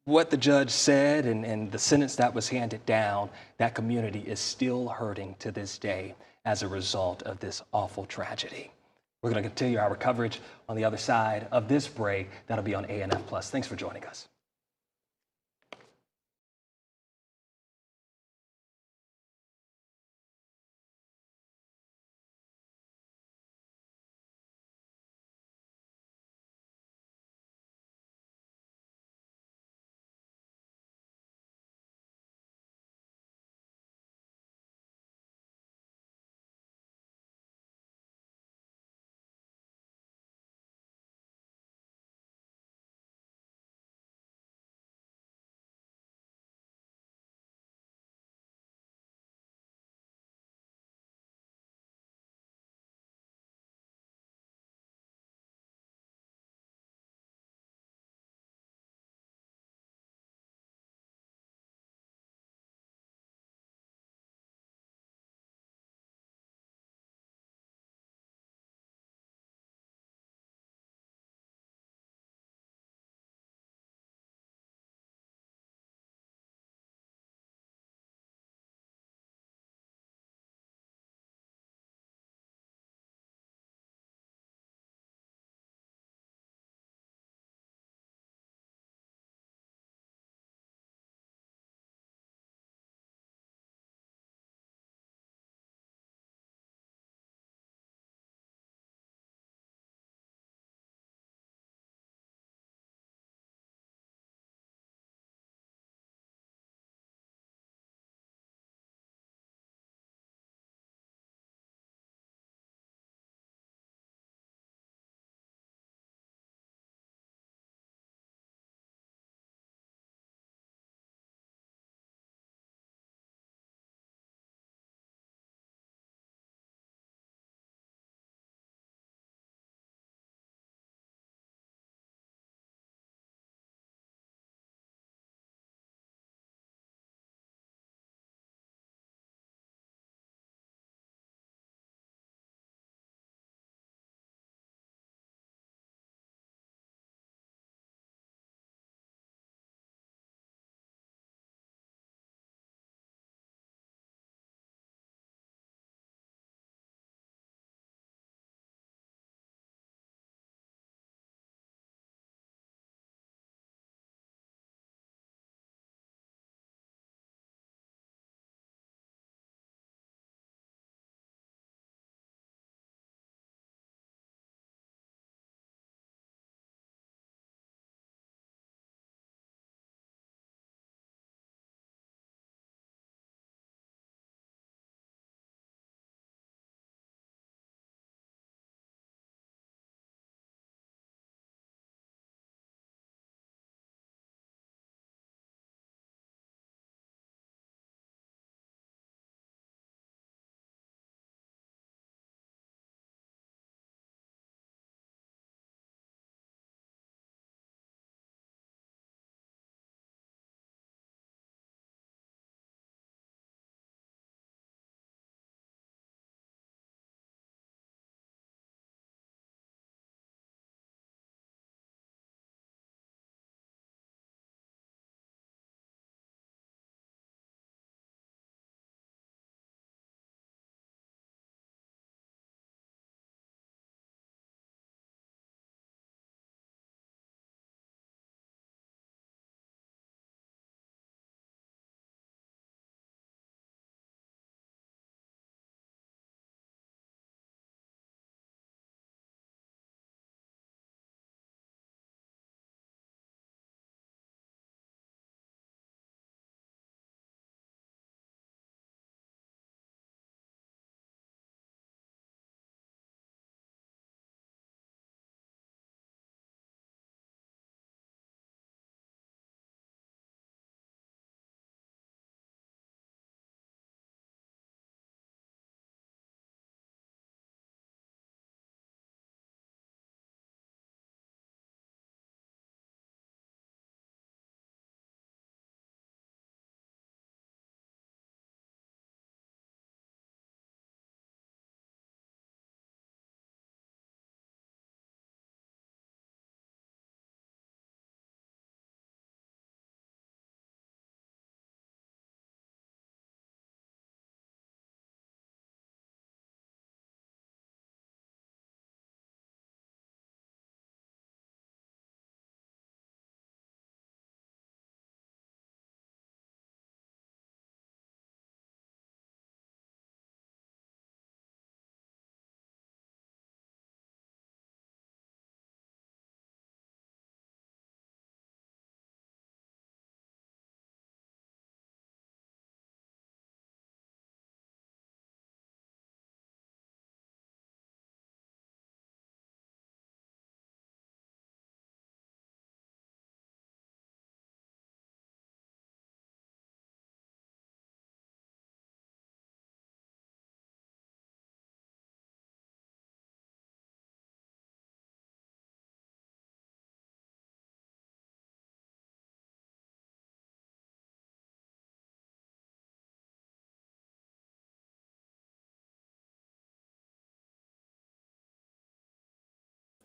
what the judge said and the sentence that was handed down, that community is still hurting to this day as a result of this awful tragedy. We're going to continue our coverage on the other side of this break. That'll be on ANF+. Thanks for joining us.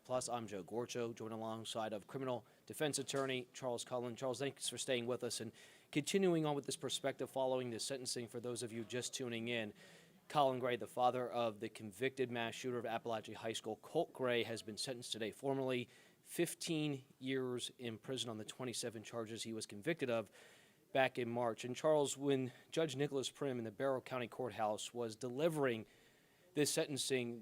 Plus. I'm Joe Gorcho, joined alongside of criminal defense attorney Charles Cullen. Charles, thanks for staying with us and continuing on with this perspective following the sentencing. For those of you just tuning in, Colin Gray, the father of the convicted mass shooter of Apalachee High School, Colt Gray, has been sentenced today formally 15 years in prison on the 27 charges he was convicted of back in March. And Charles, when Judge Nicholas Prim in the Barrow County Courthouse was delivering this sentencing,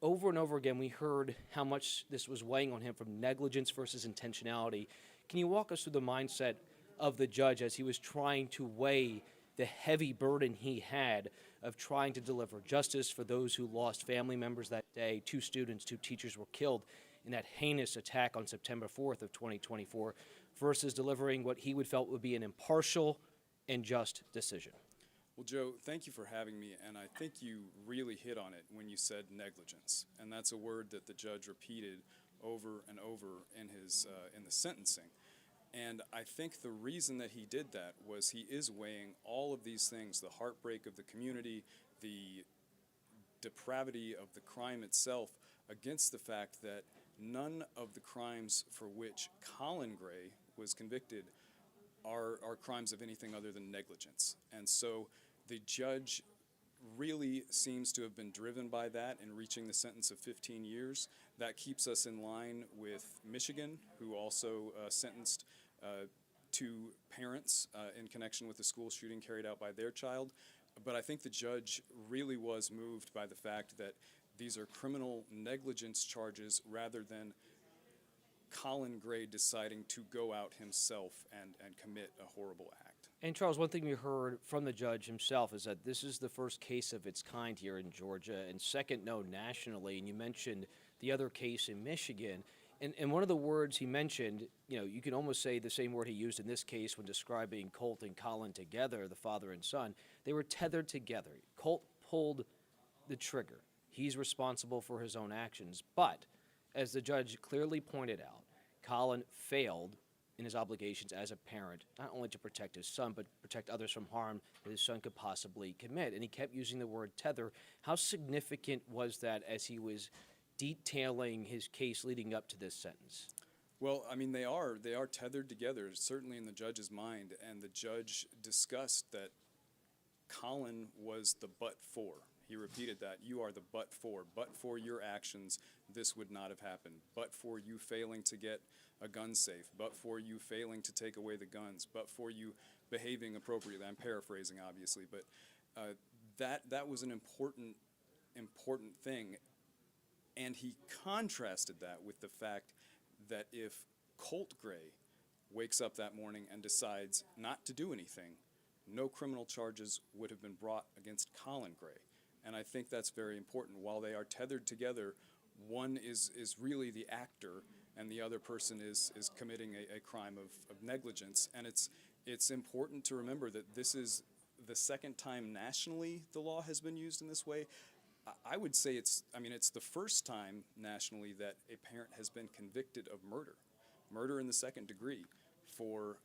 over and over again we heard how much this was weighing on him from negligence versus intentionality. Can you walk us through the mindset of the judge as he was trying to weigh the heavy burden he had of trying to deliver justice for those who lost family members that day? 2 students, 2 teachers were killed in that heinous attack on September 4th of 2024, versus delivering what he would felt would be an impartial and just decision. Well, Joe, thank you for having me, and I think you really hit on it when you said negligence, and that's a word that the judge repeated over and over in his in the sentencing. And I think the reason that he did that was he is weighing all of these things, the heartbreak of the community, the depravity of the crime itself, against the fact that none of the crimes for which Colin Gray was convicted are crimes of anything other than negligence. And so the judge really seems to have been driven by that in reaching the sentence of 15 years. That keeps us in line with Michigan, who also sentenced 2 parents in connection with the school shooting carried out by their child. But I think the judge really was moved by the fact that these are criminal negligence charges rather than Colin Gray deciding to go out himself and commit a horrible act. And Charles, one thing we heard from the judge himself is that this is the first case of its kind here in Georgia, and second known nationally. And you mentioned the other case in Michigan. And one of the words he mentioned, you can almost say the same word he used in this case when describing Colt and Colin together, the father and son. They were tethered together. Colt pulled the trigger. He's responsible for his own actions. But as the judge clearly pointed out, Colin failed in his obligations as a parent, not only to protect his son, but protect others from harm that his son could possibly commit. And he kept using the word tether. How significant was that as he was detailing his case leading up to this sentence? Well, I mean, they are tethered together, certainly in the judge's mind. And the judge discussed that Colin was the but for. He repeated that. You are the but for your actions, this would not have happened. But for you failing to get a gun safe, but for you failing to take away the guns, but for you behaving appropriately. I'm paraphrasing, obviously, but that was an important thing. And he contrasted that with the fact that if Colt Gray wakes up that morning and decides not to do anything, no criminal charges would have been brought against Colin Gray. And I think that's very important. While they are tethered together, one is really the actor and the other person is committing a crime of negligence. And it's important to remember that this is the second time nationally the law has been used in this way. I would say it's the first time nationally that a parent has been convicted of murder in the second degree for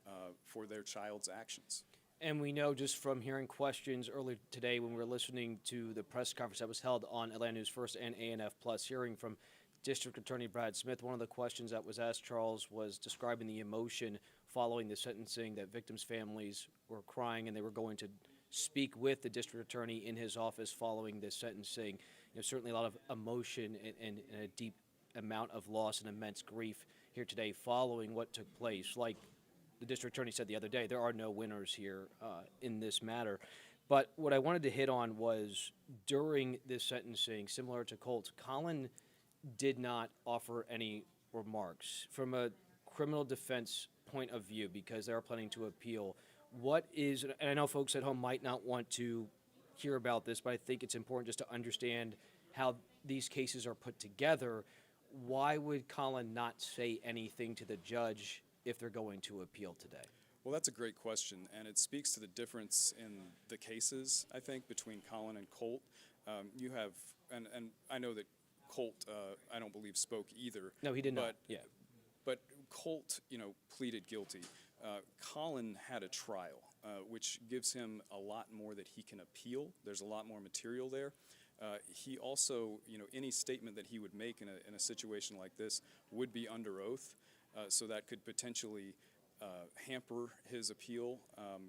their child's actions. And we know just from hearing questions earlier today when we were listening to the press conference that was held on Atlanta News First and ANF Plus, hearing from District Attorney Brad Smith, one of the questions that was asked, Charles, was describing the emotion following the sentencing, that victims' families were crying and they were going to speak with the district attorney in his office following this sentencing. Certainly a lot of emotion and a deep amount of loss and immense grief here today following what took place. Like the district attorney said the other day, there are no winners here in this matter. But what I wanted to hit on was during this sentencing, similar to Colt, Colin did not offer any remarks. From a criminal defense point of view, because they are planning to appeal, what is, and I know folks at home might not want to hear about this, but I think it's important just to understand how these cases are put together. Why would Colin not say anything to the judge if they're going to appeal today? Well, that's a great question, and it speaks to the difference in the cases, I think, between Colin and Colt. You have, and I know that Colt, I don't believe, spoke either. No, he did not, yeah. But Colt, pleaded guilty. Colin had a trial, which gives him a lot more that he can appeal. There's a lot more material there. He also, any statement that he would make in a situation like this would be under oath, so that could potentially hamper his appeal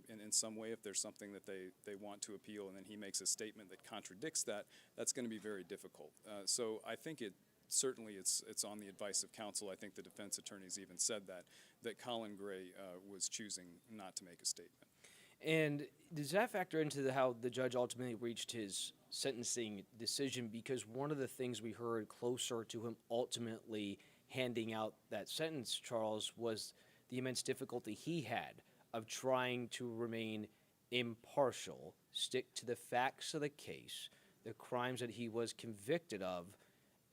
in some way. If there's something that they want to appeal and then he makes a statement that contradicts that, that's going to be very difficult. So I think certainly it's on the advice of counsel. I think the defense attorneys even said that Colin Gray was choosing not to make a statement. And does that factor into how the judge ultimately reached his sentencing decision? Because one of the things we heard closer to him ultimately handing out that sentence, Charles, was the immense difficulty he had of trying to remain impartial, stick to the facts of the case, the crimes that he was convicted of,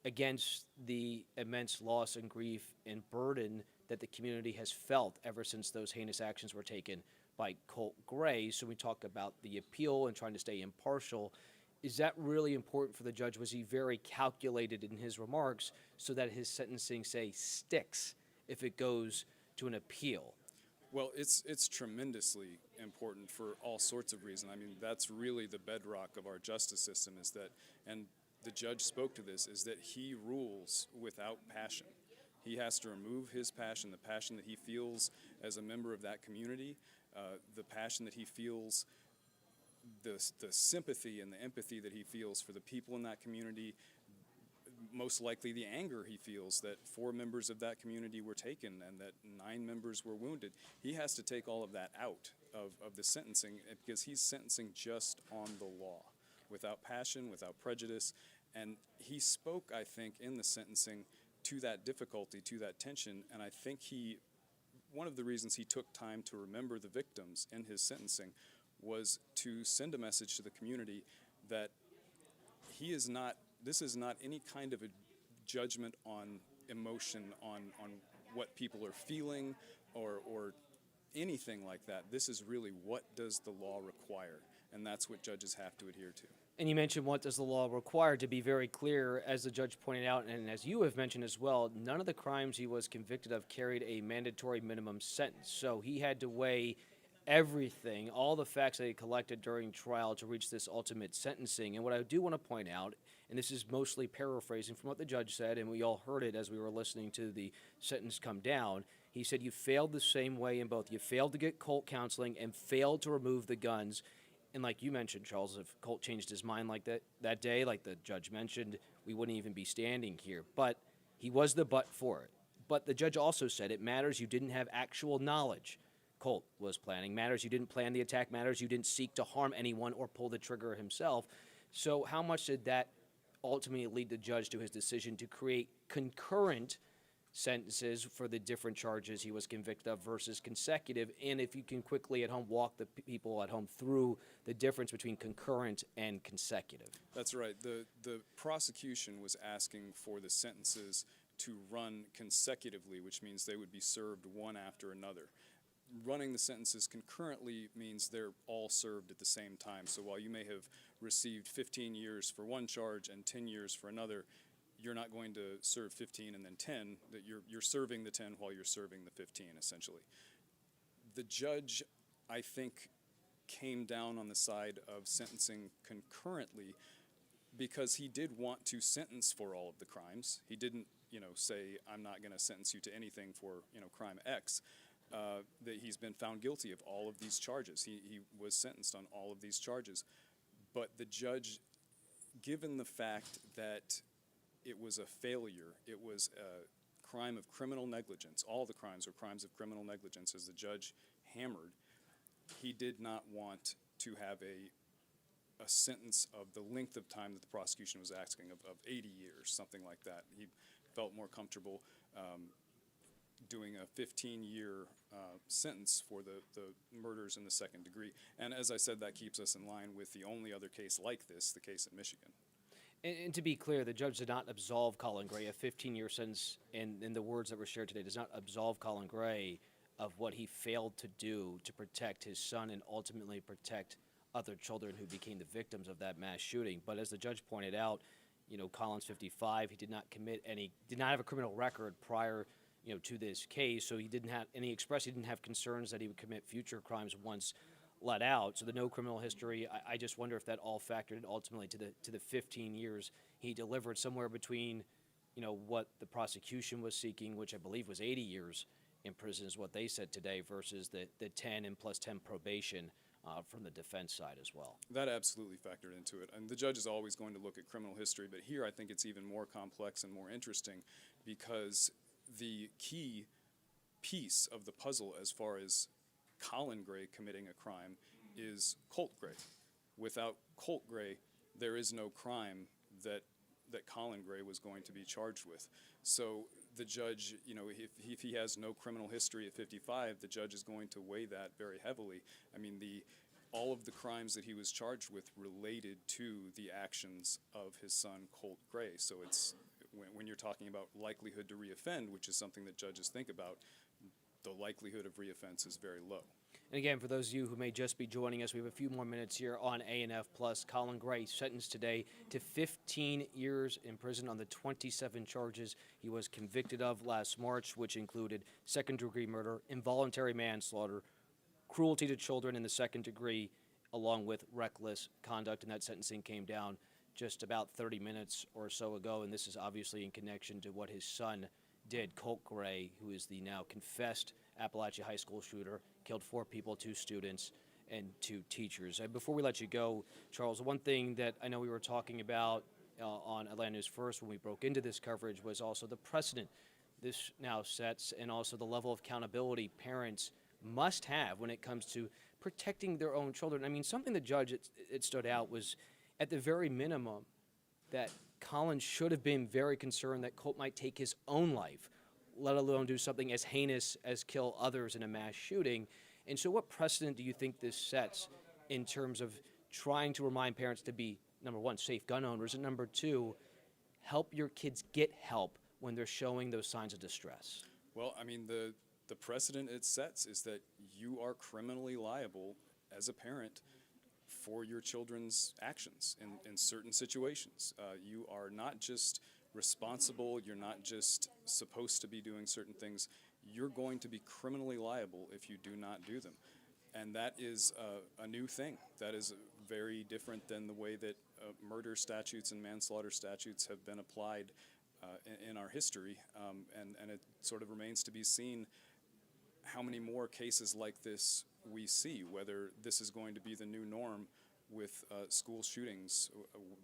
against the immense loss and grief and burden that the community has felt ever since those heinous actions were taken by Colt Gray. So we talk about the appeal and trying to stay impartial. Is that really important for the judge? Was he very calculated in his remarks so that his sentencing, say, sticks if it goes to an appeal? Well, it's tremendously important for all sorts of reasons. I mean, that's really the bedrock of our justice system, is that, and the judge spoke to this, is that he rules without passion. He has to remove his passion, the passion that he feels as a member of that community, the passion that he feels, the sympathy and the empathy that he feels for the people in that community, most likely the anger he feels that 4 members of that community were taken and that 9 members were wounded. He has to take all of that out of the sentencing, because he's sentencing just on the law, without passion, without prejudice. And he spoke, I think, in the sentencing to that difficulty, to that tension, and I think one of the reasons he took time to remember the victims in his sentencing was to send a message to the community that this is not any kind of a judgment on emotion, on what people are feeling or anything like that. This is really, what does the law require? And that's what judges have to adhere to. And you mentioned, what does the law require? To be very clear, as the judge pointed out, and as you have mentioned as well, none of the crimes he was convicted of carried a mandatory minimum sentence. So he had to weigh everything, all the facts that he collected during trial to reach this ultimate sentencing. And what I do want to point out, and this is mostly paraphrasing from what the judge said, and we all heard it as we were listening to the sentence come down, he said, you failed the same way in both. You failed to get Colt counseling and failed to remove the guns. And like you mentioned, Charles, if Colt changed his mind like that day, like the judge mentioned, we wouldn't even be standing here. But he was the but for it. But the judge also said it matters you didn't have actual knowledge Colt was planning. Matters you didn't plan the attack. Matters you didn't seek to harm anyone or pull the trigger himself. So how much did that ultimately lead the judge to his decision to create concurrent sentences for the different charges he was convicted of versus consecutive? And if you can quickly at home walk the people at home through the difference between concurrent and consecutive. That's right. The prosecution was asking for the sentences to run consecutively, which means they would be served one after another. Running the sentences concurrently means they're all served at the same time. So while you may have received 15 years for one charge and 10 years for another, you're not going to serve 15 and then 10, that you're serving the 10 while you're serving the 15, essentially. The judge, I think, came down on the side of sentencing concurrently because he did want to sentence for all of the crimes. He didn't, say, I'm not going to sentence you to anything for, crime X. That he's been found guilty of all of these charges. He was sentenced on all of these charges. But the judge, given the fact that it was a failure, it was a crime of criminal negligence, all the crimes were crimes of criminal negligence, as the judge hammered, he did not want to have a sentence of the length of time that the prosecution was asking, of 80 years, something like that. He felt more comfortable doing a 15-year sentence for the murders in the second degree. And as I said, that keeps us in line with the only other case like this, the case in Michigan. And to be clear, the judge did not absolve Colin Gray. A 15-year sentence, in the words that were shared today, does not absolve Colin Gray of what he failed to do to protect his son and ultimately protect other children who became the victims of that mass shooting. But as the judge pointed out, Colin's 55. He did not have a criminal record prior to this case, so he didn't have concerns that he would commit future crimes once let out. So the no criminal history, I just wonder if that all factored in ultimately to the 15 years he delivered, somewhere between, what the prosecution was seeking, which I believe was 80 years in prison is what they said today, versus the 10 and plus 10 probation from the defense side as well. That absolutely factored into it. And the judge is always going to look at criminal history, but here I think it's even more complex and more interesting because the key piece of the puzzle as far as Colin Gray committing a crime is Colt Gray. Without Colt Gray, there is no crime that Colin Gray was going to be charged with. So the judge, if he has no criminal history at 55, the judge is going to weigh that very heavily. I mean, all of the crimes that he was charged with related to the actions of his son, Colt Gray. So it's, when you're talking about likelihood to reoffend, which is something that judges think about, the likelihood of reoffense is very low. And again, for those of you who may just be joining us, we have a few more minutes here on A&F Plus. Colin Gray sentenced today to 15 years in prison on the 27 charges he was convicted of last March, which included second-degree murder, involuntary manslaughter, cruelty to children in the second degree, along with reckless conduct. And that sentencing came down just about 30 minutes or so ago. And this is obviously in connection to what his son did. Colt Gray, who is the now confessed Apalachee High School shooter, killed 4 people, 2 students, and 2 teachers. And before we let you go, Charles, one thing that I know we were talking about on Atlanta News First when we broke into this coverage was also the precedent this now sets, and also the level of accountability parents must have when it comes to protecting their own children. I mean, something the judge, it stood out was, at the very minimum, that Colin should have been very concerned that Colt might take his own life, let alone do something as heinous as kill others in a mass shooting. And so what precedent do you think this sets in terms of trying to remind parents to be, number one, safe gun owners, and number two, help your kids get help when they're showing those signs of distress? Well, I mean, the precedent it sets is that you are criminally liable as a parent for your children's actions in certain situations. You are not just responsible, you're not just supposed to be doing certain things, you're going to be criminally liable if you do not do them. And that is a new thing. That is very different than the way that murder statutes and manslaughter statutes have been applied in our history. And it sort of remains to be seen how many more cases like this we see, whether this is going to be the new norm with school shootings,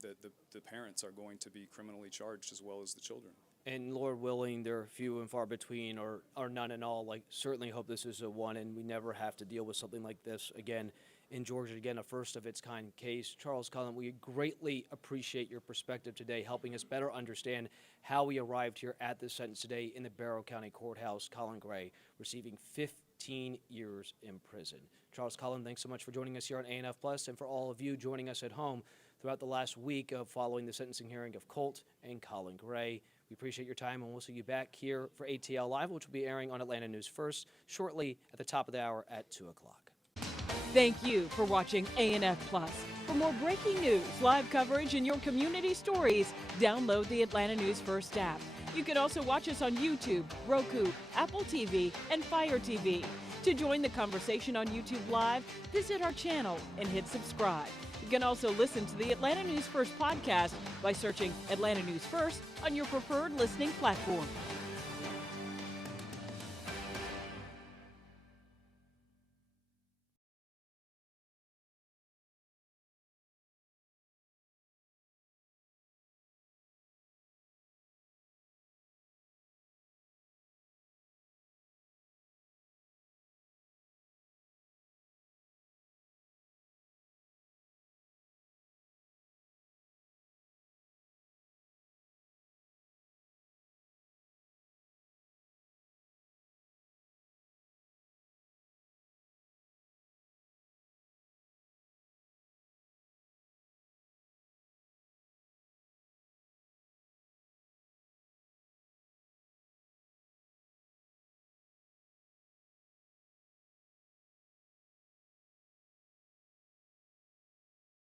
that the parents are going to be criminally charged as well as the children. And Lord willing, they're few and far between, or none at all. Like, certainly hope this is a one, and we never have to deal with something like this again in Georgia. Again, a first of its kind case. Charles Cullen, we greatly appreciate your perspective today, helping us better understand how we arrived here at this sentence today in the Barrow County Courthouse. Colin Gray receiving 15 years in prison. Charles Cullen, thanks so much for joining us here on A&F Plus, and for all of you joining us at home throughout the last week of following the sentencing hearing of Colt and Colin Gray. We appreciate your time, and we'll see you back here for ATL Live, which will be airing on Atlanta News First shortly at the top of the hour at 2 o'clock. Thank you for watching A&F Plus. For more breaking news, live coverage, and your community stories, download the Atlanta News First app. You can also watch us on YouTube, Roku, Apple TV, and Fire TV. To join the conversation on YouTube Live, visit our channel and hit subscribe. You can also listen to the Atlanta News First podcast by searching Atlanta News First on your preferred listening platform.